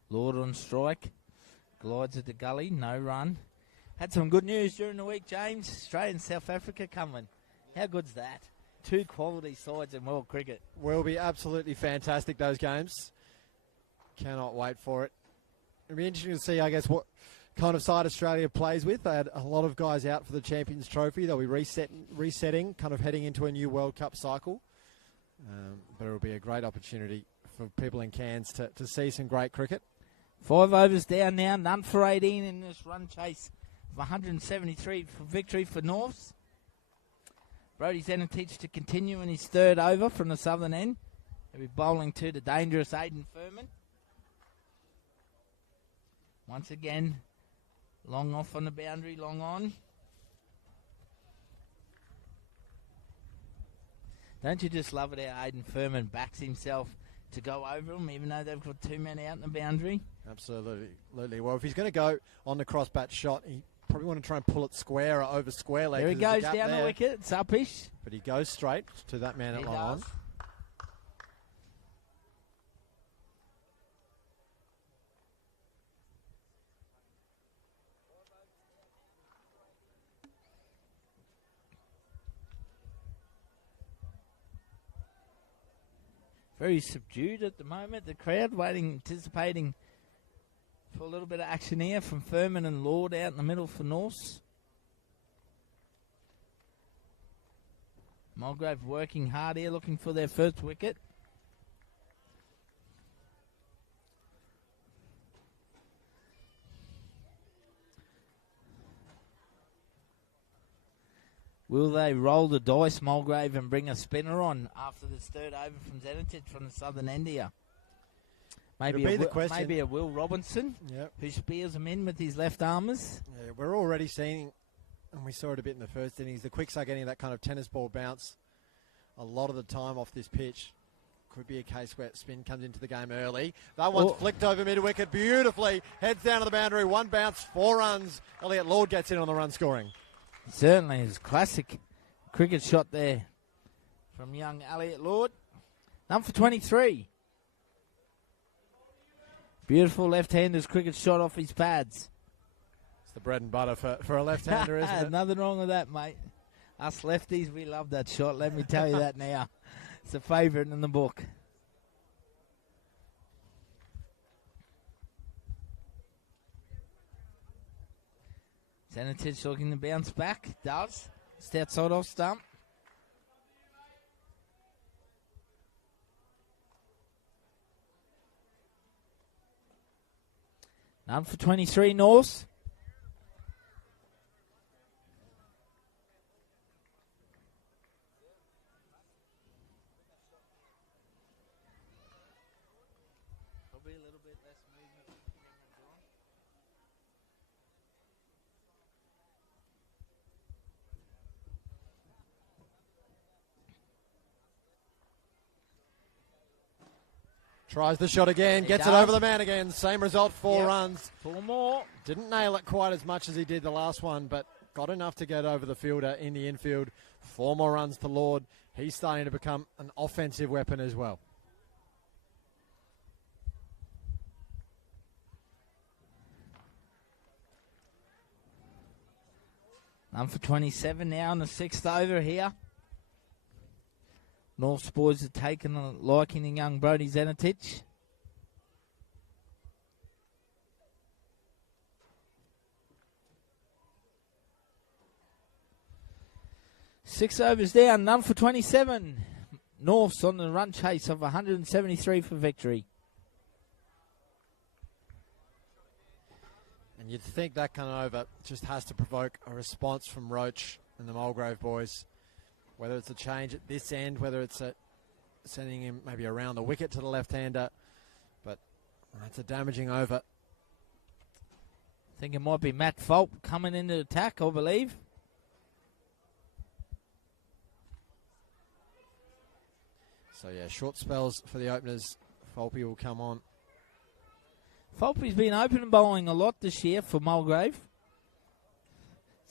Lord on strike. Glides at the gully, no run. Had some good news during the week, James. Australia and South Africa coming. How good's that? 2 quality sides in world cricket. Will be absolutely fantastic, those games. Cannot wait for it. It'll be interesting to see, I guess, what kind of side Australia plays with. They had a lot of guys out for the Champions Trophy. They'll be resetting, kind of heading into a new World Cup cycle. But it'll be a great opportunity for people in Cairns to see some great cricket. 5 overs down now, none for 18 in this run chase of 173 for victory for Norths. Brodie Zanetich to continue in his 3rd over from the southern end. He'll be bowling to the dangerous Aiden Furman. Once again, long off on the boundary, long on. Don't you just love it how Aiden Furman backs himself to go over them, even though they've got 2 men out in the boundary? Absolutely. Well, if he's going to go on the cross bat shot, he probably want to try and pull it square or over square leg. There he goes down the wicket. It's upish. But he goes straight to that man at line. Very subdued at the moment. The crowd waiting, anticipating for a little bit of action here from Furman and Lord out in the middle for Norse. Mulgrave working hard here, looking for their first wicket. Will they roll the dice, Mulgrave, and bring a spinner on after this third over from Zenitich from the southern end here? Maybe a Will Robinson, who spears them in with his left armers. Yeah, we're already seeing, and we saw it a bit in the first innings, the Quicks are getting that kind of tennis ball bounce a lot of the time off this pitch. Could be a case where spin comes into the game early. That one's flicked over mid-wicket beautifully. Heads down to the boundary. One bounce, 4 runs. Elliot Lord gets in on the run scoring. Certainly is classic cricket shot there from young Elliot Lord. Number 23. Beautiful left-hander's cricket shot off his pads. It's the bread and butter for a left-hander, isn't it? Nothing wrong with that, mate. Us lefties, we love that shot. Let me tell you that now. It's a favourite in the book. Zenitich looking to bounce back. Does. Just outside off stump. None for 23 Norse. Probably a little bit less movement. Tries the shot again, gets it over the man again. Same result, 4 runs. 4 more. Didn't nail it quite as much as he did the last one, but got enough to get over the fielder in the infield. 4 more runs to Lord. He's starting to become an offensive weapon as well. None for 27 now in the 6th over here. North's boys have taken a liking in young Brodie Zenitich. Six overs down, none for 27. North's on the run chase of 173 for victory. And you'd think that kind of over just has to provoke a response from Roach and the Mulgrave boys. Whether it's a change at this end, whether it's sending him maybe around the wicket to the left-hander. But that's a damaging over. I think it might be Matt Fulp coming into attack, I believe. So, yeah, short spells for the openers. Fulpy will come on. Fulpy's been open bowling a lot this year for Mulgrave.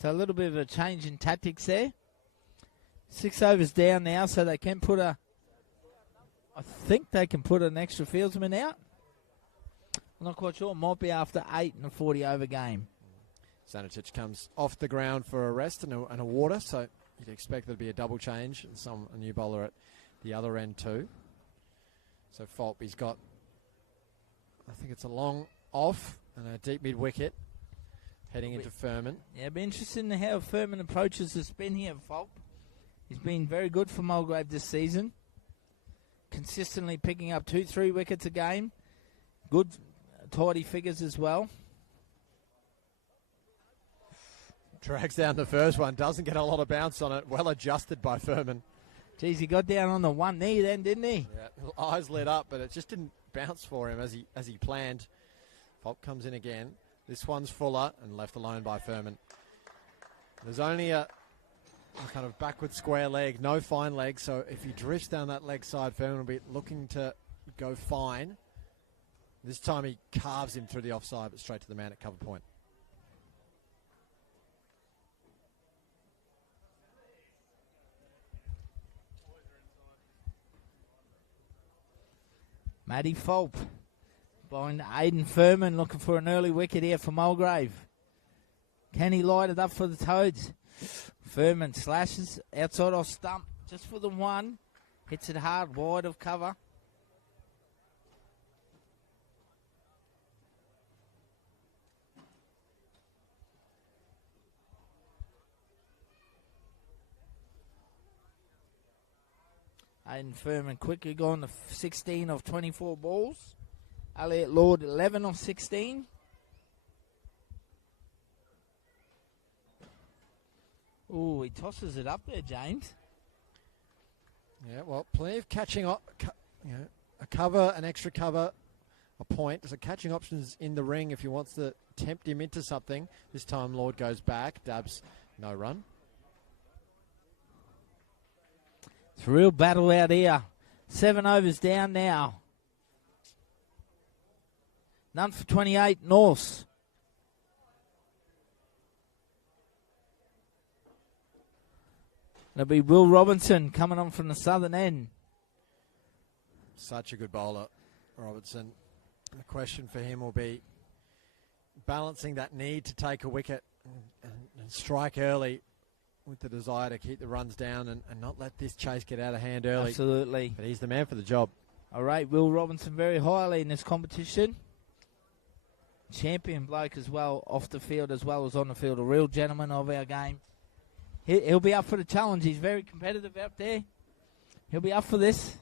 So a little bit of a change in tactics there. 6 overs down now, so they can put I think they can put an extra fieldsman out. I'm not quite sure. It might be after 8 in a 40-over game. Zenitich comes off the ground for a rest and a water, so you'd expect there to be a double change and a new bowler at the other end too. So Fulpy's got, I think it's a long off and a deep mid-wicket heading into Furman. Yeah, it'll be interesting to how Furman approaches the spin here, Fulp. He's been very good for Mulgrave this season. Consistently picking up 2-3 wickets a game. Good tidy figures as well. Drags down the first one. Doesn't get a lot of bounce on it. Well adjusted by Furman. Geez, he got down on the one knee then, didn't he? Yeah, eyes lit up, but it just didn't bounce for him as he planned. Fulp comes in again. This one's fuller and left alone by Furman. There's only a kind of backward square leg, no fine leg, so if he drifts down that leg side, Furman will be looking to go fine. This time he carves him through the offside, but straight to the man at cover point. Matty Fulp behind Aidan Furman, looking for an early wicket here for Mulgrave. Can he light it up for the Toads? Furman slashes outside off stump just for the one. Hits it hard, wide of cover. Aidan Furman quickly gone to 16 of 24 balls. Elliot Lord 11 of 16. Oh, he tosses it up there, James. Yeah, well, plenty of catching up. A cover, an extra cover, a point. So catching options in the ring if he wants to tempt him into something. This time Lord goes back. Dabs, no run. It's a real battle out here. 7 overs down now. None for 28, Norse. It'll be Will Robinson coming on from the southern end. Such a good bowler, Robertson. The question for him will be balancing that need to take a wicket and strike early with the desire to keep the runs down and not let this chase get out of hand early. Absolutely. But he's the man for the job. All right, Will Robinson very highly in this competition. Champion bloke as well, off the field as well as on the field. A real gentleman of our game. He'll be up for the challenge. He's very competitive out there. He'll be up for this.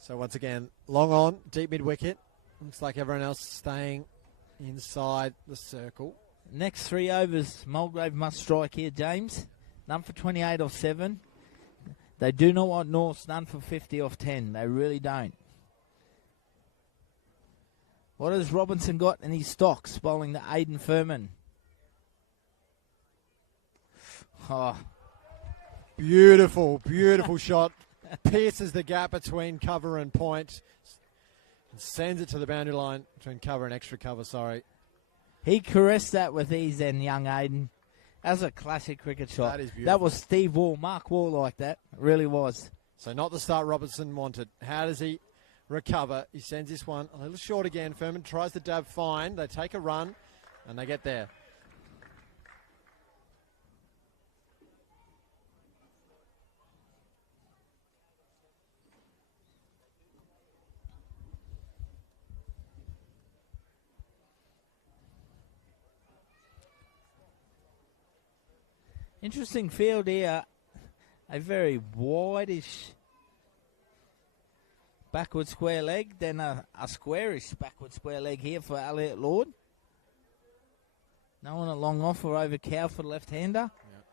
So once again, long on, deep mid-wicket. Looks like everyone else staying inside the circle. Next 3 overs, Mulgrave must strike here, James. None for 28 off 7. They do not want North's none for 50 off 10. They really don't. What has Robinson got in his stocks, bowling to Aidan Furman? Oh. Beautiful, beautiful shot. Pierces the gap between cover and point. And sends it to the boundary line between cover and extra cover, sorry. He caressed that with ease then, young Aidan. That was a classic cricket shot. That is beautiful. That was Steve Wall, Mark Wall like that. It really was. So not the start Robertson wanted. How does he recover? He sends this one a little short again. Furman tries to dab fine. They take a run and they get there. Interesting field here. A very wideish backward square leg, then a squarish backward square leg here for Elliot Lord. No one a long offer over Cow for the left-hander. Yep.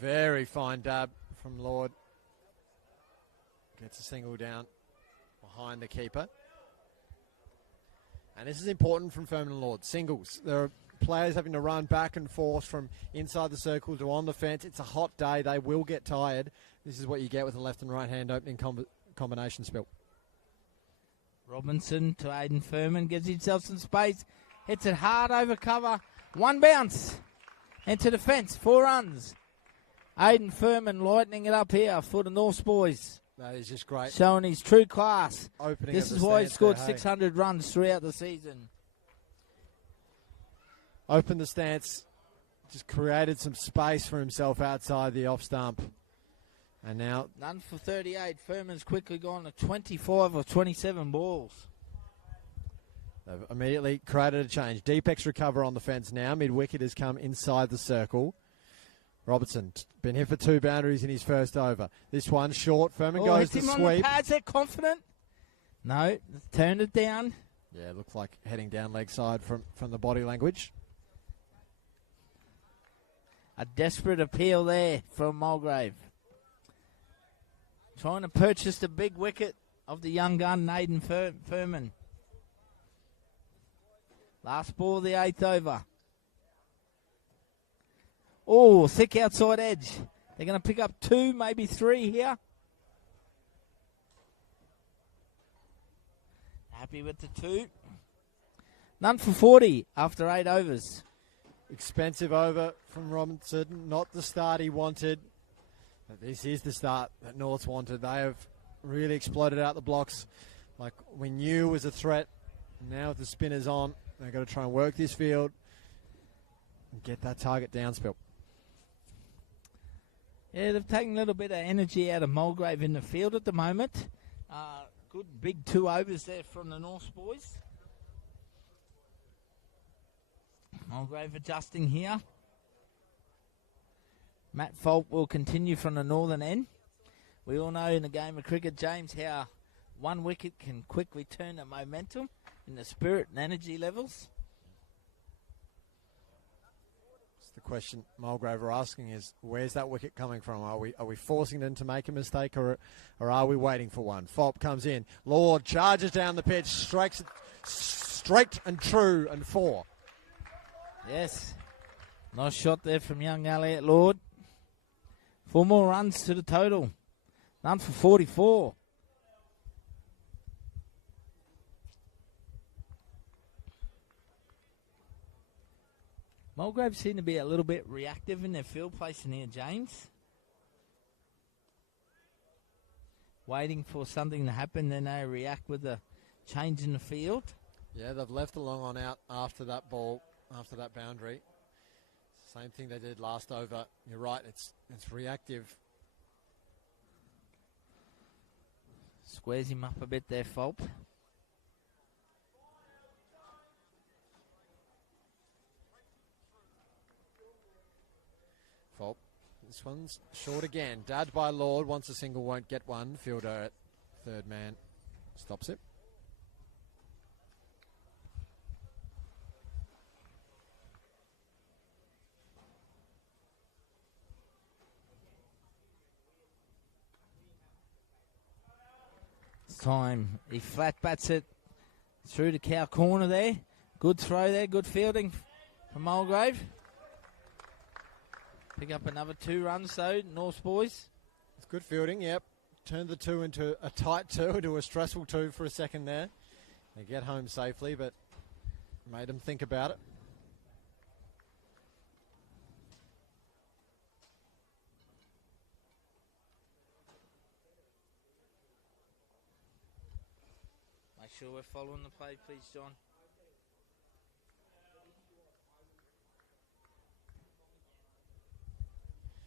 Very fine dab from Lord. Gets a single down behind the keeper. And this is important from Furman and Lord. Singles. There are players having to run back and forth from inside the circle to on the fence. It's a hot day. They will get tired. This is what you get with a left and right hand opening combination spell. Robinson to Aidan Furman. Gives himself some space. Hits it hard over cover. One bounce. Into the fence. 4 runs. Aidan Furman lightening it up here for the Norse boys. That is just great. Showing his true class. Opening this is why he scored 600 runs throughout the season. Opened the stance, just created some space for himself outside the off stump. And now... None for 38. Furman's quickly gone to 25 of 27 balls. They've immediately created a change. Deep extra cover on the fence now. Mid-wicket has come inside the circle. Robertson, been hit for 2 boundaries in his first over. This one short. Furman goes to him sweep. On the pads there, confident. No, turned it down. Yeah, it looked like heading down leg side from the body language. A desperate appeal there from Mulgrave. Trying to purchase the big wicket of the young gun, Aidan Furman. Last ball of the 8th over. Oh, thick outside edge. They're going to pick up 2, maybe 3 here. Happy with the 2. None for 40 after 8 overs. Expensive over from Robinson. Not the start he wanted. But this is the start that North's wanted. They have really exploded out the blocks like we knew was a threat. Now with the spinners on, they've got to try and work this field and get that target down, Spill. Yeah, they've taken a little bit of energy out of Mulgrave in the field at the moment. Good big 2 overs there from the Norths boys. Mulgrave adjusting here. Matt Folk will continue from the northern end. We all know in the game of cricket, James, how one wicket can quickly turn the momentum in the spirit and energy levels. The question Mulgrave are asking is, where's that wicket coming from? Are we forcing them to make a mistake, or are we waiting for one? Fopp comes in. Lord charges down the pitch, strikes it straight and true, and 4. Yes. Nice shot there from young Elliot Lord. 4 more runs to the total. None for 44. Mulgrave seem to be a little bit reactive in their field placing here, James. Waiting for something to happen, then they react with a change in the field. Yeah, they've left the long on out after that ball, after that boundary. Same thing they did last over. You're right, it's reactive. Squares him up a bit there, Fulp. Fulp. This one's short again. Dad by Lord, wants a single, won't get one. Fielder at third man stops it. Time. He flat bats it through the cow corner there. Good throw there. Good fielding from Mulgrave. Pick up another 2 runs though, North boys. It's good fielding, yep. Turned the 2 into a tight 2, into a stressful 2 for a second there. They get home safely, but made them think about it. Make sure we're following the play, please, John.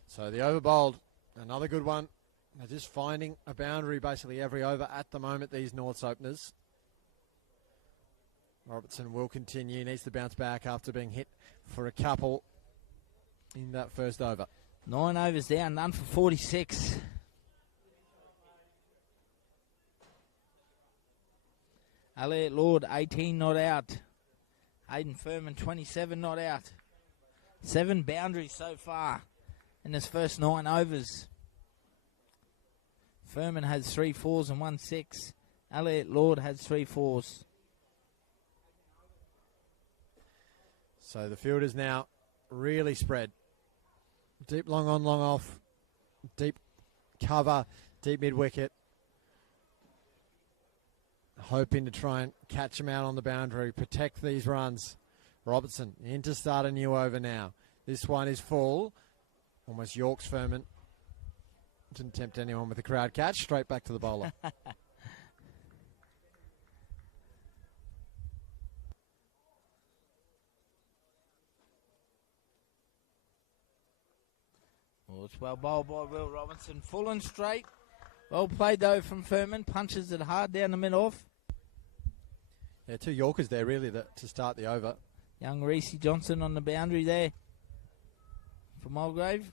So the over bowled, another good one. They're just finding a boundary basically every over at the moment, these Norths openers. Robertson will continue, needs to bounce back after being hit for a couple in that first over. 9 overs down, none for 46. Elliot Lord, 18 not out. Hayden Furman, 27 not out. 7 boundaries so far in his first 9 overs. Furman has 3 4s and 1 6. Elliot Lord has 3 4s. So the field is now really spread. Deep long on, long off. Deep cover, deep mid-wicket. Hoping to try and catch him out on the boundary, protect these runs. Robertson in to start a new over now. This one is full. Almost York's Furman. Didn't tempt anyone with a crowd catch. Straight back to the bowler. Well, it's well bowled by Will Robinson. Full and straight. Well played, though, from Furman. Punches it hard down the mid-off. Yeah, 2 Yorkers there, really, to start the over. Young Reese Johnson on the boundary there for Mulgrave.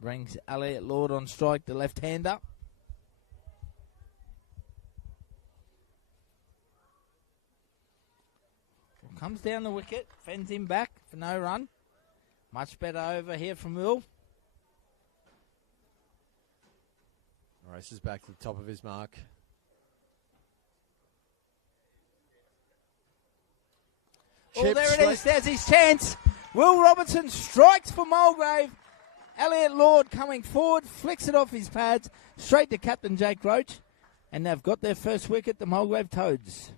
Brings Elliot Lord on strike, the left-hander. Comes down the wicket, fends him back for no run. Much better over here from Will. Races back to the top of his mark. Oh, there it is. There's his chance. Will Robinson strikes for Mulgrave. Elliot Lord coming forward, flicks it off his pads, straight to Captain Jake Roach. And they've got their first wicket, the Mulgrave Toads.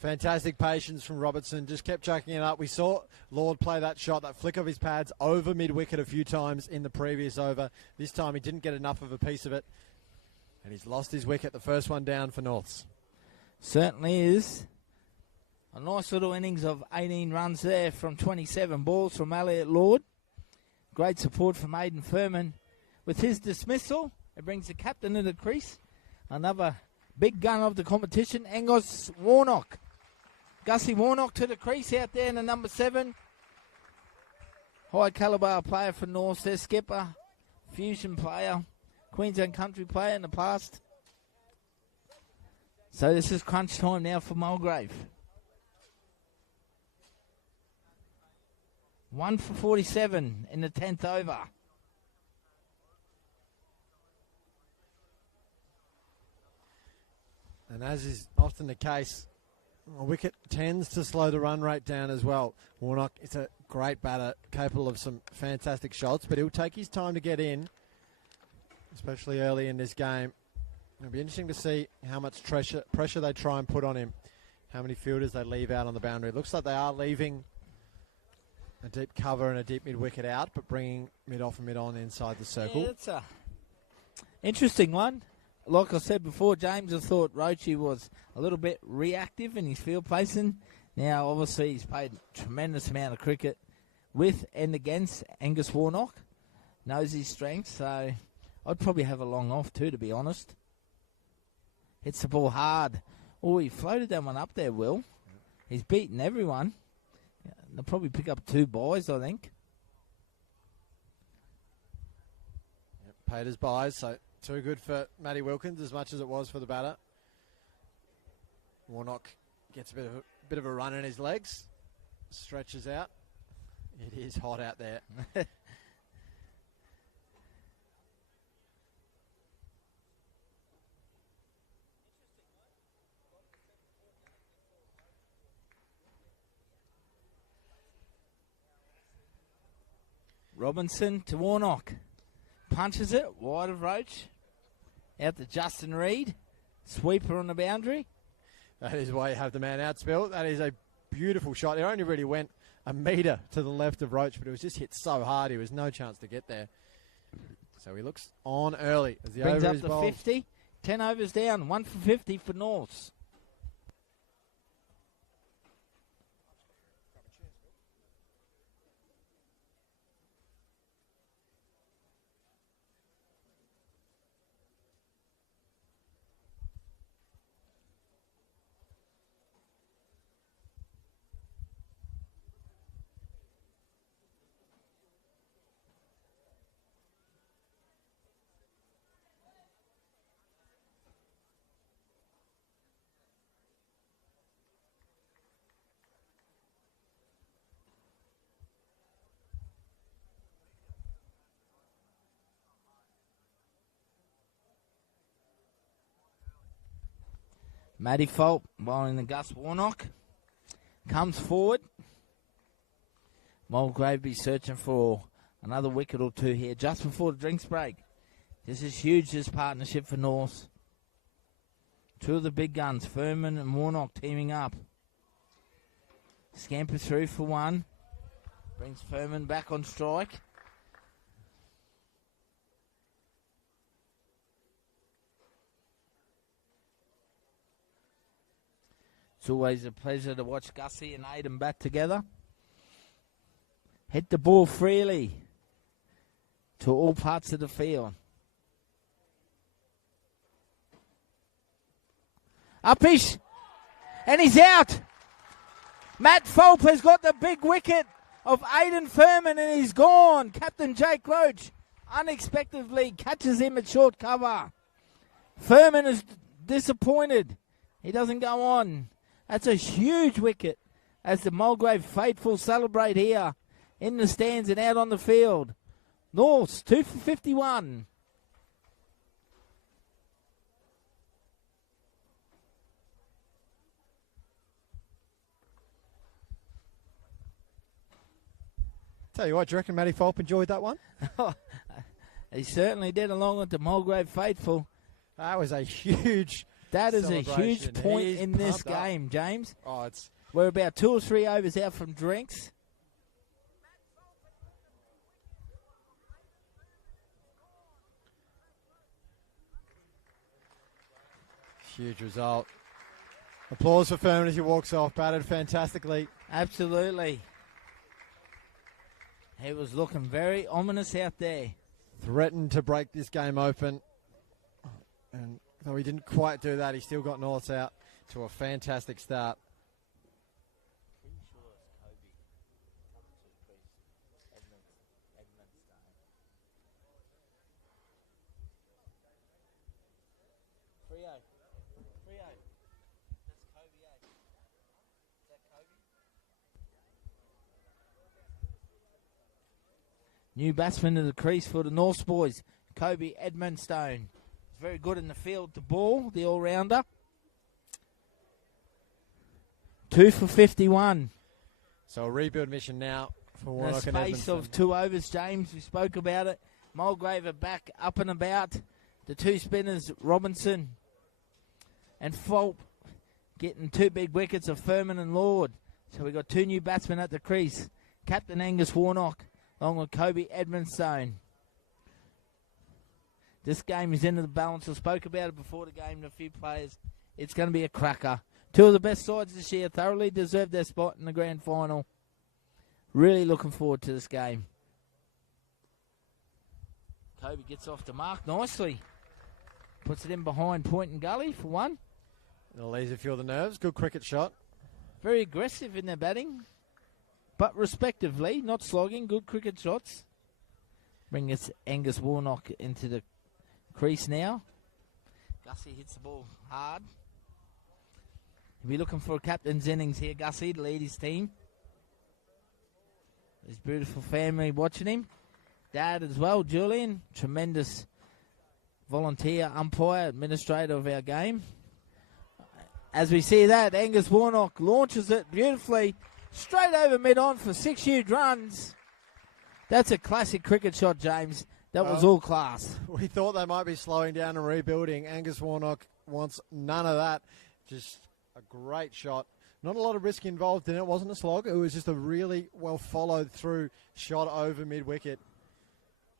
Fantastic patience from Robertson. Just kept chucking it up. We saw Lord play that shot, that flick of his pads over mid-wicket a few times in the previous over. This time he didn't get enough of a piece of it. And he's lost his wicket, the first one down for Norths. Certainly is. A nice little innings of 18 runs there from 27 balls from Elliot Lord. Great support from Aidan Furman. With his dismissal, it brings the captain to the crease. Another big gun of the competition, Angus Warnock. Gussie Warnock to the crease out there in the number 7. High calibre player for North, their skipper. Fusion player. Queensland country player in the past. So this is crunch time now for Mulgrave. 1 for 47 in the 10th over. And as is often the case, a wicket tends to slow the run rate down as well. Warnock is a great batter, capable of some fantastic shots, but he'll take his time to get in, especially early in this game. It'll be interesting to see how much pressure they try and put on him, how many fielders they leave out on the boundary. It looks like they are leaving a deep cover and a deep mid-wicket out, but bringing mid-off and mid-on inside the circle. Yeah, that's a interesting one. Like I said before, James, I thought Roche was a little bit reactive in his field placing. Now, obviously, he's played a tremendous amount of cricket with and against Angus Warnock. Knows his strengths, so I'd probably have a long off too, to be honest. Hits the ball hard. Oh, he floated that one up there, Will. He's beaten everyone. They'll probably pick up 2 buys, I think. Yep, paid as buys, so too good for Matty Wilkins as much as it was for the batter. Warnock gets a bit of a run in his legs. Stretches out. It is hot out there. Robinson to Warnock. Punches it wide of Roach. Out to Justin Reid. Sweeper on the boundary. That is why you have the man out spell. That is a beautiful shot. It only really went a metre to the left of Roach, but it was just hit so hard, there was no chance to get there. So he looks on early as the Brings over up is to bowled. 50. 10 overs down. 1 for 50 for Norths. Matty Fulp bowling the Gus Warnock. Comes forward. Mulgrave be searching for another wicket or 2 here just before the drinks break. This is huge, this partnership for North. 2 of the big guns, Furman and Warnock, teaming up. Scamper through for 1. Brings Furman back on strike. It's always a pleasure to watch Gussie and Aidan bat together. Hit the ball freely to all parts of the field. Upish, and he's out. Matt Fulp has got the big wicket of Aidan Furman and he's gone. Captain Jake Roach unexpectedly catches him at short cover. Furman is disappointed. He doesn't go on. That's a huge wicket as the Mulgrave faithful celebrate here in the stands and out on the field. Norths 2 for 51. Tell you what, do you reckon Matty Fulp enjoyed that one? He certainly did, along with the Mulgrave faithful. That was a huge That is a huge celebration. point He's in this pumped up. game, James. Oh, it's We're about 2 or 3 overs out from drinks. huge result. Applause for Furman as he walks off. Batted fantastically. Absolutely. He was looking very ominous out there. Threatened to break this game open. And though he didn't quite do that, he still got Norths out to a fantastic start. New batsman to the crease for the Norths boys, Kobe Edmondstone. Very good in the field to ball, the all-rounder. 2 for 51. So a rebuild mission now for In Warnock a and space of Edmondson. 2 overs, James, we spoke about it. Mulgrave are back up and about. The 2 spinners, Robinson and Fulp, getting 2 big wickets of Furman and Lord. So we've got 2 new batsmen at the crease. Captain Angus Warnock, along with Kobe Edmondstone. This game is into the balance. I spoke about it before the game to a few players. It's going to be a cracker. 2 of the best sides this year thoroughly deserve their spot in the grand final. Really looking forward to this game. Kobe gets off the mark nicely. Puts it in behind point and gully for 1. It'll easy feel the nerves. Good cricket shot. Very aggressive in their batting, but respectively, not slogging. Good cricket shots. Bring us Angus Warnock into the crease now. Gussie hits the ball hard. He'll be looking for a captain's innings here, Gussie, to lead his team. His beautiful family watching him. Dad as well, Julian. Tremendous volunteer, umpire, administrator of our game. As we see that, Angus Warnock launches it beautifully. Straight over mid-on for 6 huge runs. That's a classic cricket shot, James. That was all class. We thought they might be slowing down and rebuilding. Angus Warnock wants none of that. Just a great shot. Not a lot of risk involved in it. It wasn't a slog. It was just a really well followed through shot over mid-wicket.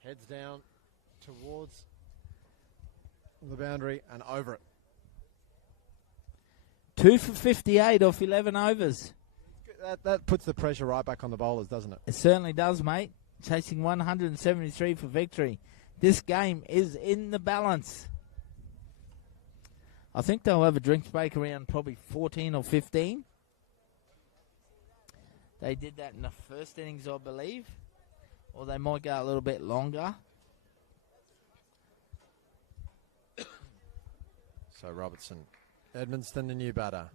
Heads down towards the boundary and over it. 2 for 58 off 11 overs. That puts the pressure right back on the bowlers, doesn't it? It certainly does, mate. Chasing 173 for victory. This game is in the balance. I think they'll have a drinks break around probably 14 or 15. They did that in the first innings, I believe. Or they might go a little bit longer. So Robertson. Edmondstone, the new batter.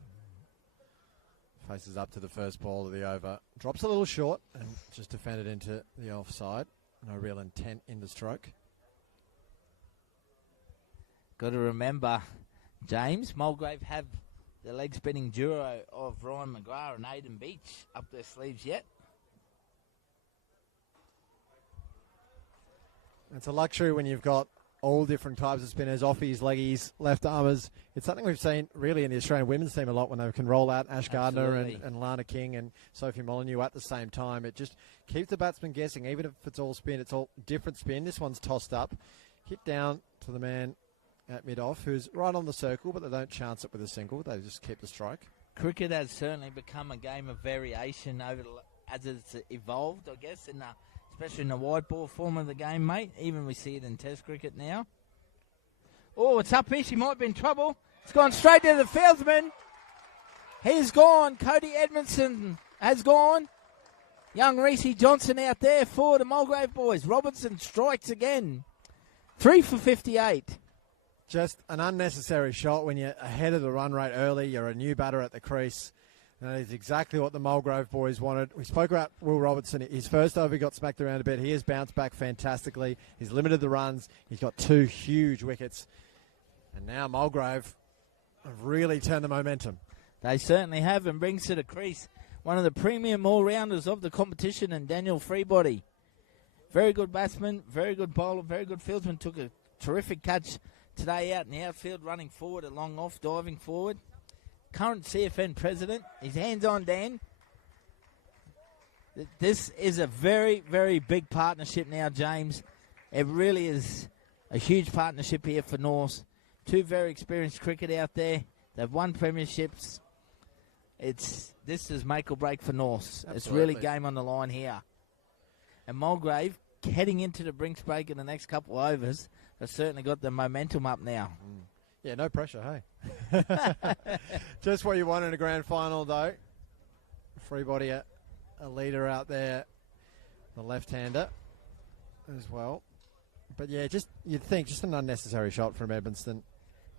Faces up to the first ball of the over. Drops a little short and just defended into the offside. No real intent in the stroke. Got to remember, James, Mulgrave have the leg spinning duo of Ryan McGrath and Aidan Beach up their sleeves yet. It's a luxury when you've got all different types of spinners, offies, leggies, left armers. It's something we've seen really in the Australian women's team a lot when they can roll out Ash Gardner and Lana King and Sophie Molyneux at the same time. It just keeps the batsman guessing, even if it's all spin, it's all different spin. This one's tossed up. Hit down to the man at mid-off who's right on the circle, but they don't chance it with a single. They just keep the strike. Cricket has certainly become a game of variation as it's evolved, I guess, especially in the wide ball form of the game, mate. Even we see it in Test cricket now. Oh, it's up here. She might be in trouble. It's gone straight to the fieldsman. He's gone. Cody Edmondson has gone. Young Reese Johnson out there for the Mulgrave boys. Robinson strikes again. 3 for 58. Just an unnecessary shot when you're ahead of the run rate early. You're a new batter at the crease. And that is exactly what the Mulgrave boys wanted. We spoke about Will Robertson. His first over got smacked around a bit. He has bounced back fantastically. He's limited the runs. He's got 2 huge wickets. And now Mulgrave have really turned the momentum. They certainly have, and brings to the crease one of the premium all-rounders of the competition, and Daniel Freebody. Very good batsman, very good bowler, very good fieldsman. Took a terrific catch today out in the outfield, running forward, a long off, diving forward. Current CFN president. His hands on Dan. This is a very, very big partnership now, James. It really is a huge partnership here for North. Two very experienced cricket out there. They've won premierships. This is make or break for North. Absolutely. It's really game on the line here. And Mulgrave, heading into the Brinks break in the next couple of overs, have certainly got the momentum up now. Yeah, no pressure, hey? Just what you want in a grand final, though. Free body, a leader out there, the left-hander as well. But yeah, you'd think just an unnecessary shot from Edmonton.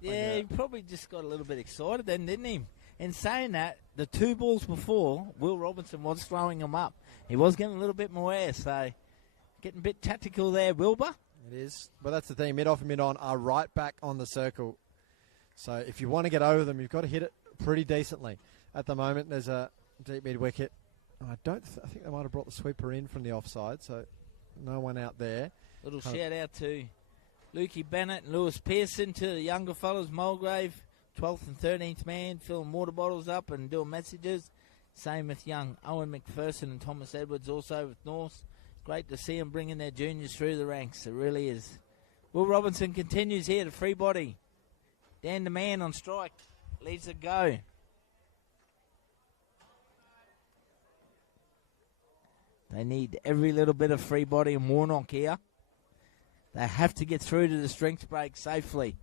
Yeah, he probably just got a little bit excited then, didn't he? In saying that, the two balls before, Will Robinson was throwing them up. He was getting a little bit more air, so getting a bit tactical there, Wilbur. It is. But that's the thing, mid-off and mid-on are right back on the circle. So if you want to get over them, you've got to hit it pretty decently. At the moment, there's a deep mid-wicket. I think they might have brought the sweeper in from the offside, so no one out there. Little shout out to Lukey Bennett and Lewis Pearson, to the younger fellas, Mulgrave, 12th and 13th man, filling water bottles up and doing messages. Same with young Owen McPherson and Thomas Edwards also with North. Great to see them bringing their juniors through the ranks. It really is. Will Robinson continues here to free body. Dan the man on strike. Leaves it go. They need every little bit of free body and Warnock here. They have to get through to the strength break safely.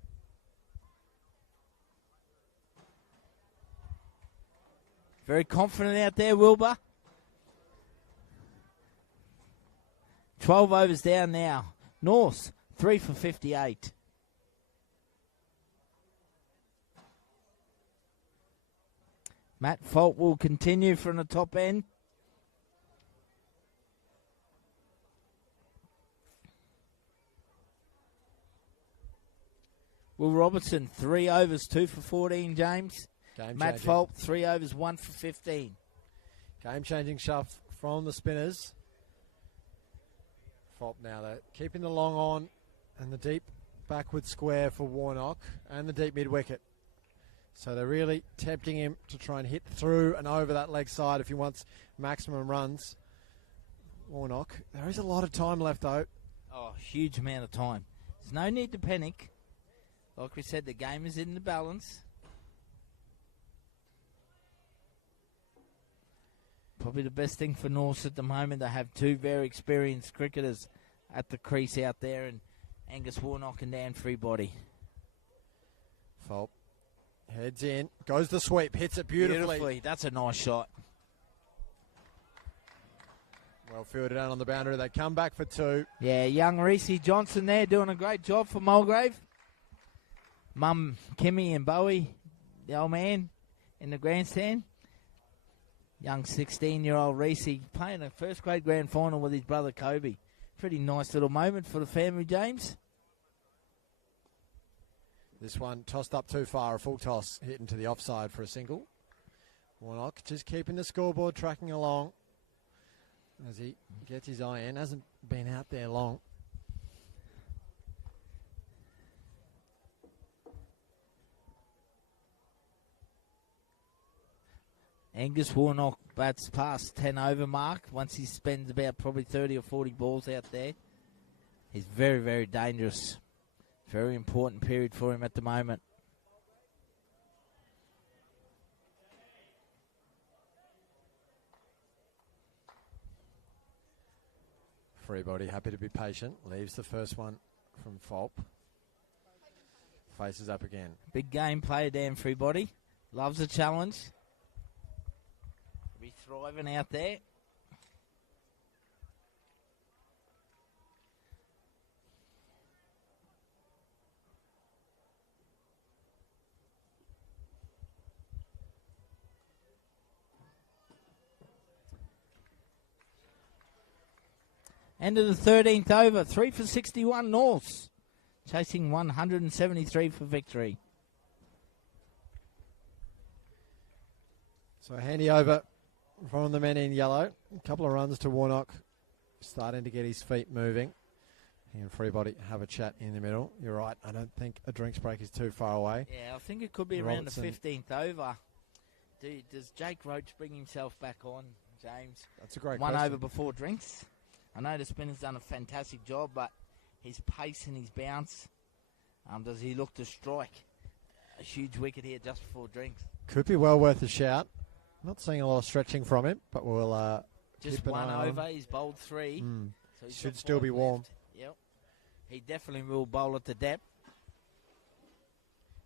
Very confident out there, Wilbur. 12 overs down now. North, 3 for 58. Matt Folt will continue from the top end. Will Robertson, 3 overs, 2 for 14, James. Matt Folt, 3 overs, 1 for 15. Game-changing shove from the spinners. Folt now, though, keeping the long on and the deep backward square for Warnock and the deep mid-wicket. So they're really tempting him to try and hit through and over that leg side if he wants maximum runs. Warnock, there is a lot of time left, though. Oh, huge amount of time. There's no need to panic. Like we said, the game is in the balance. Probably the best thing for North at the moment. They have two very experienced cricketers at the crease out there, and Angus Warnock and Dan Freebody. Folt heads in, goes the sweep, hits it beautifully. That's a nice shot. Well fielded down on the boundary. They come back for 2. Yeah, young Reese Johnson there doing a great job for Mulgrave. Mum, Kimmy and Bowie, the old man in the grandstand. Young 16-year-old Reese playing a first-grade grand final with his brother Kobe. Pretty nice little moment for the family, James. This one tossed up too far, a full toss, hitting to the offside for a single. Warnock just keeping the scoreboard, tracking along as he gets his eye in. Hasn't been out there long. Angus Warnock bats past 10 over mark once he spends about probably 30 or 40 balls out there. He's very, very dangerous. Very important period for him at the moment. Freebody happy to be patient. Leaves the first one from Folt. Faces up again. Big game player, Dan Freebody. Loves a challenge. Be thriving out there. End of the 13th over. 3 for 61 Norths. Chasing 173 for victory. So a handy over from the men in yellow. A couple of runs to Warnock. Starting to get his feet moving. He and Freebody have a chat in the middle. You're right. I don't think a drinks break is too far away. Yeah, I think it could be around the 15th over. Does Jake Roach bring himself back on, James? That's a great One question. over before drinks. I know the spinner's done a fantastic job, but his pace and his bounce, does he look to strike a huge wicket here just before drinks? Could be well worth a shout. Not seeing a lot of stretching from him, but we'll just keep an one eye over. On. He's bowled 3. So should still be warm. Yep. He definitely will bowl at the depth.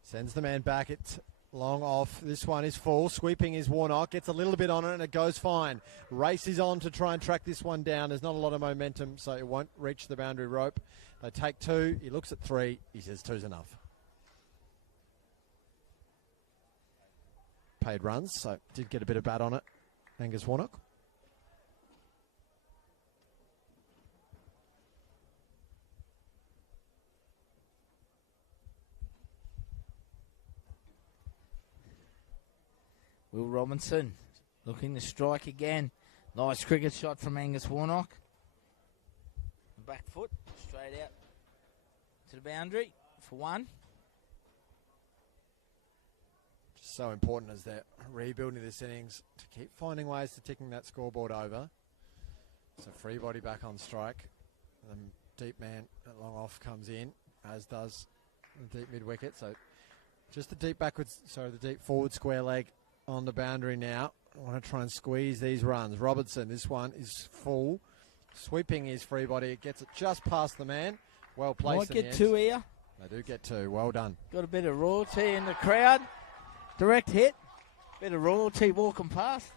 Sends the man back. It's long off. This one is full. Sweeping is Warnock. Gets a little bit on it and it goes fine. Races on to try and track this one down. There's not a lot of momentum, so it won't reach the boundary rope. They take 2. He looks at 3. He says 2's enough. Paid runs, so did get a bit of bat on it. Angus Warnock. Will Robinson looking to strike again. Nice cricket shot from Angus Warnock. Back foot, straight out to the boundary for 1. So important as they're rebuilding this innings to keep finding ways to ticking that scoreboard over. So Freebody back on strike. The deep man at long off comes in, as does the deep mid wicket. So just the deep the deep forward square leg on the boundary now. I want to try and squeeze these runs. Robertson, this one is full. Sweeping is Freebody. It gets it just past the man. Well placed. Might get 2 here. They do get 2. Well done. Got a bit of royalty in the crowd. Direct hit. Bit of royalty walking past.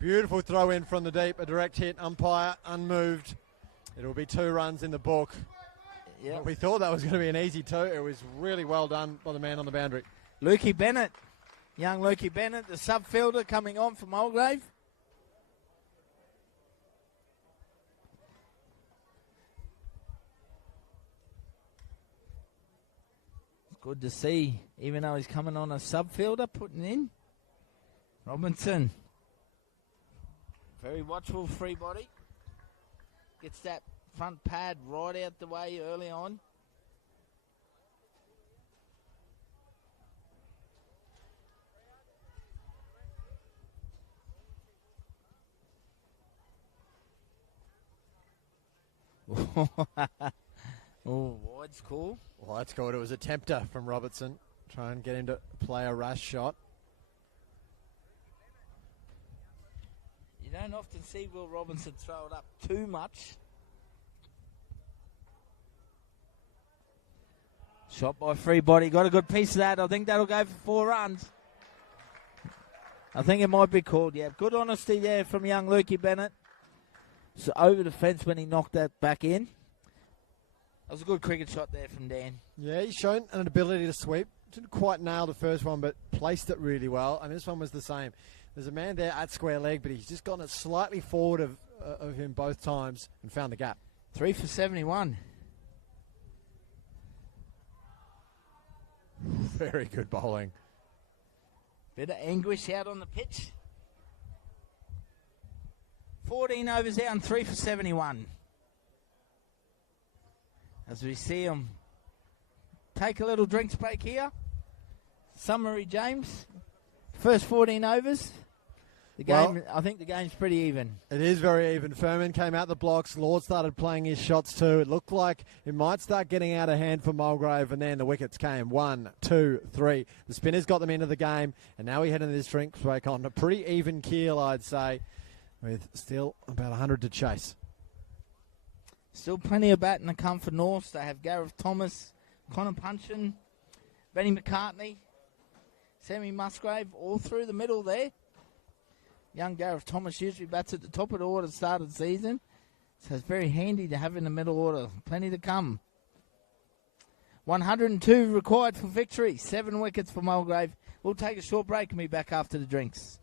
Beautiful throw in from the deep. A direct hit. Umpire unmoved. It'll be 2 runs in the book. Yep. We thought that was going to be an easy 2. It was really well done by the man on the boundary. Lukey Bennett. Young Lukey Bennett, the sub fielder coming on from Mulgrave. Good to see, even though he's coming on a sub fielder, putting in. Robinson. Very watchful, Freebody. Gets that front pad right out the way early on. Oh, wide's cool. Well, that's good. It was a tempter from Robertson. Try and get him to play a rash shot. You don't often see Will Robinson throw it up too much. Shot by Freebody. Got a good piece of that. I think that'll go for 4 runs. I think it might be called, yeah. Good honesty there from young Lukey Bennett. So over the fence when he knocked that back in. That was a good cricket shot there from Dan. Yeah, he's shown an ability to sweep. Didn't quite nail the first one, but placed it really well. And this one was the same. There's a man there at square leg, but he's just gotten it slightly forward of him both times and found the gap. 3 for 71. Very good bowling. Bit of anguish out on the pitch. 14 overs out and 3 for 71. As we see him take a little drinks break here. Summary, James. First 14 overs. The game, I think the game's pretty even. It is very even. Furman came out the blocks. Lord started playing his shots too. It looked like it might start getting out of hand for Mulgrave, and then the wickets came. 1, 2, 3. The spinners got them into the game, and now we head into this drinks break on a pretty even keel, I'd say, with still about 100 to chase. Still plenty of batting to come for North. They have Gareth Thomas, Connor Punchin, Benny McCartney, Sammy Musgrave, all through the middle there. Young Gareth Thomas usually bats at the top of the order at the start of the season. So it's very handy to have in the middle order. Plenty to come. 102 required for victory. 7 wickets for Mulgrave. We'll take a short break and be back after the drinks.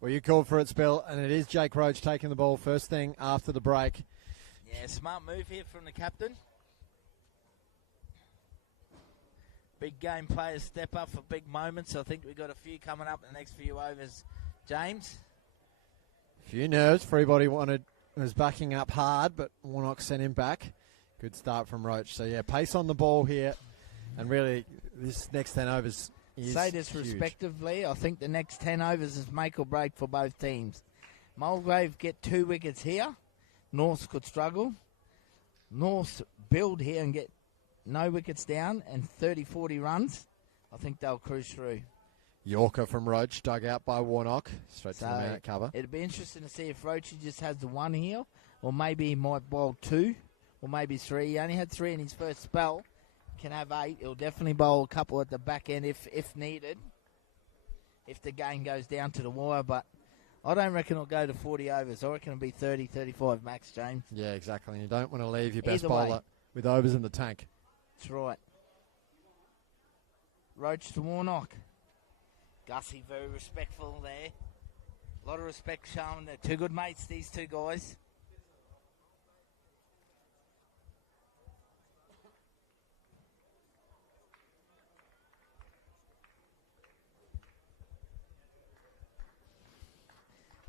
Well, you called for it, Spill, and it is Jake Roach taking the ball first thing after the break. Yeah, smart move here from the captain. Big game players step up for big moments. I think we've got a few coming up in the next few overs. James? A few nerves. Freebody was backing up hard, but Warnock sent him back. Good start from Roach. So, yeah, pace on the ball here. And really, this next 10 overs is Say this huge. respectively, I think the next 10 overs is make or break for both teams. Mulgrave get 2 wickets here. North could struggle. North build here and get no wickets down and 30-40 runs. I think they'll cruise through. Yorker from Roach, dug out by Warnock. Straight to the man at cover. It'd be interesting to see if Roachy just has the 1 here, or maybe he might bowl 2, or maybe 3. He only had 3 in his first spell. Can have 8. He'll definitely bowl a couple at the back end if needed, if the game goes down to the wire. But I don't reckon it'll go to 40 overs. I reckon it'll be 30, 35 max, James. Yeah, exactly. And you don't want to leave your best Either bowler way. with overs in the tank. That's right. Roach to Warnock. Gussie very respectful there. A lot of respect shown. They're 2 good mates, these 2 guys.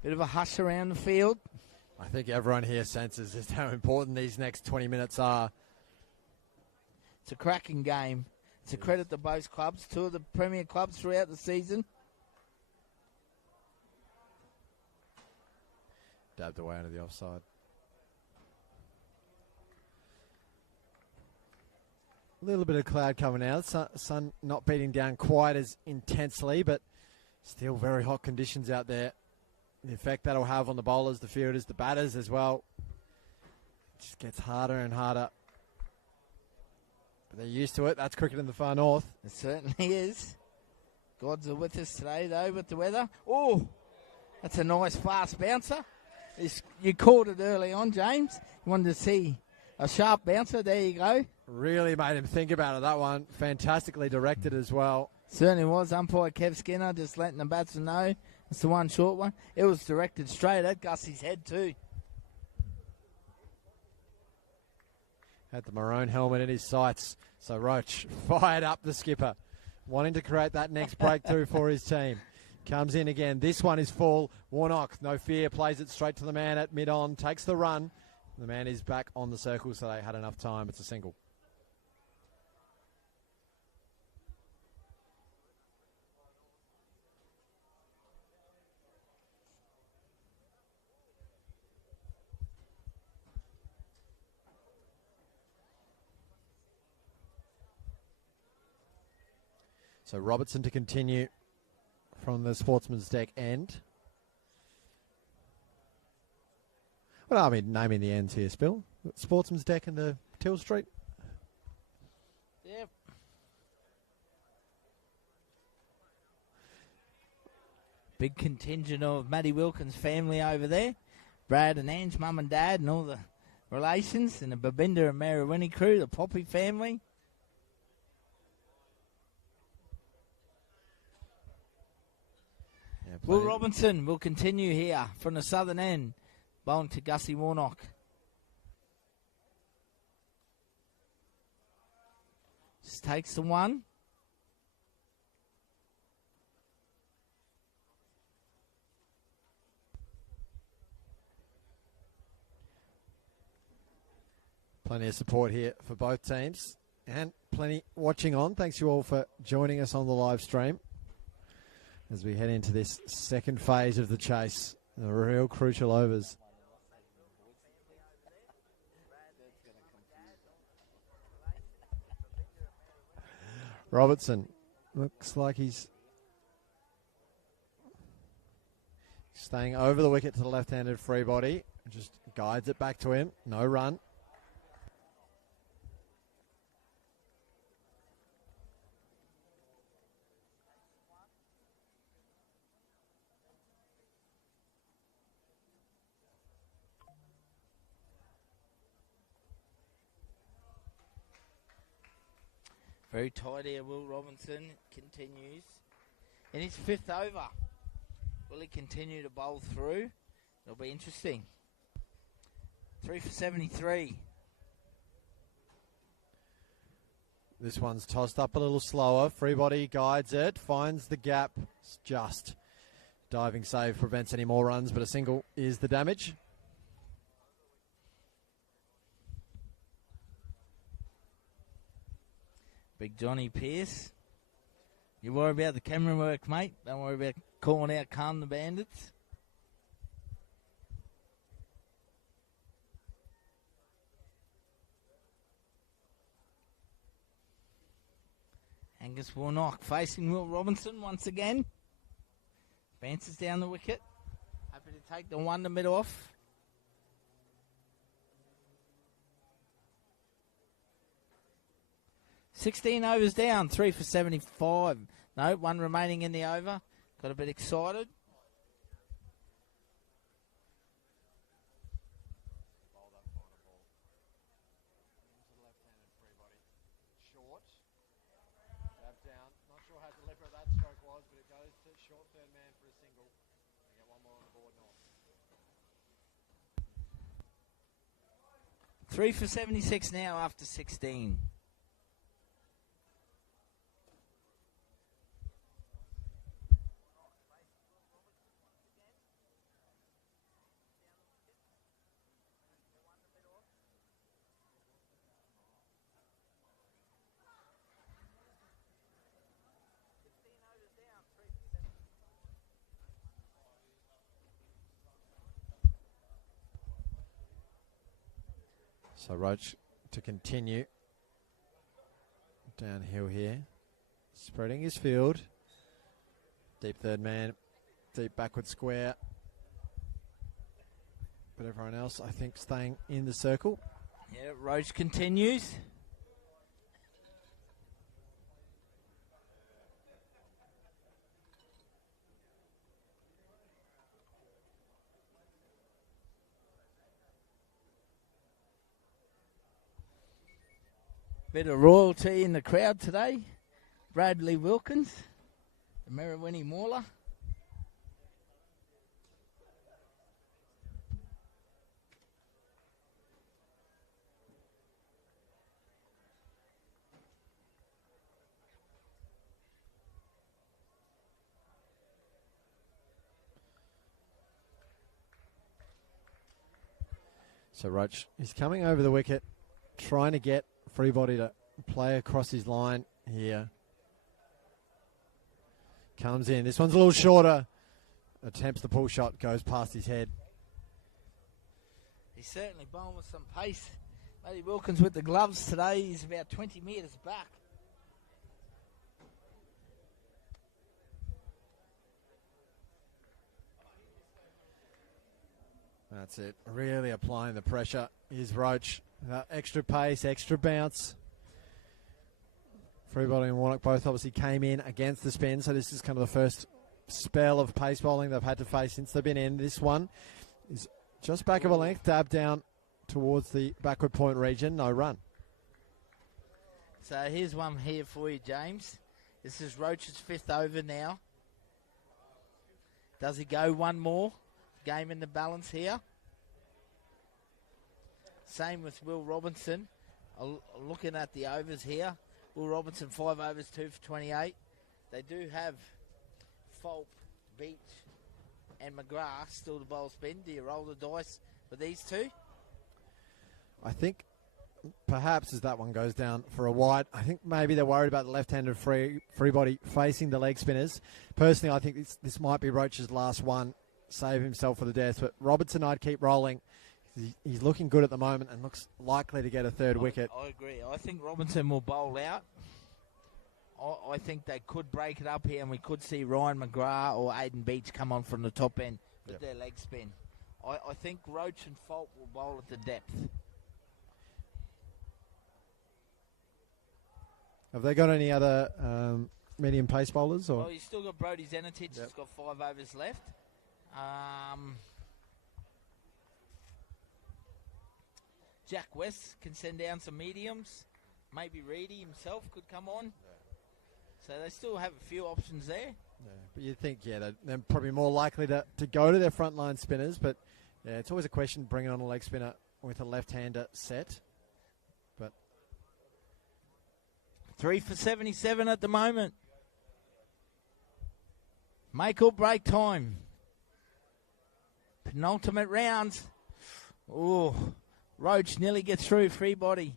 Bit of a hush around the field. I think everyone here senses just how important these next 20 minutes are. It's a cracking game. It's a credit to both clubs, 2 of the premier clubs throughout the season. Dabbed away into the offside. A little bit of cloud coming out. Sun not beating down quite as intensely, but still very hot conditions out there. The effect that'll have on the bowlers, the fielders, the batters as well. It just gets harder and harder. But they're used to it. That's cricket in the far north. It certainly is. Gods are with us today, though, with the weather. Oh, that's a nice fast bouncer. You called it early on, James. You wanted to see a sharp bouncer. There you go. Really made him think about it, that one. Fantastically directed as well. Certainly was. Umpire Kev Skinner just letting the batsman know it's the one short one. It was directed straight at Gussie's head too. Had the maroon helmet in his sights. So Roach fired up the skipper, wanting to create that next breakthrough for his team. Comes in again. This one is full. Warnock, no fear, plays it straight to the man at mid-on, takes the run. The man is back on the circle, so they had enough time. It's a single. So Robertson to continue from the sportsman's deck end. Well, I mean, naming the ends here, Spill. Sportsman's deck and the Till Street. Yep. Big contingent of Matty Wilkins' family over there. Brad and Ange, mum and dad, and all the relations, and the Babinda and Marawini crew, the Poppy family. Yeah, Will Robinson will continue here from the southern end, bowling to Gussie Warnock. Just takes the one. Plenty of support here for both teams and plenty watching on. Thanks you all for joining us on the live stream as we head into this second phase of the chase. The real crucial overs. Robertson looks like he's staying over the wicket to the left-handed free body. Just guides it back to him. No run. Very tight here, Will Robinson continues in his 5th over. Will he continue to bowl through? It'll be interesting. 3 for 73. This one's tossed up a little slower. Free body guides it, finds the gap. It's just diving save prevents any more runs, but a single is the damage. Big Johnny Pearce. You worry about the camera work, mate. Don't worry about calling out Calm the Bandits. Angus Warnock facing Will Robinson once again. Bounces down the wicket. Happy to take the one to mid off. $16 overs down, 3 for 75. No, one remaining in the over. Got a bit excited. Three for 76 now after 16. So Roach to continue downhill here, spreading his field. Deep third man, deep backward square. But everyone else, I think, staying in the circle. Yeah, Roach continues. Bit of royalty in the crowd today. Bradley Wilkins, the Merriwinny Mauler. So Roach is coming over the wicket, trying to get Freebody to play across his line here. Comes in. This one's a little shorter. Attempts the pull shot, goes past his head. He's certainly bowling with some pace. Matty Wilkins with the gloves today. He's about 20 metres back. That's it. Really applying the pressure is Roach. Extra pace, extra bounce. Freebody and Warnock both obviously came in against the spin, so this is kind of the first spell of pace bowling they've had to face since they've been in. This one is just back of a length, dab down towards the backward point region, no run. So here's one here for you, James. This is Roach's fifth over now. Does he go one more? Game in the balance here. Same with Will Robinson. Looking at the overs here. Will Robinson 5 overs, 2 for 28. They do have Fulp, Beach and McGrath still to bowl spin. Do you roll the dice with these two? I think perhaps as that one goes down for a wide, I think maybe they're worried about the left-handed Freebody facing the leg spinners. Personally, I think this might be Roach's last one. Save himself for the death. But Robertson, I'd keep rolling. He's looking good at the moment and looks likely to get a third wicket. I agree. I think Robinson will bowl out. I think they could break it up here and we could see Ryan McGrath or Aiden Beach come on from the top end with their leg spin. I think Roach and Fulp will bowl at the depth. Have they got any other medium pace bowlers? Or? Well, you've still got Brodie Zenitich. He's got 5 overs left. Jack West can send down some mediums. Maybe Reedy himself could come on. So they still have a few options there. Yeah, but you'd think, they're probably more likely to go to their frontline spinners, but yeah, it's always a question bringing on a leg spinner with a left-hander set. But 3 for 77 at the moment. Make or break time. Penultimate rounds. Oh, Roach nearly gets through, free body.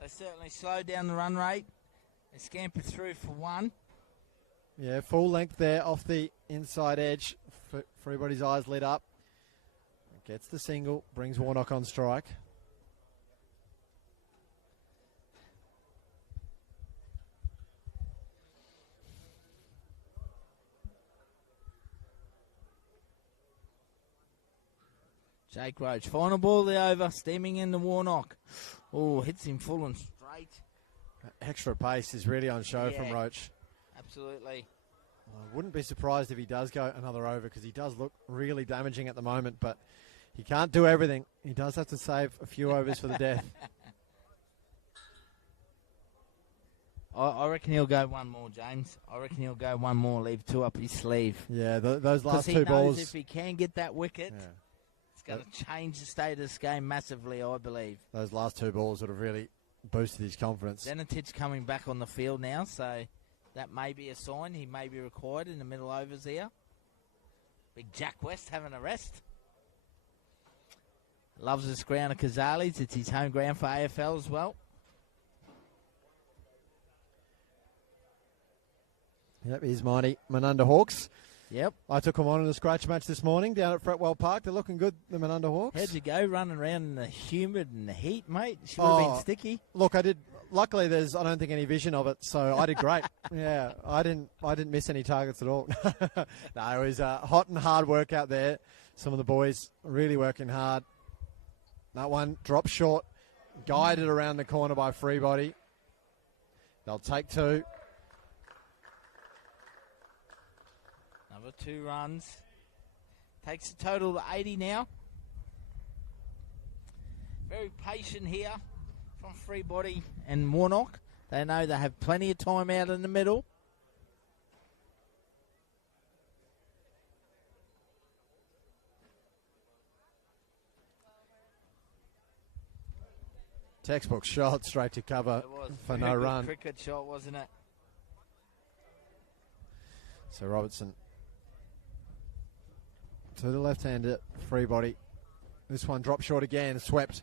They certainly slowed down the run rate. They scampered through for one. Yeah, full length there off the inside edge. Everybody's eyes lit up. Gets the single, brings Warnock on strike. Jake Roach, final ball of the over, steaming into Warnock. Oh, hits him full and straight. Extra pace is really on show from Roach. Absolutely. I wouldn't be surprised if he does go another over because he does look really damaging at the moment, but he can't do everything. He does have to save a few overs for the death. I reckon he'll go one more, James. I reckon he'll go one more, leave two up his sleeve. Yeah, those last two balls. Because he balls. knows if he can get that wicket, it's going to change the state of this game massively, I believe. Those last two balls would have really boosted his confidence. Zenitich coming back on the field now, so that may be a sign he may be required in the middle overs here. Big Jack West having a rest. Loves this ground of Cazaly's. It's his home ground for AFL as well. Yep, here's Mighty Menunda Hawks. Yep. I took them on in a scratch match this morning down at Fretwell Park. They're looking good, the Menunda Hawks. How'd you go running around in the humid and the heat, mate? Should have been sticky. Look, I did. Luckily, there's I don't think any vision of it, so I did great. Yeah, I didn't miss any targets at all. No, it was a hot and hard work out there. Some of the boys really working hard. That one dropped short, guided around the corner by Freebody. They'll take two. Another 2 runs. Takes a total of 80 now. Very patient here from Freebody and Warnock. They know they have plenty of time out in the middle. Textbook shot straight to cover for no run. Cricket shot, wasn't it? So Robertson to the left-hander, Freebody. This one dropped short again, swept.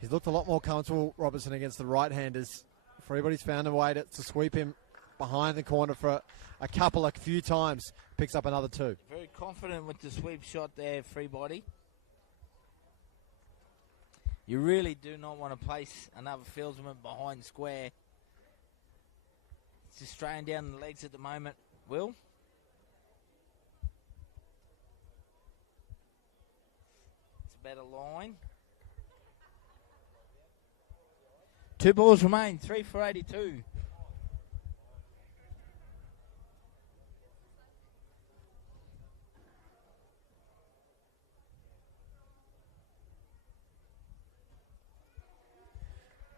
He's looked a lot more comfortable, Robertson, against the right-handers. Freebody's found a way to sweep him behind the corner for a few times. Picks up another 2. Very confident with the sweep shot there, Freebody. You really do not want to place another fieldsman behind square. It's just straying down the legs at the moment, Will. It's a better line. 2 balls remain, 3 for 82.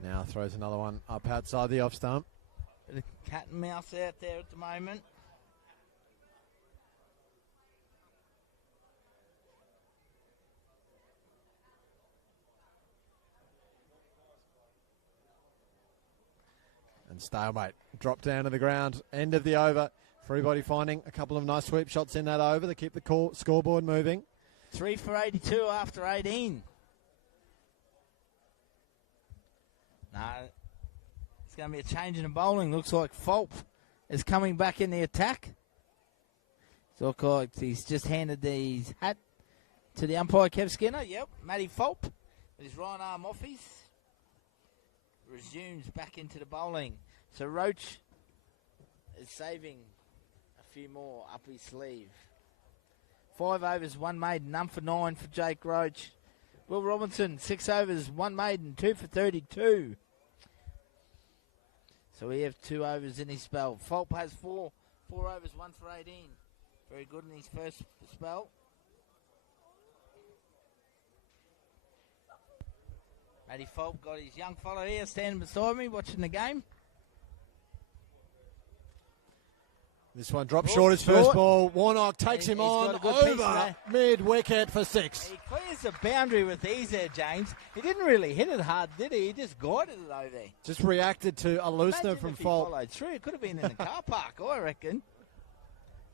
Now throws another one up outside the off stump. Bit of cat and mouse out there at the moment. And stalemate. Drop down to the ground. End of the over. Freebody finding a couple of nice sweep shots in that over. They keep the scoreboard moving. 3 for 82 after 18. No, it's going to be a change in the bowling. Looks like Fulp is coming back in the attack. It's look like he's just handed his hat to the umpire, Kev Skinner. Yep, Matty Fulp with his right arm off his. Resumes back into the bowling. So Roach is saving a few more up his sleeve. 5 overs, 1 maiden, none for 9 for Jake Roach. Will Robinson, 6 overs, 1 maiden, 2 for 32. So we have 2 overs in his spell. Fulp has 4 overs, 1 for 18. Very good in his first spell. Matty Fulp got his young fellow here standing beside me watching the game. This one dropped short his first ball. Warnock takes him on over mid-wicket for 6. He clears the boundary with ease there, James. He didn't really hit it hard, did he? He just guided it over there. Just reacted to a loosener from fault. Followed through. It could have been in the car park, I reckon.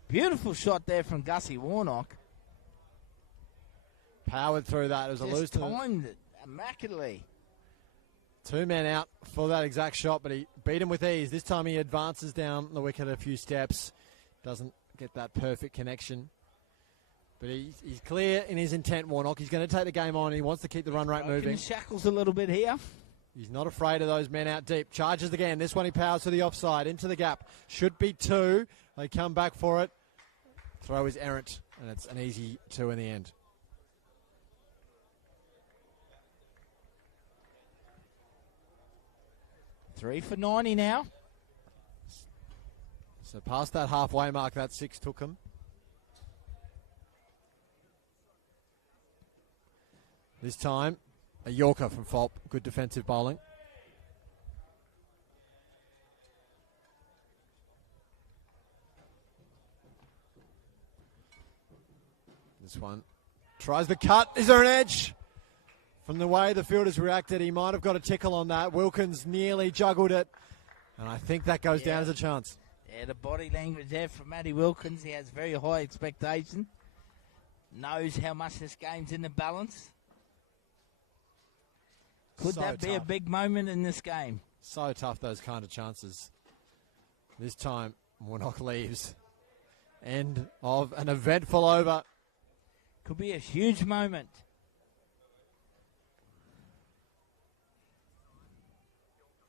Beautiful shot there from Gussie Warnock. Powered through that. It was a loosener. Timed it immaculately. 2 men out for that exact shot, but he beat him with ease. This time he advances down the wicket a few steps. Doesn't get that perfect connection. But he's clear in his intent, Warnock. He's going to take the game on. He wants to keep the run rate moving. His shackles a little bit here. He's not afraid of those men out deep. Charges again. This one he powers to the offside, into the gap. Should be 2. They come back for it. Throw is errant, and it's an easy 2 in the end. Three for 90 now. So past that halfway mark, that 6 took him. This time, a Yorker from Fulp. Good defensive bowling. This one tries the cut. Is there an edge? From the way the fielders reacted, he might have got a tickle on that. Wilkins nearly juggled it. And I think that goes down as a chance. Yeah, the body language there from Matty Wilkins. He has very high expectation. Knows how much this game's in the balance. Could that be a big moment in this game? So tough, those kind of chances. This time, Warnock leaves. End of an eventful over. Could be a huge moment.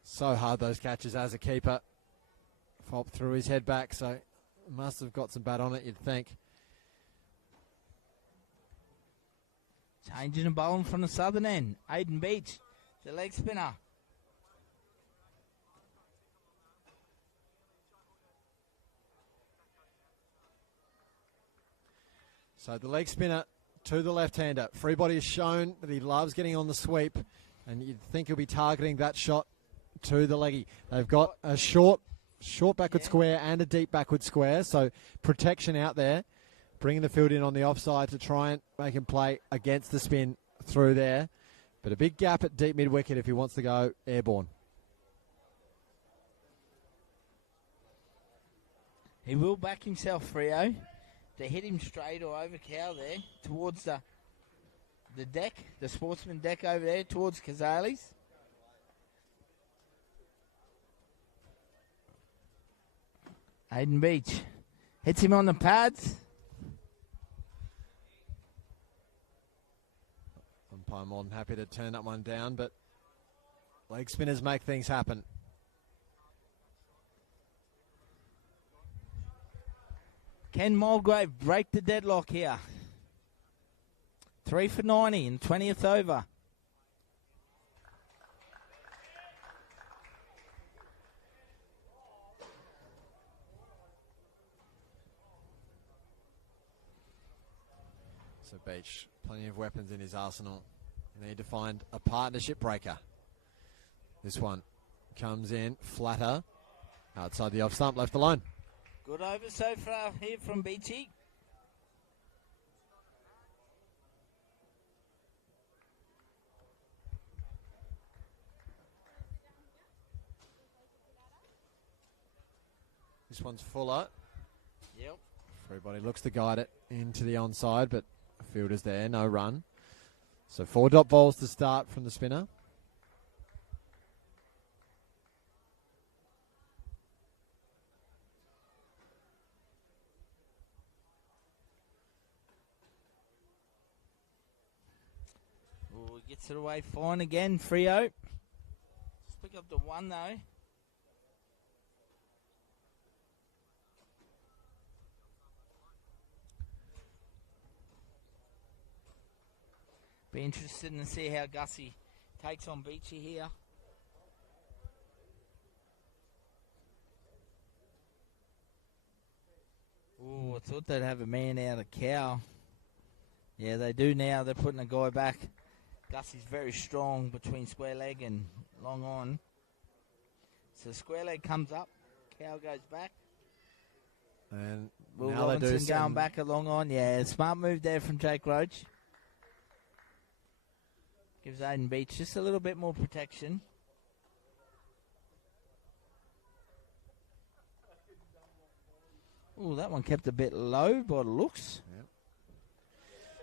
So hard, those catches as a keeper. Fulp threw his head back, so must have got some bat on it, you'd think. Changing the bowling from the southern end. Aiden Beach, the leg spinner. So the leg spinner to the left-hander. Freebody has shown that he loves getting on the sweep, and you'd think he'll be targeting that shot to the leggy. They've got a short backward square and a deep backward square, so protection out there. Bringing the field in on the offside to try and make him play against the spin through there. But a big gap at deep mid-wicket if he wants to go airborne. He will back himself, Freo, to hit him straight or over cow there towards the deck, the sportsman deck over there towards Cazaly's. Aiden Beach hits him on the pads. Umpire more than happy to turn that one down, but leg spinners make things happen. Can Mulgrave break the deadlock here? 3 for 90 in 20th over. So Beach, plenty of weapons in his arsenal. You need to find a partnership breaker. This one comes in flatter, outside the off stump, left alone. Good over so far here from Beachy. This one's fuller. Yep. Everybody looks to guide it into the onside, but fielder's there, no run. So 4 dot balls to start from the spinner. Oh, gets it away fine again, Freo. Just pick up the 1 though. Be interested to see how Gussie takes on Beachy here. Oh, I thought they'd have a man out of cow. Yeah, they do now. They're putting a guy back. Gussie's very strong between square leg and long on. So square leg comes up. Cow goes back. And Will now they do Robinson going back along on. Yeah, smart move there from Jake Roach. Gives Aiden Beach just a little bit more protection. Oh, that one kept a bit low by the looks. Yep.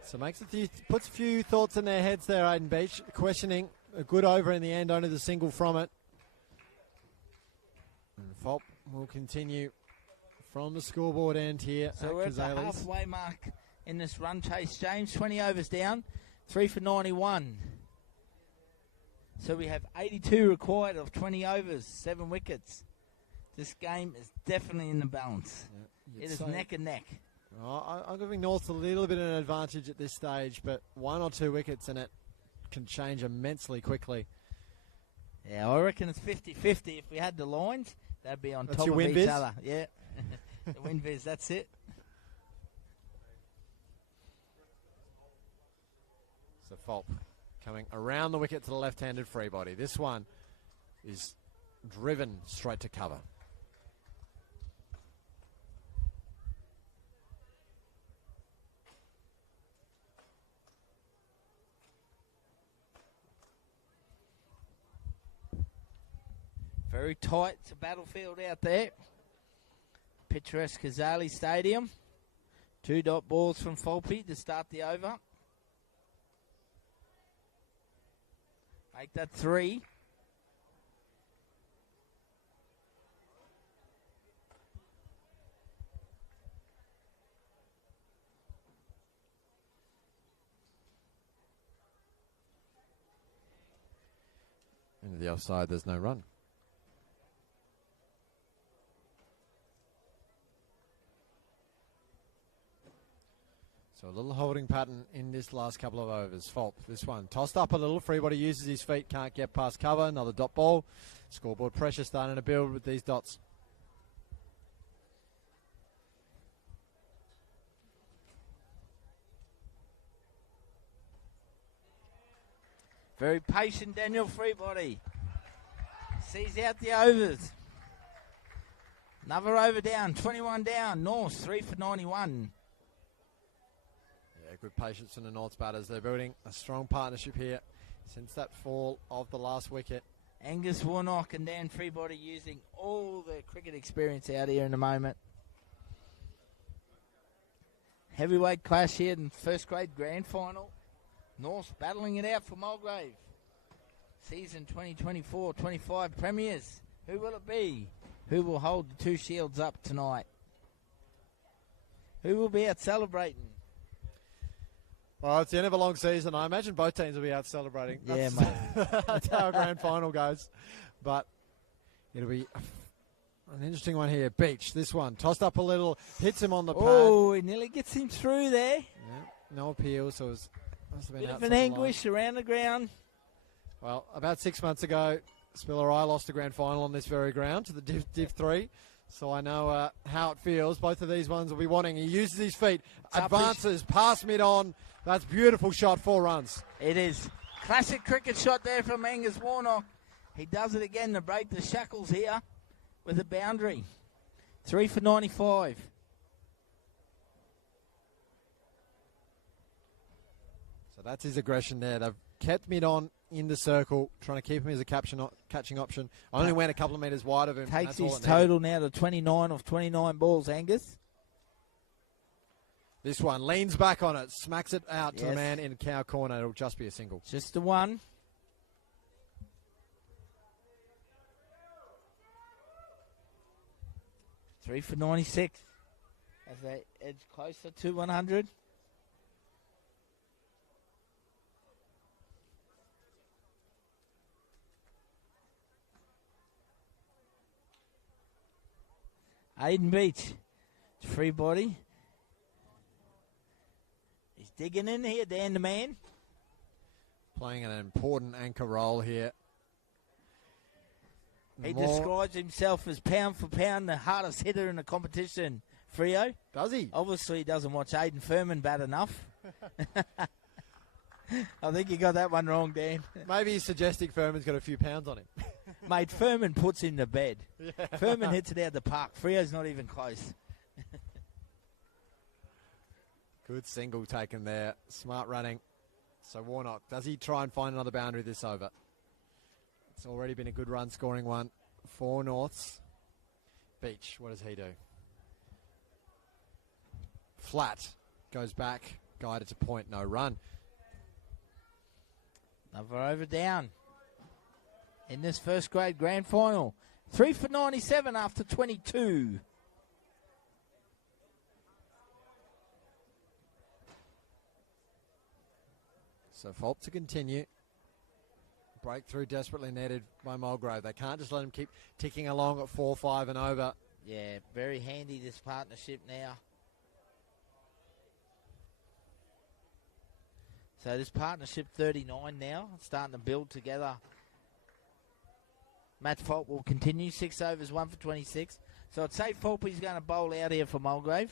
So puts a few thoughts in their heads there, Aiden Beach. Questioning a good over in the end, only the single from it. And Fop will continue from the scoreboard end here. So we're at the halfway mark in this run chase. James, 20 overs down, 3 for 91. So we have 82 required of 20 overs, 7 wickets. This game is definitely in the balance. It is neck and neck. I'm giving North a little bit of an advantage at this stage, but 1 or 2 wickets and it can change immensely quickly. Yeah, I reckon it's 50-50. If we had the lines, they'd be on top your of win each viz? other. Yeah, the win viz, that's it. So Fulp coming around the wicket to the left-handed free body. This one is driven straight to cover. Very tight. It's a battlefield out there. Picturesque Cazaly Stadium. 2 dot balls from Fulpy to start the over. Make that 3. Into the offside, there's no run. So a little holding pattern in this last couple of overs. Fulp, this one tossed up a little. Freebody uses his feet, can't get past cover. Another dot ball. Scoreboard pressure starting to build with these dots. Very patient Daniel Freebody. Sees out the overs. Another over down. 21 down. North 3 for 91. Good patience from the North's batters. They're building a strong partnership here since that fall of the last wicket. Angus Warnock and Dan Freebody using all their cricket experience out here in the moment. Heavyweight clash here in first grade grand final. North battling it out for Mulgrave. Season 2024-25 premiers. Who will it be? Who will hold the 2 shields up tonight? Who will be out celebrating? Well, it's the end of a long season. I imagine both teams will be out celebrating. Yeah, mate. That's how our grand final goes. But it'll be an interesting one here. Beach, this one. Tossed up a little, hits him on the pad. Oh, he nearly gets him through there. Yeah, no appeal, so it must have been Bit of outside an the anguish line. around the ground. Well, about 6 months ago, Spiller I lost the grand final on this very ground to the Div 3. So I know how it feels. Both of these ones will be wanting. He uses his feet, advances, past mid-on. That's beautiful shot, 4 runs. It is. Classic cricket shot there from Angus Warnock. He does it again to break the shackles here with a boundary. 3 for 95. So that's his aggression there. They've kept mid-on in the circle, trying to keep him as a catching option. Only went a couple of metres wide of him. Takes his total now to 29 of 29 balls, Angus. This one leans back on it, smacks it out to the man in cow corner. It'll just be a single. Just the one. Three for 96. As they edge closer to 100. Aiden Beach. Free body. He's digging in here, Dan the man. Playing an important anchor role here. He describes himself as pound for pound the hardest hitter in the competition. Freo. Does he? Obviously he doesn't watch Aiden Furman bat enough. I think you got that one wrong, Dan. Maybe he's suggesting Furman's got a few pounds on him. Mate, Furman puts him to bed. Yeah. Furman hits it out the park. Freo's not even close. Good single taken there. Smart running. So Warnock, does he try and find another boundary this over? It's already been a good run, scoring one for Norths. Beach, what does he do? Flat, goes back, guided to point, no run. Another over down in this first grade grand final. 3 for 97 after 22. So fault to continue. Breakthrough desperately needed by Mulgrave. They can't just let him keep ticking along at 4-5 and over. Yeah, very handy this partnership now. So this partnership 39 now, starting to build together. Matt Fulp will continue, 6 overs, 1 for 26. So I'd say Fulpy's going to bowl out here for Mulgrave.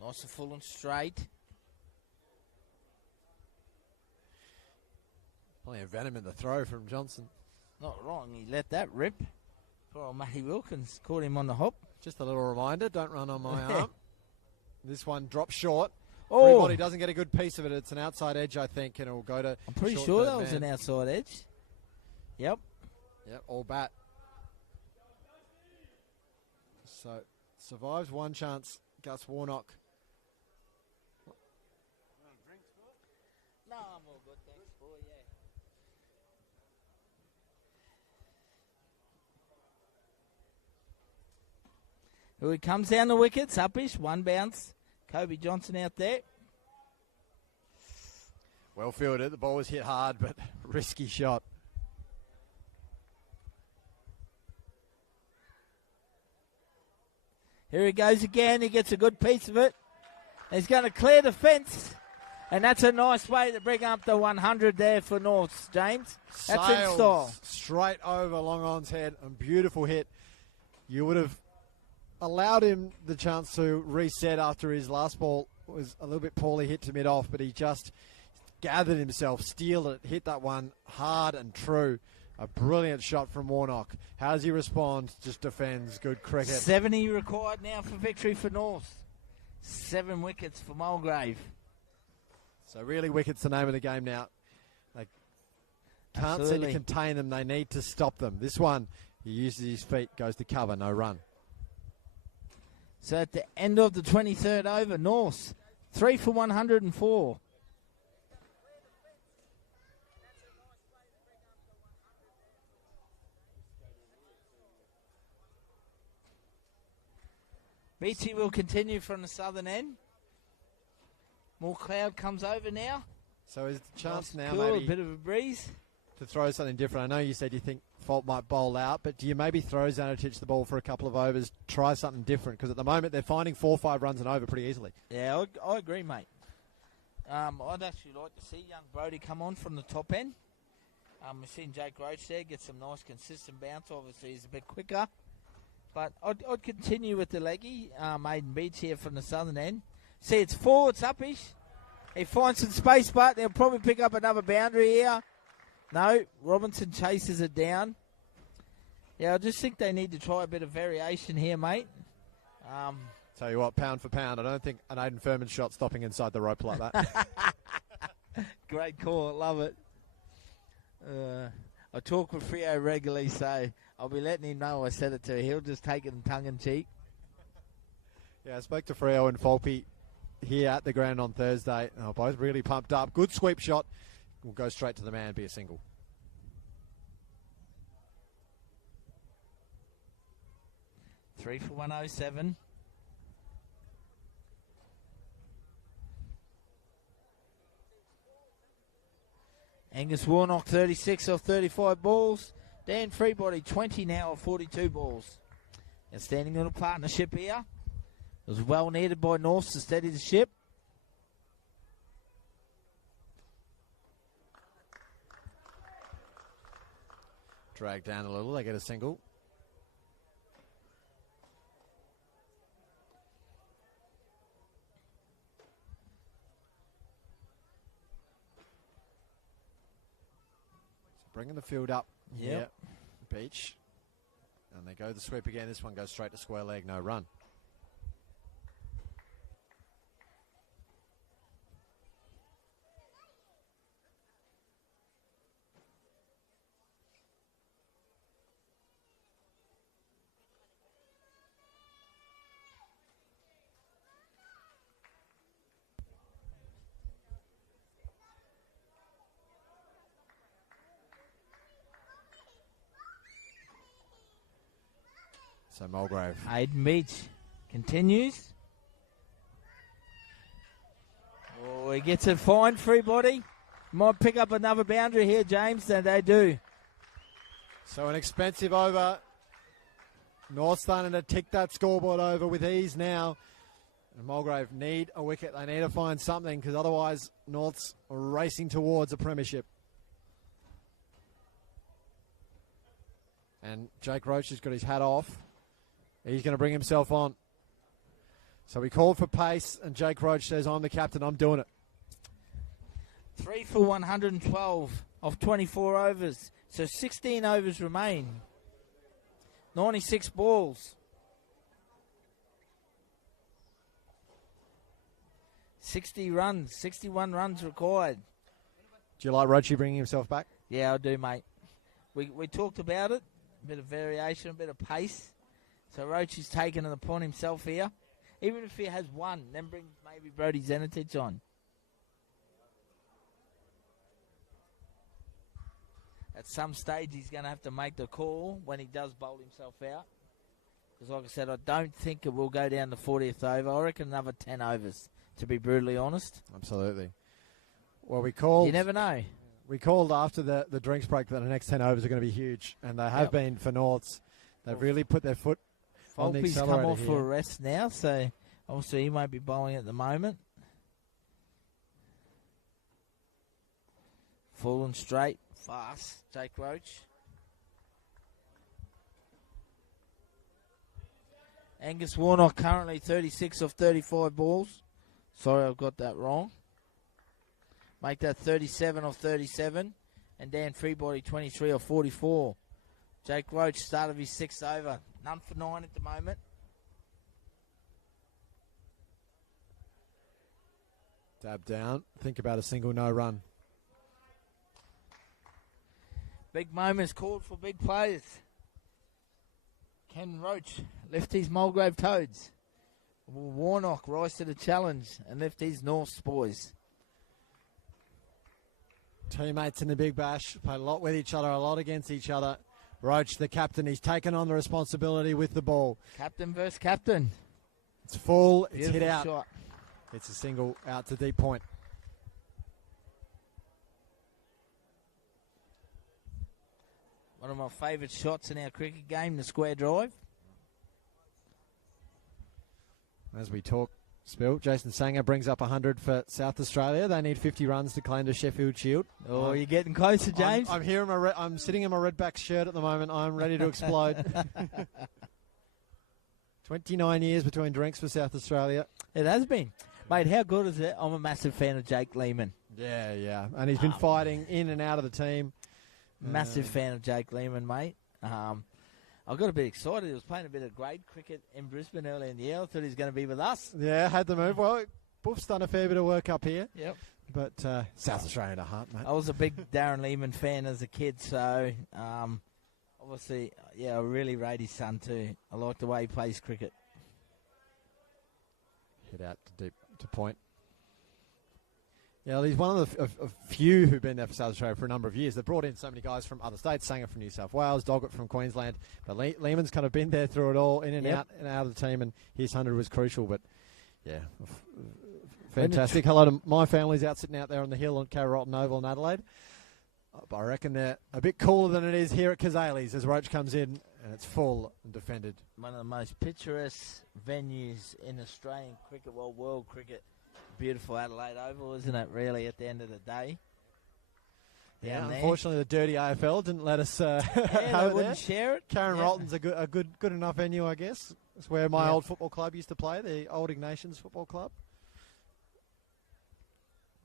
Nice and full and straight. Plenty of venom in the throw from Johnson. Not wrong, he let that rip. Poor old Matty Wilkins caught him on the hop. Just a little reminder, don't run on my arm. This one drops short. Oh, Everybody doesn't get a good piece of it. It's an outside edge, I think, and it will go to I'm pretty short sure third that was man. an outside edge. Yep. Yep, all bat. So, survives one chance, Gus Warnock. No, I'm all good, thanks, boy, yeah. Who he comes down the wickets, upish, one bounce. Kobe Johnson out there. Well fielded. The ball was hit hard, but risky shot. Here he goes again. He gets a good piece of it. He's going to clear the fence. And that's a nice way to bring up the 100 there for Norths, James. That's in style. Straight over Long On's head. A beautiful hit. You would have allowed him the chance to reset after his last ball was a little bit poorly hit to mid-off, but he just gathered himself, steeled it, hit that one hard and true. A brilliant shot from Warnock. How does he respond? Just defends. Good cricket. 70 required now for victory for North. 7 wickets for Mulgrave. So really wicket's the name of the game now. They can't seem to contain them. They need to stop them. This one, he uses his feet, goes to cover, no run. So at the end of the 23rd over, North 3 for 104. Beatty will continue from the southern end. More cloud comes over now. So is the chance Nice, now cool, maybe a bit of a breeze. to throw something different? I know you said you think Fault might bowl out, but do you maybe throw Zanetich the ball for a couple of overs, try something different? Because at the moment they're finding 4-5 runs and over pretty easily. Yeah, I agree, mate. I'd actually like to see young Brodie come on from the top end. We've seen Jake Roach there get some nice consistent bounce. Obviously he's a bit quicker. But I'd continue with the leggy. Maiden Beach here from the southern end. See, it's forwards upish. He finds some space, but they'll probably pick up another boundary here. No, Robinson chases it down. Yeah, I just think they need to try a bit of variation here, mate. Tell you what, pound for pound, I don't think an Aidan Furman shot stopping inside the rope like that. Great call, love it. I talk with Freo regularly, so I'll be letting him know I said it to him. He'll just take it in tongue-in-cheek. Yeah, I spoke to Freo and Folpy here at the ground on Thursday. Oh, both really pumped up. Good sweep shot. Will go straight to the man, be a single. Three for 107. Angus Warnock, 36 off 35 balls. Dan Freebody, 20 now off 42 balls. And standing on a partnership here. It was well needed by North to steady the ship. Drag down a little, they get a single. So bringing the field up. Yep. Beach. And they go the sweep again. This one goes straight to square leg, no run. So Mulgrave. Aiden Beach continues. Oh, he gets it fine, free body. Might pick up another boundary here, James, and they do. So an expensive over. North starting to tick that scoreboard over with ease now. And Mulgrave need a wicket. They need to find something because otherwise North's racing towards a premiership. And Jake Roach has got his hat off. He's going to bring himself on. So we called for pace, and Jake Roach says, I'm the captain, I'm doing it. 3 for 112 of 24 overs. So 16 overs remain. 96 balls. 60 runs, 61 runs required. Do you like Roachy bringing himself back? Yeah, I do, mate. We talked about it. A bit of variation, a bit of pace. So Roachy's taken it upon himself here. Even if he has one, then bring maybe Brody Zenitich on. At some stage, he's going to have to make the call when he does bowl himself out. Because like I said, I don't think it will go down the 40th over. I reckon another 10 overs, to be brutally honest. Absolutely. Well, we called... You never know. We called after the drinks break that the next 10 overs are going to be huge. And they have been for Norths. They've really put their foot on the accelerator come off here. for a rest now, so obviously he won't be bowling at the moment. Full and straight, fast, Jake Roach. Angus Warnock currently 36 of 35 balls. Sorry, I've got that wrong. Make that 37 of 37. And Dan Freebody 23 of 44. Jake Roach, start of his 6th over. None for 9 at the moment. Dab down. Think about a single no run. Big moments called for big players. Ken Roach lift his Mulgrave Toads. Will Warnock rise to the challenge and lift his Norths boys? Teammates in the Big Bash play a lot with each other, a lot against each other. Roach, the captain, he's taken on the responsibility with the ball. Captain versus captain. It's full, it's Beautiful hit out. shot. It's a single out to deep point. One of my favourite shots in our cricket game, the square drive. As we talk, Spill, Jason Sanger brings up 100 for South Australia. They need 50 runs to claim the Sheffield Shield. Oh, you're getting closer, James. I'm here in I'm sitting in my Redback shirt at the moment. I'm ready to explode. 29 years between drinks for South Australia. It has been. Mate, how good is it? I'm a massive fan of Jake Lehman. Yeah. And he's been fighting in and out of the team. Massive fan of Jake Lehman, mate. I got a bit excited. He was playing a bit of grade cricket in Brisbane early in the year. I thought he was going to be with us. Yeah, had the move. Well, Buff's done a fair bit of work up here. Yep. But South Australia at heart, mate. I was a big Darren Lehman fan as a kid, so obviously, I really rate his son too. I like the way he plays cricket. Hit out to deep to point. Yeah, well, he's one of the few who've been there for South Australia for a number of years. They've brought in so many guys from other states, Sanger from New South Wales, Doggett from Queensland. But Lehman's kind of been there through it all, in and out of the team, and his 100 was crucial. But, yeah, fantastic. Hello to my family's out sitting out there on the hill on Carrolton Oval in Adelaide. But I reckon they're a bit cooler than it is here at Cazaly's as Roach comes in, and it's full and defended. One of the most picturesque venues in Australian cricket, world cricket. Beautiful Adelaide Oval, isn't it, really, at the end of the day? Yeah, unfortunately, the dirty AFL didn't let us have they wouldn't share it. Rolton's a good enough venue, I guess. It's where my old football club used to play, the Old Ignatians Football Club.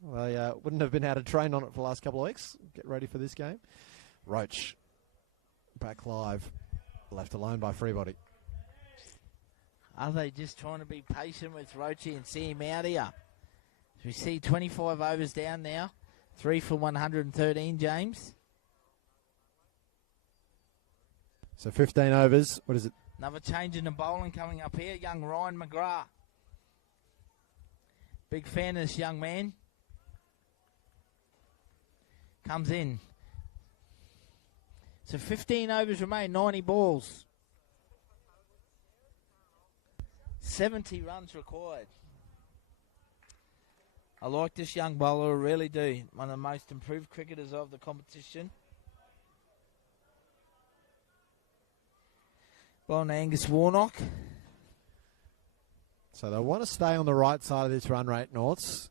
Well, wouldn't have been able to train on it for the last couple of weeks. Get ready for this game. Roach, back live. left alone by Freebody. Are they just trying to be patient with Roche and see him out here? So we see 25 overs down now. 3 for 113, James. So 15 overs. What is it? Another change in the bowling coming up here. Young Ryan McGrath. Big fan of this young man. Comes in. So 15 overs remain, 90 balls. 70 runs required. I like this young bowler, I really do. One of the most improved cricketers of the competition. Bowling Angus Warnock. So they want to stay on the right side of this run rate, Norths.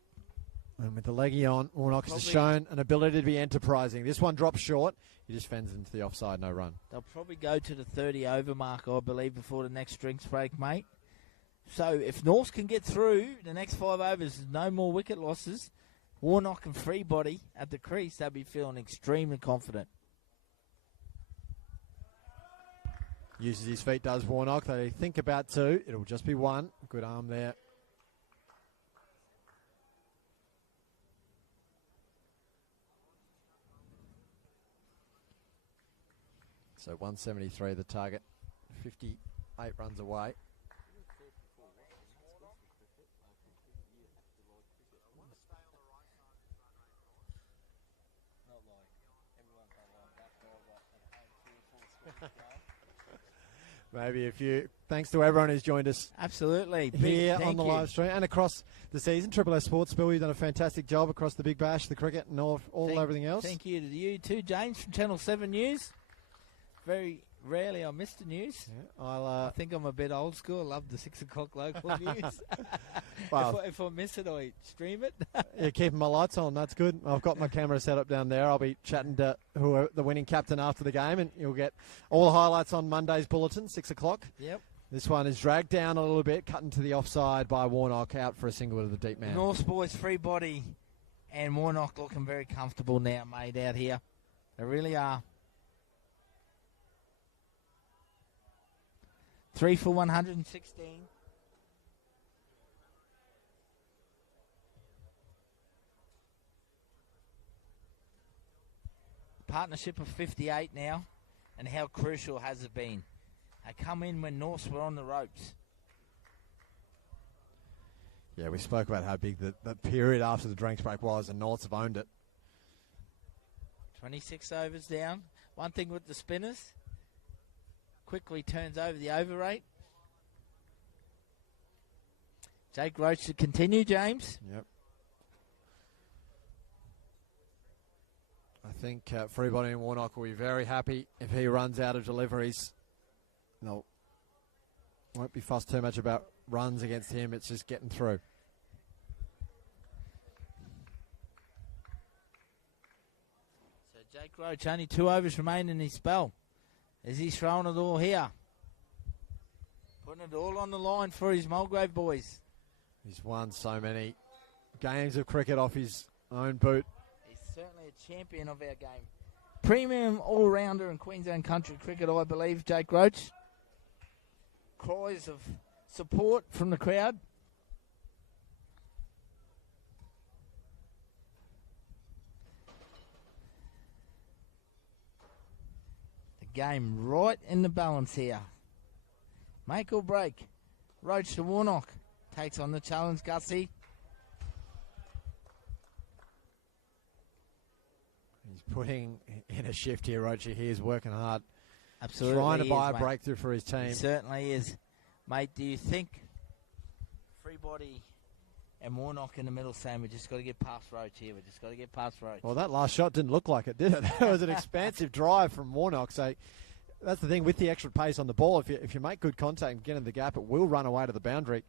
And with the leggy on, Warnock has shown an ability to be enterprising. This one drops short. He just fends into the offside, no run. They'll probably go to the 30 over mark, I believe, before the next drinks break, mate. So if Norths can get through the next 5 overs, no more wicket losses, Warnock and Freebody at the crease, they'll be feeling extremely confident. Uses his feet, does Warnock. They think about 2. It'll just be 1. Good arm there. So 173 the target. 58 runs away. Maybe a few. Thanks to everyone who's joined us. Absolutely. Here on the live stream and across the season. Triple S Sports, Bill, you've done a fantastic job across the Big Bash, the cricket, and everything else. Thank you to you too, James, from Channel 7 News. Very rarely I miss the news. Yeah, I think I'm a bit old school. I love the 6 o'clock local news. Well, if I miss it, I stream it. Yeah, keeping my lights on. That's good. I've got my camera set up down there. I'll be chatting to the winning captain after the game, and you'll get all the highlights on Monday's bulletin, 6 o'clock. Yep. This one is dragged down a little bit, cut into the offside by Warnock, out for a single to the deep man. North boys, Freebody and Warnock looking very comfortable now, mate, out here. They really are. 3 for 116. Partnership of 58 now, and how crucial has it been? They come in when Norths were on the ropes. Yeah, we spoke about how big the period after the drinks break was, and Norths have owned it. 26 overs down. One thing with the spinners, quickly turns over the over rate. Jake Roach to continue, James. Yep. I think Freebody and Warnock will be very happy if he runs out of deliveries. No, won't be fussed too much about runs against him. It's just getting through. So Jake Roach, only 2 overs remain in his spell. As he's throwing it all here. Putting it all on the line for his Mulgrave boys. He's won so many games of cricket off his own boot. He's certainly a champion of our game. Premium all-rounder in Queensland country cricket, I believe, Jake Roach. Cries of support from the crowd. The game right in the balance here. Make or break. Roach to Warnock. Takes on the challenge, Gussie. He's putting in a shift here, Roach. He is working hard. Absolutely. Trying to buy a mate. breakthrough for his team. He certainly is. Mate, do you think Freebody and Warnock in the middle saying we just got to get past Roach here, we just got to get past Roach? Well, that last shot didn't look like it, did it? That was an expansive drive from Warnock. So that's the thing with the extra pace on the ball. If you make good contact and get in the gap, it will run away to the boundary.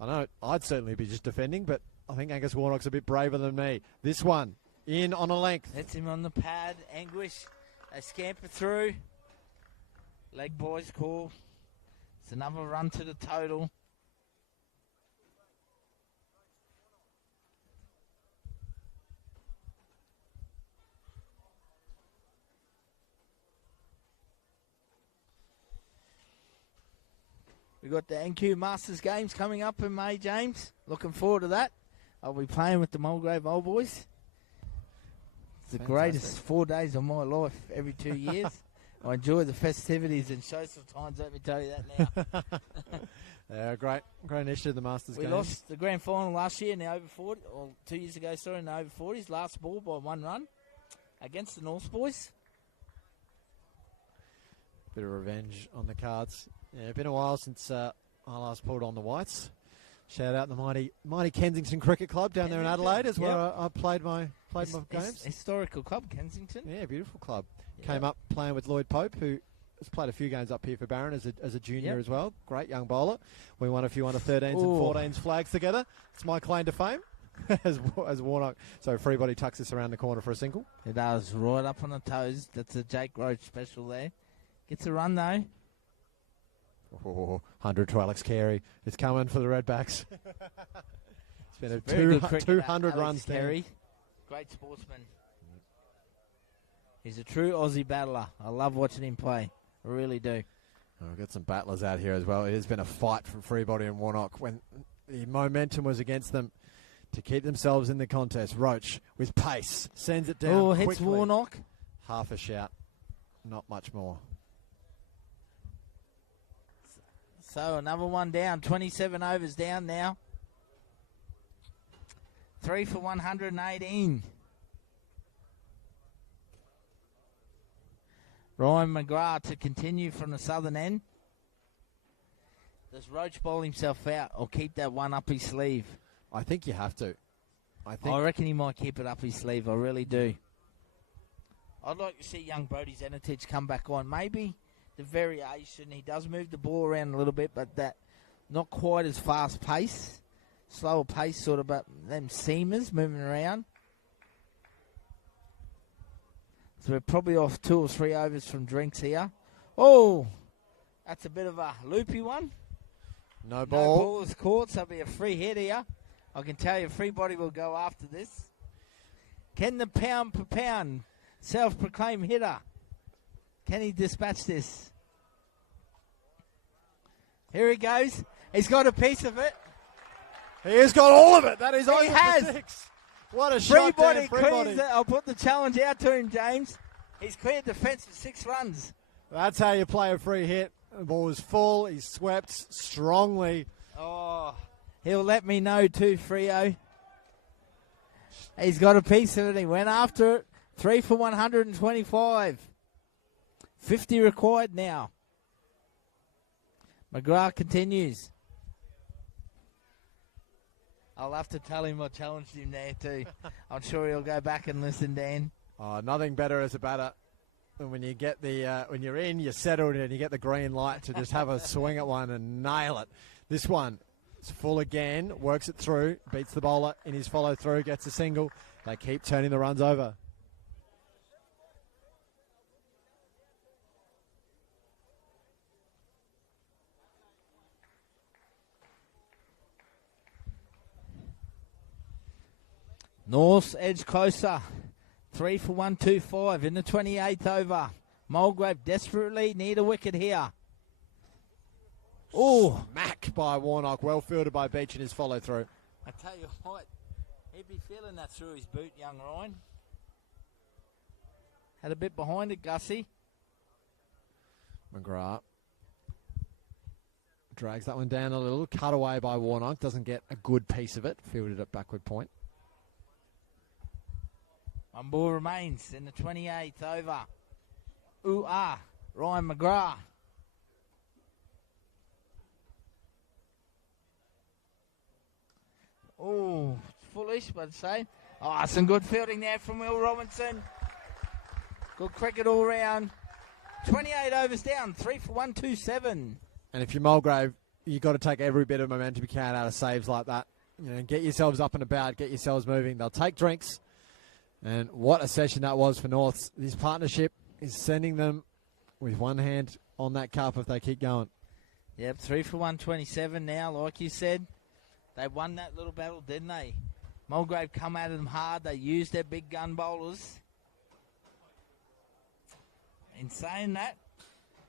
I know I'd certainly be just defending, but I think Angus Warnock's a bit braver than me. This one, in on a length. That's him on the pad. Anguish, they scamper through. Leg boys call. It's another run to the total. We've got the NQ Masters Games coming up in May, James. Looking forward to that. I'll be playing with the Mulgrave Old Boys. It's the greatest 4 days of my life every 2 years. I enjoy the festivities and social times, let me tell you that now. Yeah, great initiative, the Masters Games. We lost the grand final last year in the over 40, or 2 years ago, sorry, in the over 40s. Last ball by 1 run against the North Boys. Bit of revenge on the cards. Yeah, been a while since I last pulled on the Whites. Shout out the mighty Kensington Cricket Club down there in Adelaide, is where I played my games. Historical club, Kensington. Yeah, beautiful club. Yep. Came up playing with Lloyd Pope, who has played a few games up here for Barron as a junior as well. Great young bowler. We won a few under 13s and 14s flags together. It's my claim to fame as Warnock. So Freebody tucks this around the corner for a single. It does, right up on the toes. That's a Jake Roach special there. Gets a run though. 100 to Alex Carey. It's coming for the Redbacks. It's been a Very good 200 runs Carey. Great sportsman. He's a true Aussie battler. I love watching him play. I really do. Oh, we've got some battlers out here as well. It has been a fight from Freebody and Warnock when the momentum was against them to keep themselves in the contest. Roach with pace sends it down. Oh, hits quickly. Warnock. Half a shout. Not much more. So another one down. 27 overs down now. 3 for 118. Ryan McGrath to continue from the southern end. Does Roach bowl himself out or keep that one up his sleeve? I think you have to. I reckon he might keep it up his sleeve. I really do. I'd like to see young Brody Zenitich come back on. Maybe the variation. He does move the ball around a little bit, but that not quite as fast pace. Slower pace, sort of, but them seamers moving around. So we're probably off 2 or 3 overs from drinks here. Oh, that's a bit of a loopy one. No ball. No ball is caught, so it'll be a free hit here. I can tell you, Freebody will go after this. Can the pound per pound self-proclaimed hitter, can he dispatch this? Here he goes. He's got a piece of it. He has got all of it. That is over has. for 6. What a shot, Dan Freebody. I'll put the challenge out to him, James. He's cleared the fence for 6 runs. That's how you play a free hit. The ball was full. He swept strongly. Oh, he'll let me know too, Freo. He's got a piece of it. He went after it. 3 for 125. 50 required now. McGrath continues. I'll have to tell him I challenged him there too. I'm sure he'll go back and listen, Dan. Oh, nothing better as a batter than when you get the when you're in, you're settled, and you get the green light to just have a swing at one and nail it. This one is full again, works it through, beats the bowler in his follow through, gets a single. They keep turning the runs over. North's edge closer. 3 for 125 in the 28th over. Mulgrave desperately need a wicket here. Oh, Smack by Warnock. Well fielded by Beach in his follow through. I tell you what, he'd be feeling that through his boot, young Ryan. Had a bit behind it, Gussie. McGrath drags that one down a little. Cut away by Warnock. Doesn't get a good piece of it. Fielded at backward point. One ball remains in the 28th over. Ryan McGrath. Oh, foolish, but say. Oh, some good fielding there from Will Robinson. Good cricket all round. 28 overs down, 3 for 127. And if you're Mulgrave, you've got to take every bit of momentum you can out of saves like that. You know, get yourselves up and about, get yourselves moving. They'll take drinks. And what a session that was for Norths. This partnership is sending them with one hand on that cup if they keep going. Yep, 3 for 127 now, like you said. They won that little battle, didn't they? Mulgrave come at them hard. They used their big gun bowlers. In saying that,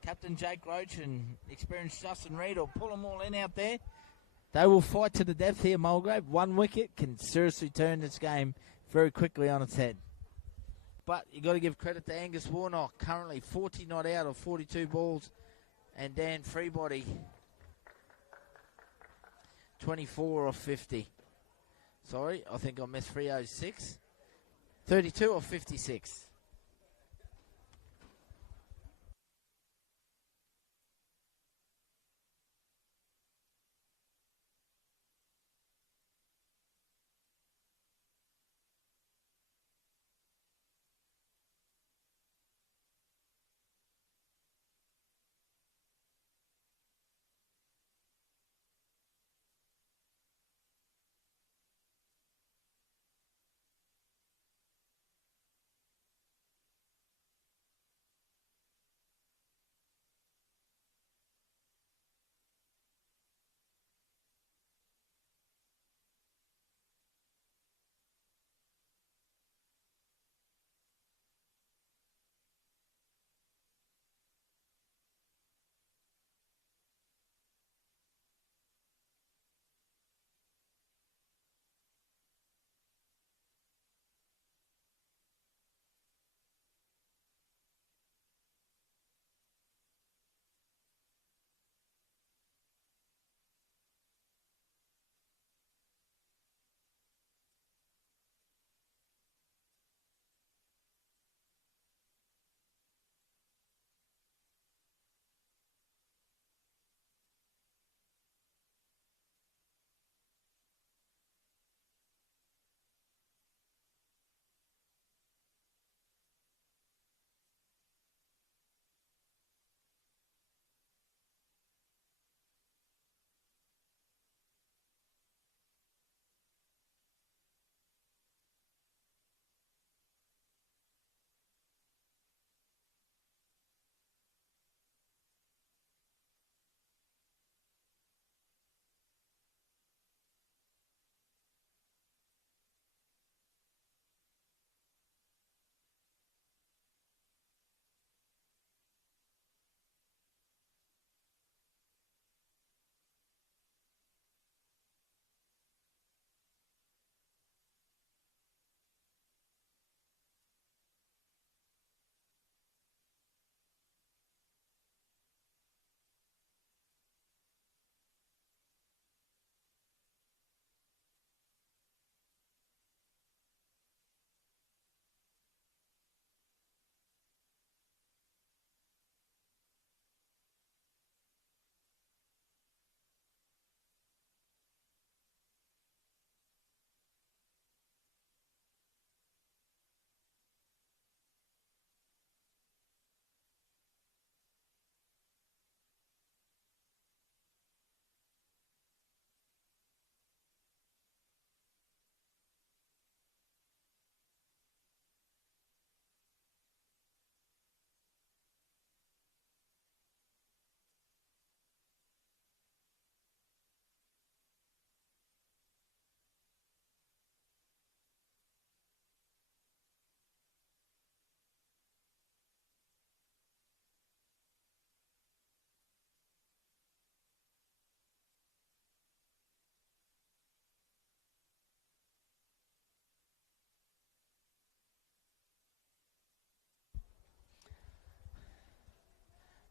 Captain Jake Roach and experienced Justin Reid will pull them all in out there. They will fight to the death here, Mulgrave. One wicket can seriously turn this game very quickly on its head. But you got to give credit to Angus Warnock, currently 40 not out of 42 balls, and Dan Freebody, 24 off 50. Sorry, I think I missed Freo's 6. 32 off 56.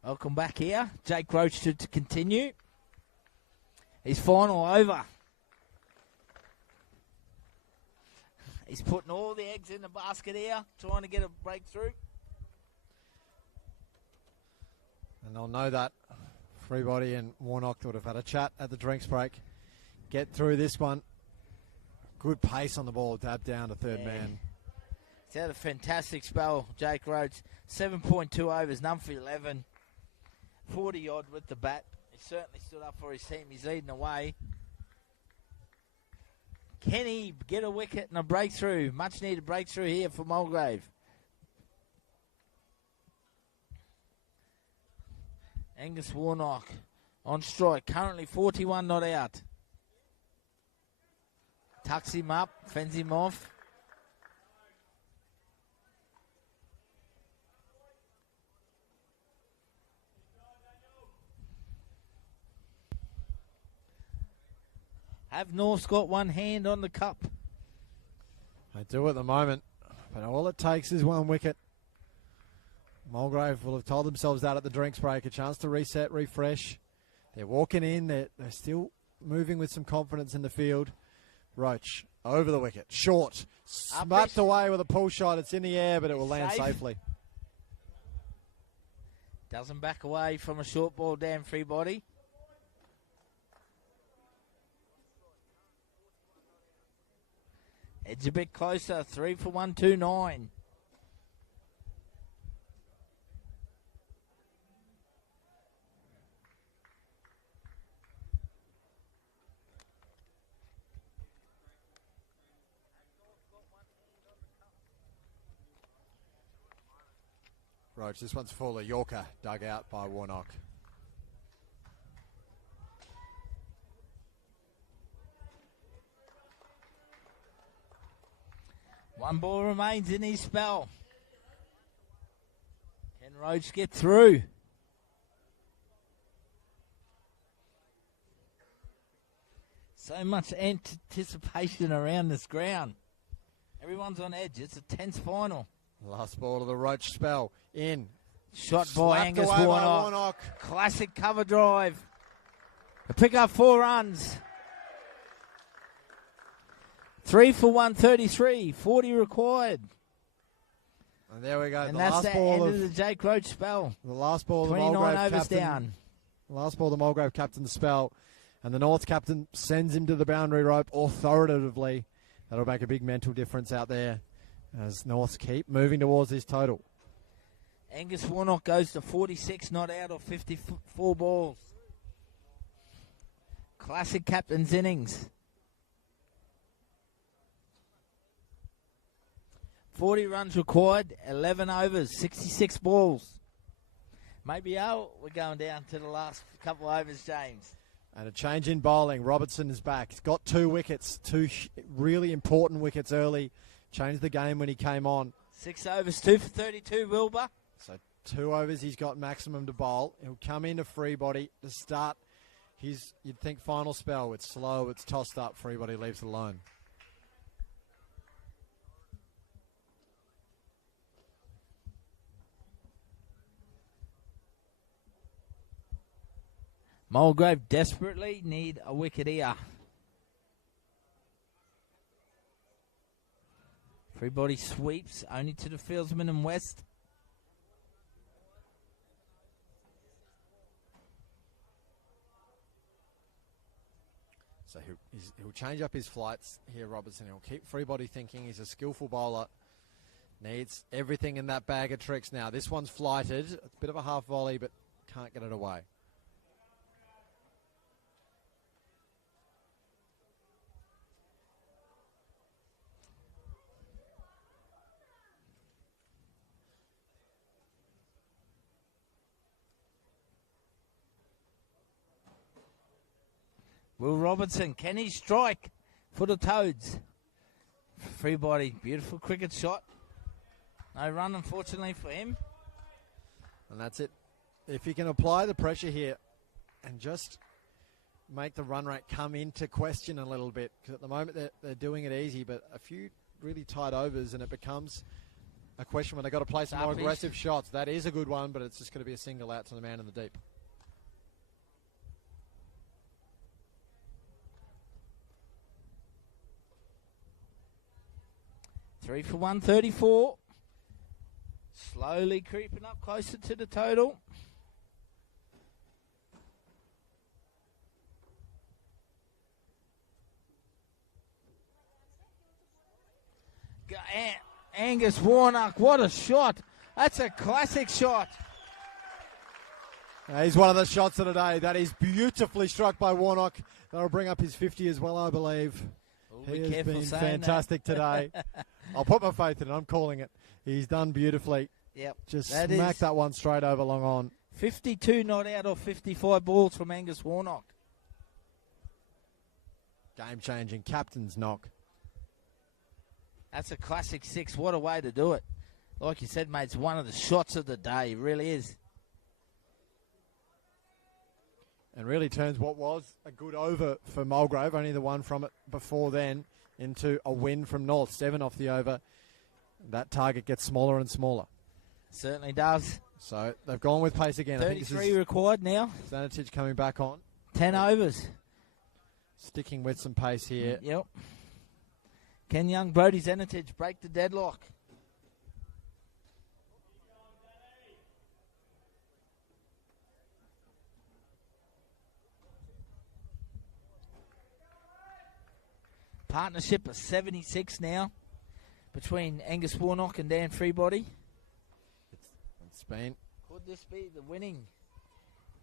Welcome back here. Jake Roach to continue. His final over. He's putting all the eggs in the basket here, trying to get a breakthrough. And they'll know that. Freebody and Warnock would have had a chat at the drinks break. Get through this one. Good pace on the ball. Dab down to third man. He's had a fantastic spell, Jake Roach. 7.2 overs, none for 11. 40 odd with the bat. He certainly stood up for his team. He's leading the way. Can he get a wicket and a breakthrough? Much needed breakthrough here for Mulgrave. Angus Warnock on strike. Currently 41 not out. Tucks him up, fends him off. Have North's got one hand on the cup? They do at the moment, but all it takes is one wicket. Mulgrave will have told themselves that at the drinks break. A chance to reset, refresh. They're walking in. They're still moving with some confidence in the field. Roach over the wicket. Short. Smacked away with a pull shot. It's in the air, but it will land safely. Doesn't back away from a short ball down free body. Edge a bit closer. 3 for 129. Roach, this one's full. A Yorker dug out by Warnock. One ball remains in his spell. Can Roach get through? So much anticipation around this ground. Everyone's on edge. It's a tense final. Last ball of the Roach spell. In. Shot by Slapped Angus away by Warnock. Warnock. Classic cover drive. To pick up 4 runs. 3 for 133. 40 required. And there we go. And the that's last the ball end of of the Jake Roach spell. the last ball of the 29 Mulgrave overs captain. down. Last ball of the Mulgrave captain's spell. And the North captain sends him to the boundary rope authoritatively. That'll make a big mental difference out there as Norths keep moving towards this total. Angus Warnock goes to 46 not out of 54 balls. Classic captain's innings. 40 runs required, 11 overs, 66 balls. Maybe we're going down to the last couple overs, James. And a change in bowling. Robertson is back. He's got 2 wickets, 2 really important wickets early. Changed the game when he came on. 6 overs, 2 for 32, Wilbur. So 2 overs he's got maximum to bowl. He'll come into free body to start his, you'd think, final spell. It's slow, it's tossed up, free body leaves it alone. Mulgrave desperately need a wicket here. Free body sweeps only to the fieldsman and West. So he'll change up his flights here, Robertson. He'll keep free body thinking. He's a skillful bowler. Needs everything in that bag of tricks now. This one's flighted. It's a bit of a half volley, but can't get it away. Will Robertson, can he strike for the Toads? Free body, beautiful cricket shot. No run, unfortunately, for him. And that's it. If he can apply the pressure here and just make the run rate come into question a little bit, because at the moment they're doing it easy, but a few really tight overs and it becomes a question when they've got to play some more aggressive shots. That is a good one, but it's just going to be a single out to the man in the deep. Three for 134. Slowly creeping up closer to the total. Angus Warnock, what a shot. That's a classic shot. He's one of the shots of the day. That is beautifully struck by Warnock. That'll bring up his 50 as well, I believe. He has been fantastic today. I'll put my faith in it. I'm calling it. He's done beautifully. Yep. Just smacked that one straight over long on. 52 not out of 55 balls from Angus Warnock. Game-changing captain's knock. That's a classic 6. What a way to do it. Like you said, mate, it's one of the shots of the day. It really is. and really turns what was a good over for Mulgrave, only the one from it before then, into a win from North. 7 off the over. That target gets smaller and smaller. Certainly does. So they've gone with pace again. 33 I think this is required now. Zanatic coming back on. 10 overs. Sticking with some pace here. Yep. Ken Young, Brody Zanatic break the deadlock. Partnership of 76 now between Angus Warnock and Dan Freebody. It's been. Could this be the winning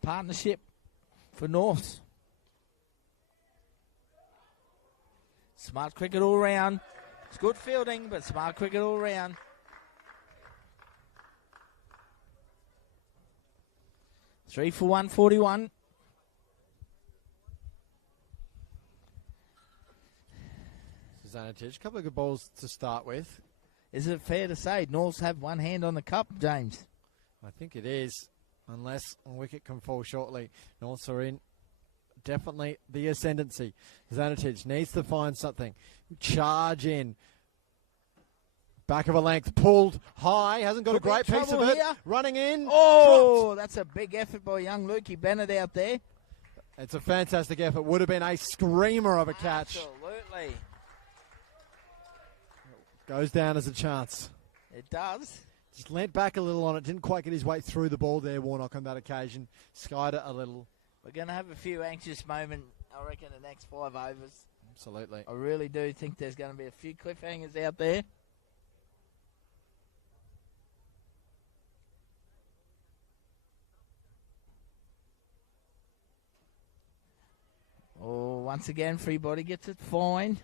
partnership for North? Smart cricket all round. It's good fielding, but smart cricket all round. Three for 141. Zanatic, a couple of good balls to start with. Is it fair to say Norths have one hand on the cup, James? I think it is, unless a wicket can fall shortly. Norths are in definitely the ascendancy. Zanatic needs to find something. Charge in. Back of a length, pulled high, hasn't got a great piece of it. Here. Running in. Oh, dropped. That's a big effort by young Lukey Bennett out there. It's a fantastic effort. Would have been a screamer of a catch. Absolutely. Goes down as a chance. It does. Just leant back a little on it. Didn't quite get his way through the ball there, Warnock, on that occasion. Skied it a little. We're going to have a few anxious moments, I reckon, the next 5 overs. Absolutely. I really do think there's going to be a few cliffhangers out there. Oh, once again, Freebody gets it fine.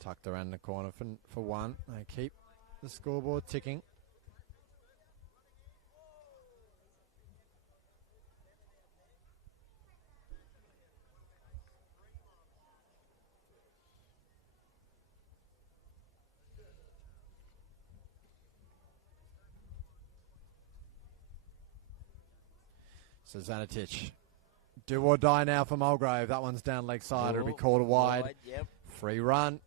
Tucked around the corner for one. They keep the scoreboard ticking. So Zanatic, do or die now for Mulgrave. That one's down leg side. It'll be called a wide. Yep. Free run.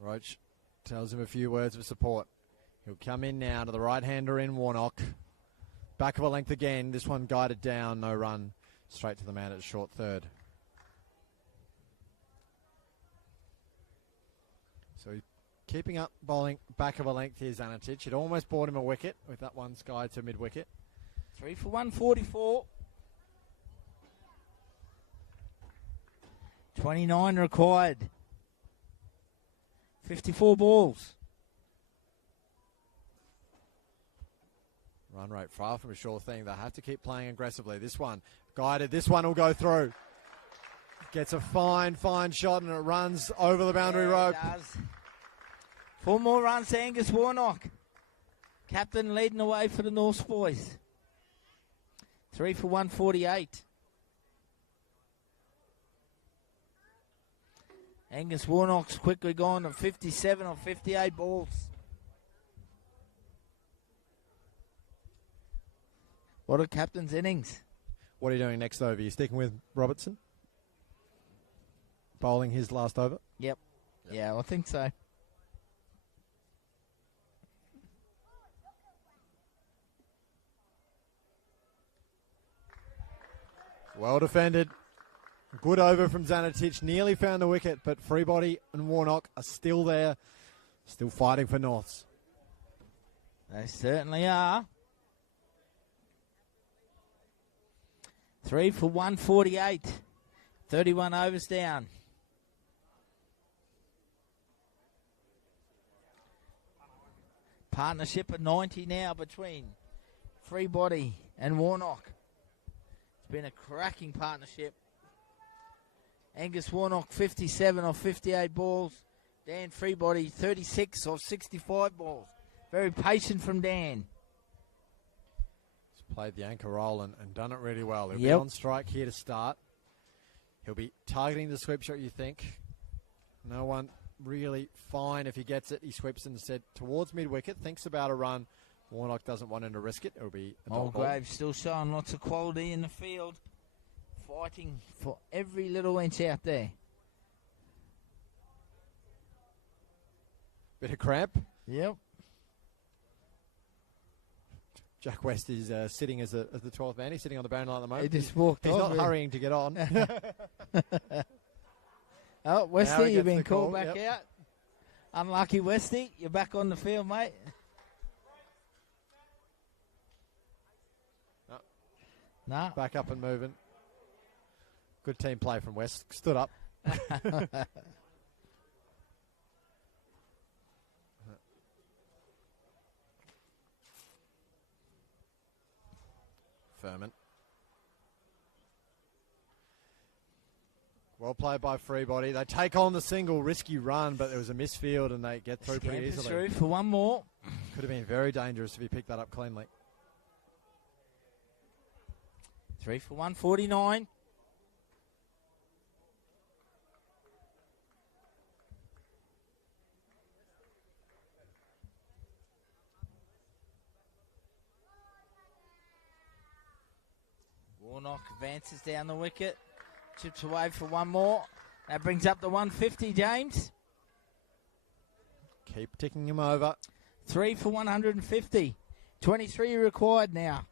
Roach tells him a few words of support. He'll come in now to the right-hander in Warnock. Back of a length again. This one guided down, no run. Straight to the man at short third. So he's keeping up bowling back of a length here, Zanatic. It almost bought him a wicket with that one sky to mid-wicket. 3 for 144. 29 required. 54 balls. Run rate far from a sure thing. They have to keep playing aggressively. This one guided. This one will go through. Gets a fine shot and it runs over the boundary rope. It does. 4 more runs to Angus Warnock. Captain leading the way for the North boys. 3 for 148. Angus Warnock's quickly gone to 57 on 58 balls. What a captain's innings. What are you doing next over? You sticking with Robertson? Bowling his last over? Yep. Yeah, I think so. Well defended. Good over from Zanatic. Nearly found the wicket, but Freebody and Warnock are still there. Still fighting for Norths. They certainly are. 3 for 148. 31 overs down. Partnership at 90 now between Freebody and Warnock. It's been a cracking partnership. Angus Warnock 57 off 58 balls. Dan Freebody 36 off 65 balls. Very patient from Dan. He's played the anchor role and done it really well. He'll be Yep. on strike here to start. He'll be targeting the sweep shot, you think. No one really fine if he gets it. He sweeps instead towards mid-wicket, thinks about a run. Warnock doesn't want him to risk it. It'll be a dot ball. Mulgrave still showing lots of quality in the field. Fighting for every little inch out there. Bit of cramp. Yep. Jack West is sitting as the 12th man. He's sitting on the boundary line at the moment. He just walked He's off. not really. hurrying to get on. Oh, Now Westy, he you've gets been the called call, back yep. out. Unlucky, Westy. You're back on the field, mate. No. Nah. Back up and moving. Good team play from West. Stood up. Furman. Well played by Freebody. They take on the single, risky run, but there was a misfield and they get through pretty Scampers easily. through for one more. Could have been very dangerous if he picked that up cleanly. 3 for 149. Warnock advances down the wicket. Chips away for one more. That brings up the 150, James. Keep ticking him over. 3 for 150. 23 required now.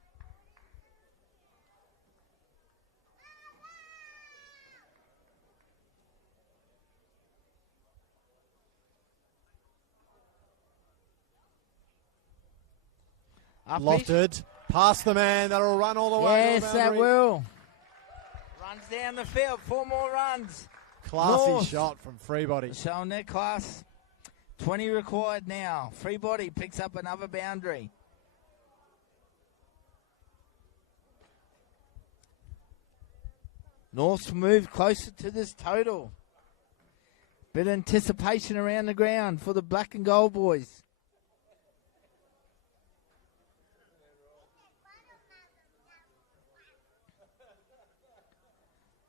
Up Lofted. Past the man. That'll run all the way. Yes, to the that boundary. will. Runs down the field. 4 more runs. Classy North. shot from Freebody. Showing their class. 20 required now. Freebody picks up another boundary. North's moved closer to this total. Bit of anticipation around the ground for the black and gold boys.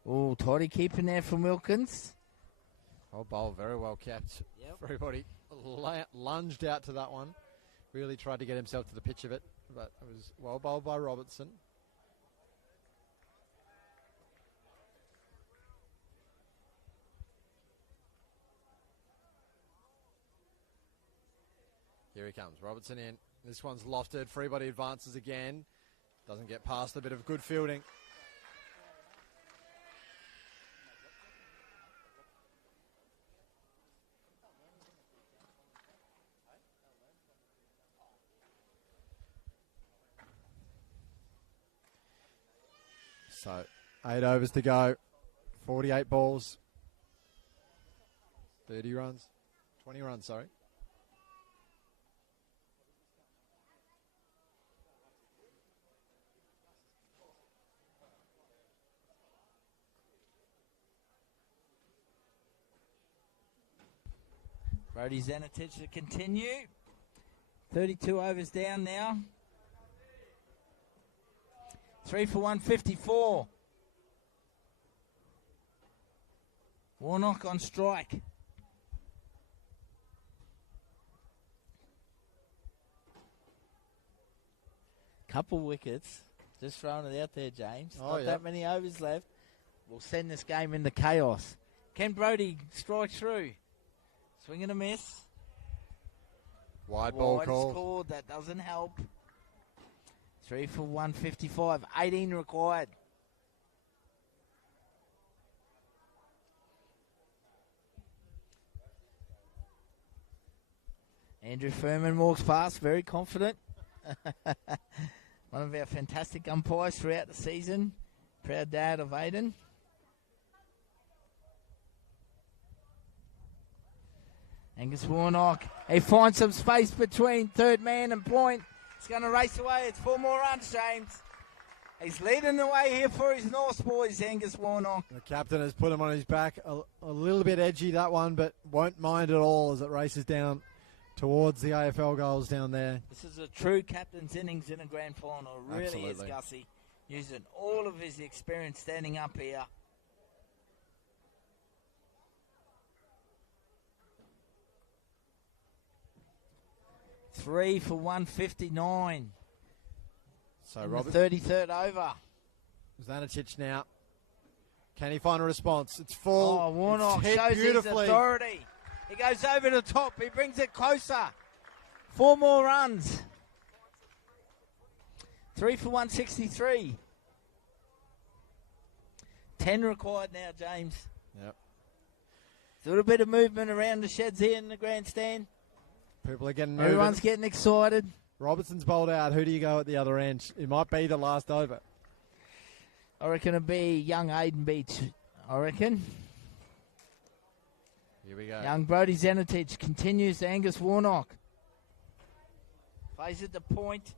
Oh, Toddy keeping there from Wilkins. Oh, bowl very well kept. Yep. Everybody lunged out to that one. Really tried to get himself to the pitch of it, but it was well bowled by Robertson. Here he comes. Robertson in. This one's lofted. Freebody advances again. Doesn't get past a bit of good fielding. So, 8 overs to go. 48 balls. 30 runs. 20 runs, sorry. Brody Zanetich to continue. 32 overs down now. 3 for 154. Warnock on strike. Couple wickets. Just throwing it out there, James. Oh, Not yeah. that many overs left. We'll send this game into chaos. Can Brody strike through? Swing and a miss. Wide ball Wide is call. called. That doesn't help. 3 for 155. 18 required. Andrew Furman walks past, very confident. One of our fantastic umpires throughout the season. Proud dad of Aiden. Angus Warnock. He finds some space between third man and point. He's going to race away. It's 4 more runs, James. He's leading the way here for his North boys, Angus Warnock. The captain has put him on his back. A little bit edgy, that one, but won't mind at all as it races down towards the AFL goals down there. This is a true captain's innings in a grand final. It really Absolutely. is, Gussie. Using all of his experience standing up here. Three for 159. So in Robert, the 33rd over. Zanicic now. Can he find a response? It's full. Oh, Warnock It's hit shows beautifully. his authority. He goes over the top. He brings it closer. 4 more runs. 3 for 163. 10 required now, James. Yep. There's a little bit of movement around the sheds here in the grandstand. People are getting moving. Everyone's getting excited. Robertson's bowled out. Who do you go at the other end? It might be the last over. I reckon it'll be young Aiden Beach. I reckon. Here we go. Young Brody Zanicic continues to Angus Warnock. Plays at the point.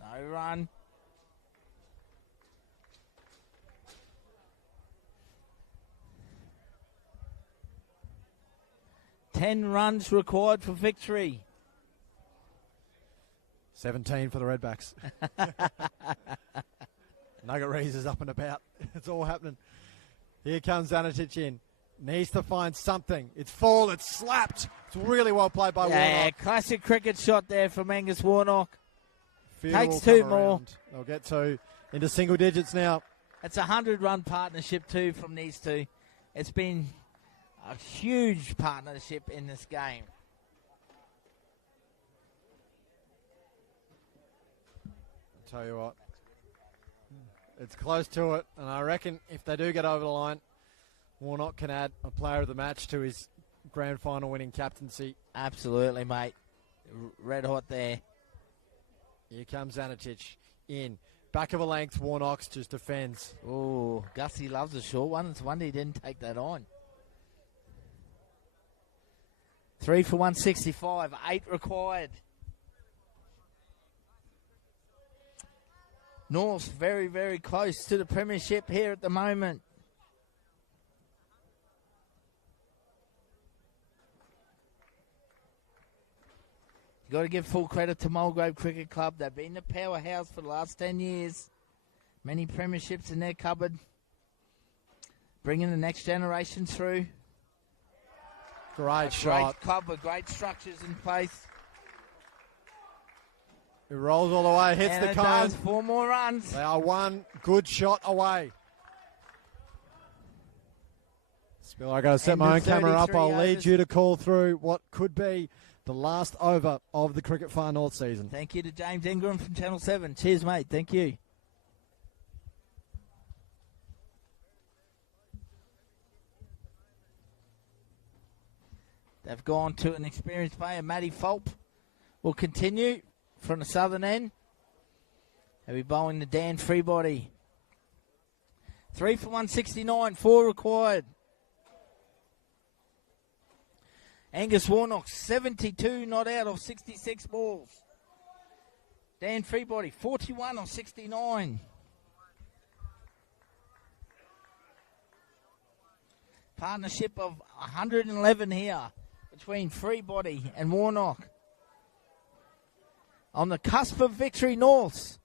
No run. Ten runs required for victory. 17 for the Redbacks. Nugget Rees is up and about. It's all happening. Here comes Zanicic in. Needs to find something. It's full. It's slapped. It's really well played by Warnock. Classic cricket shot there from Angus Warnock. Field Takes will 2 come more. around. They'll get 2 into single digits now. It's a 100-run partnership too from these two. It's been a huge partnership in this game. I'll tell you what. It's close to it, and I reckon if they do get over the line, Warnock can add a player of the match to his grand final winning captaincy. Absolutely, mate. Red hot there. Here comes Zanicic in. Back of a length, Warnock's just defends. Oh, Gussie loves a short one. It's one he didn't take that on. 3 for 165. 8 required. North very, very close to the premiership here at the moment. You've got to give full credit to Mulgrave Cricket Club. They've been the powerhouse for the last 10 years. Many premierships in their cupboard. Bringing the next generation through. Great shot. Great club with great structures in place. It rolls all the way, hits And the it cone. does. 4 more runs. They are one good shot away. Spill, I got to set End my own of camera up. 33 I'll lead overs. you to call through what could be the last over of the Cricket Far North season. Thank you to James Ingram from Channel 7. Cheers, mate. Thank you. They've gone to an experienced player, Matty Fulp. Will continue from the southern end. He'll be bowling the Dan Freebody. 3 for 169, 4 required. Angus Warnock, 72 not out of 66 balls. Dan Freebody, 41 of 69. Partnership of 111 here between Freebody and Warnock. On the cusp of victory, Norths.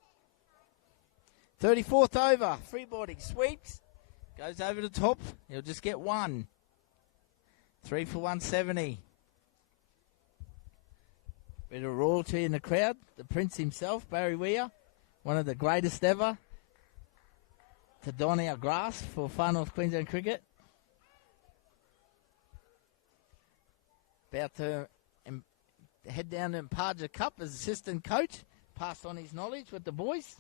34th over, Freebody sweeps, goes over the top. He'll just get 1. 3 for 170. Bit of royalty in the crowd. The Prince himself, Barry Weir, one of the greatest ever to don our grass for Far North Queensland cricket. About to head down to Imparja Cup as assistant coach. Passed on his knowledge with the boys.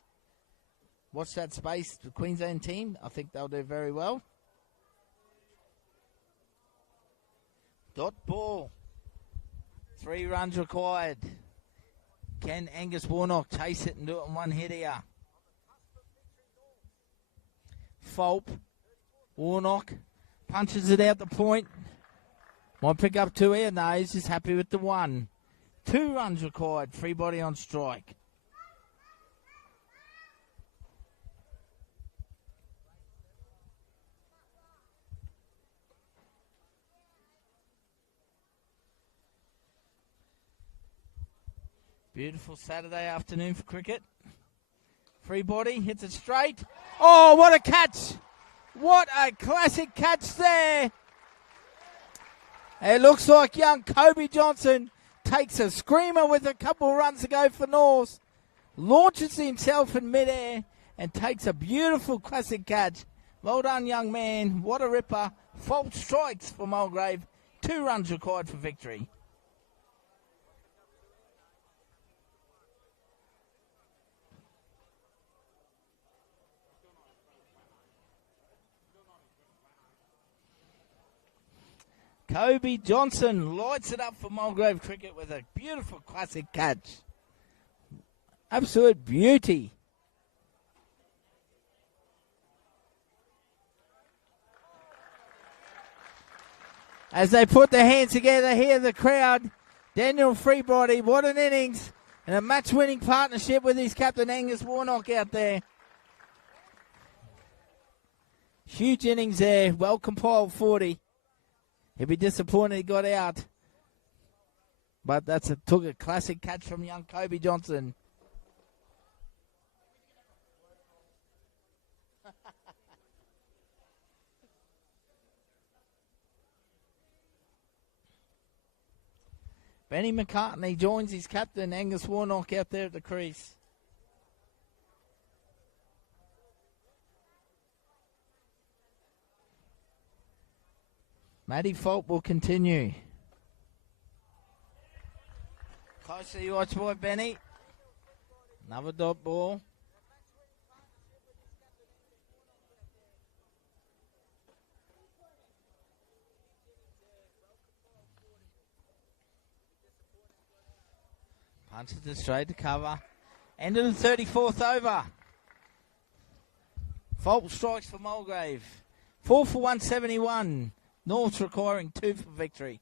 Watch that space, the Queensland team. I think they'll do very well. Dot ball. 3 runs required. Can Angus Warnock chase it and do it in one hit here? Fulp. Warnock punches it out the point. Might pick up 2 here. No, he's just happy with the 1. 2 runs required. Freebody on strike. Beautiful Saturday afternoon for cricket. Free body, hits it straight. Oh, what a catch! What a classic catch there! It looks like young Kobe Johnson takes a screamer with a couple of runs to go for North, launches himself in midair and takes a beautiful classic catch. Well done, young man. What a ripper. False strikes for Mulgrave. 2 runs required for victory. Kobe Johnson lights it up for Mulgrave cricket with a beautiful classic catch. Absolute beauty. As they put their hands together here, the crowd. Daniel Freebody, what an innings. And a match-winning partnership with his captain Angus Warnock out there. Huge innings there. Well compiled 40. He'd be disappointed he got out. But took a classic catch from young Kobe Johnson. Benny McCartney joins his captain Angus Warnock out there at the crease. Matty Fault will continue. Closely watched by Benny. Another dot ball. Punches it straight to cover. End of the 34th over. Fault strikes for Mulgrave. 4 for 171. North requiring 2 for victory.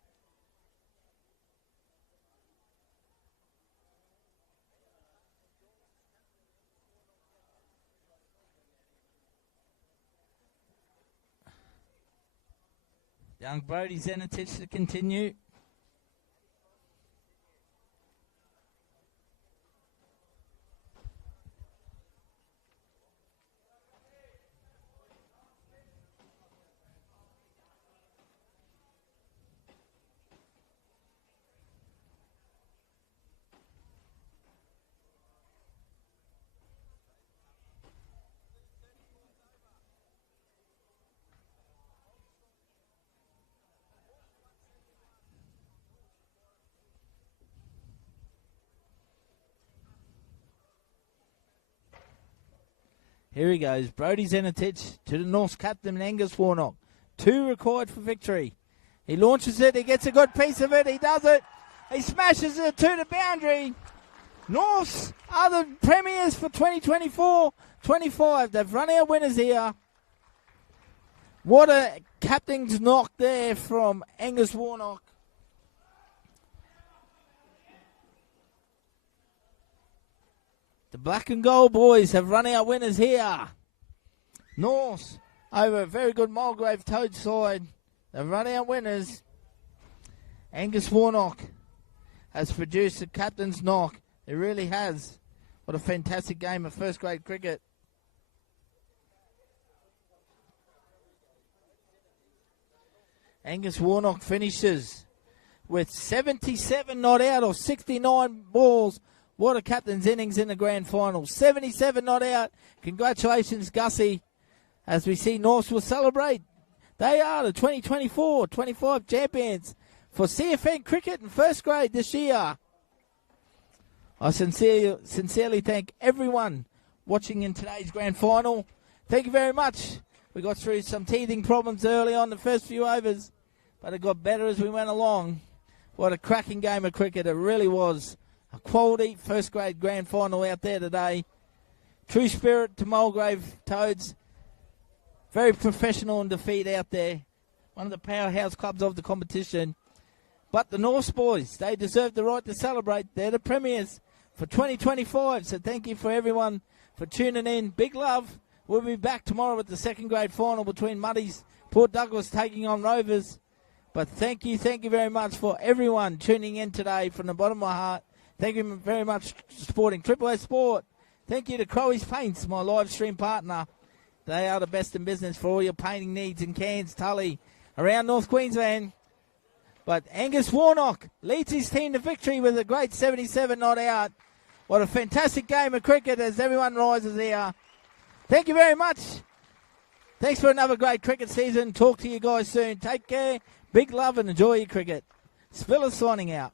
Young Brody Zenitich to continue. Here he goes. Brody Zenitich to the North's captain Angus Warnock. 2 required for victory. He launches it. He gets a good piece of it. He does it. He smashes it to the boundary. Norths are the premiers for 2024-25. They've run out winners here. What a captain's knock there from Angus Warnock. The black and gold boys have run out winners here. North over a very good Mulgrave Toad side. They've run out winners. Angus Warnock has produced a captain's knock. It really has. What a fantastic game of first grade cricket. Angus Warnock finishes with 77 not out of 69 balls. What a captain's innings in the grand final. 77 not out. Congratulations, Gussie. As we see North will celebrate. They are the 2024-25 champions for CFN cricket in first grade this year. I sincerely thank everyone watching in today's grand final. Thank you very much. We got through some teething problems early on the first few overs, but it got better as we went along. What a cracking game of cricket it really was. A quality first grade grand final out there today. True spirit to Mulgrave Toads. Very professional in defeat out there. One of the powerhouse clubs of the competition. But the North boys, they deserve the right to celebrate. They're the premiers for 2025. So thank you for everyone for tuning in. Big love. We'll be back tomorrow with the second grade final between Muddies, Port Douglas taking on Rovers. But thank you very much for everyone tuning in today from the bottom of my heart. Thank you very much for supporting Triple A Sport. Thank you to Crowie's Paints, my live stream partner. They are the best in business for all your painting needs in Cairns, Tully, around North Queensland. But Angus Warnock leads his team to victory with a great 77 not out. What a fantastic game of cricket as everyone rises here. Thank you very much. Thanks for another great cricket season. Talk to you guys soon. Take care. Big love and enjoy your cricket. Spiller signing out.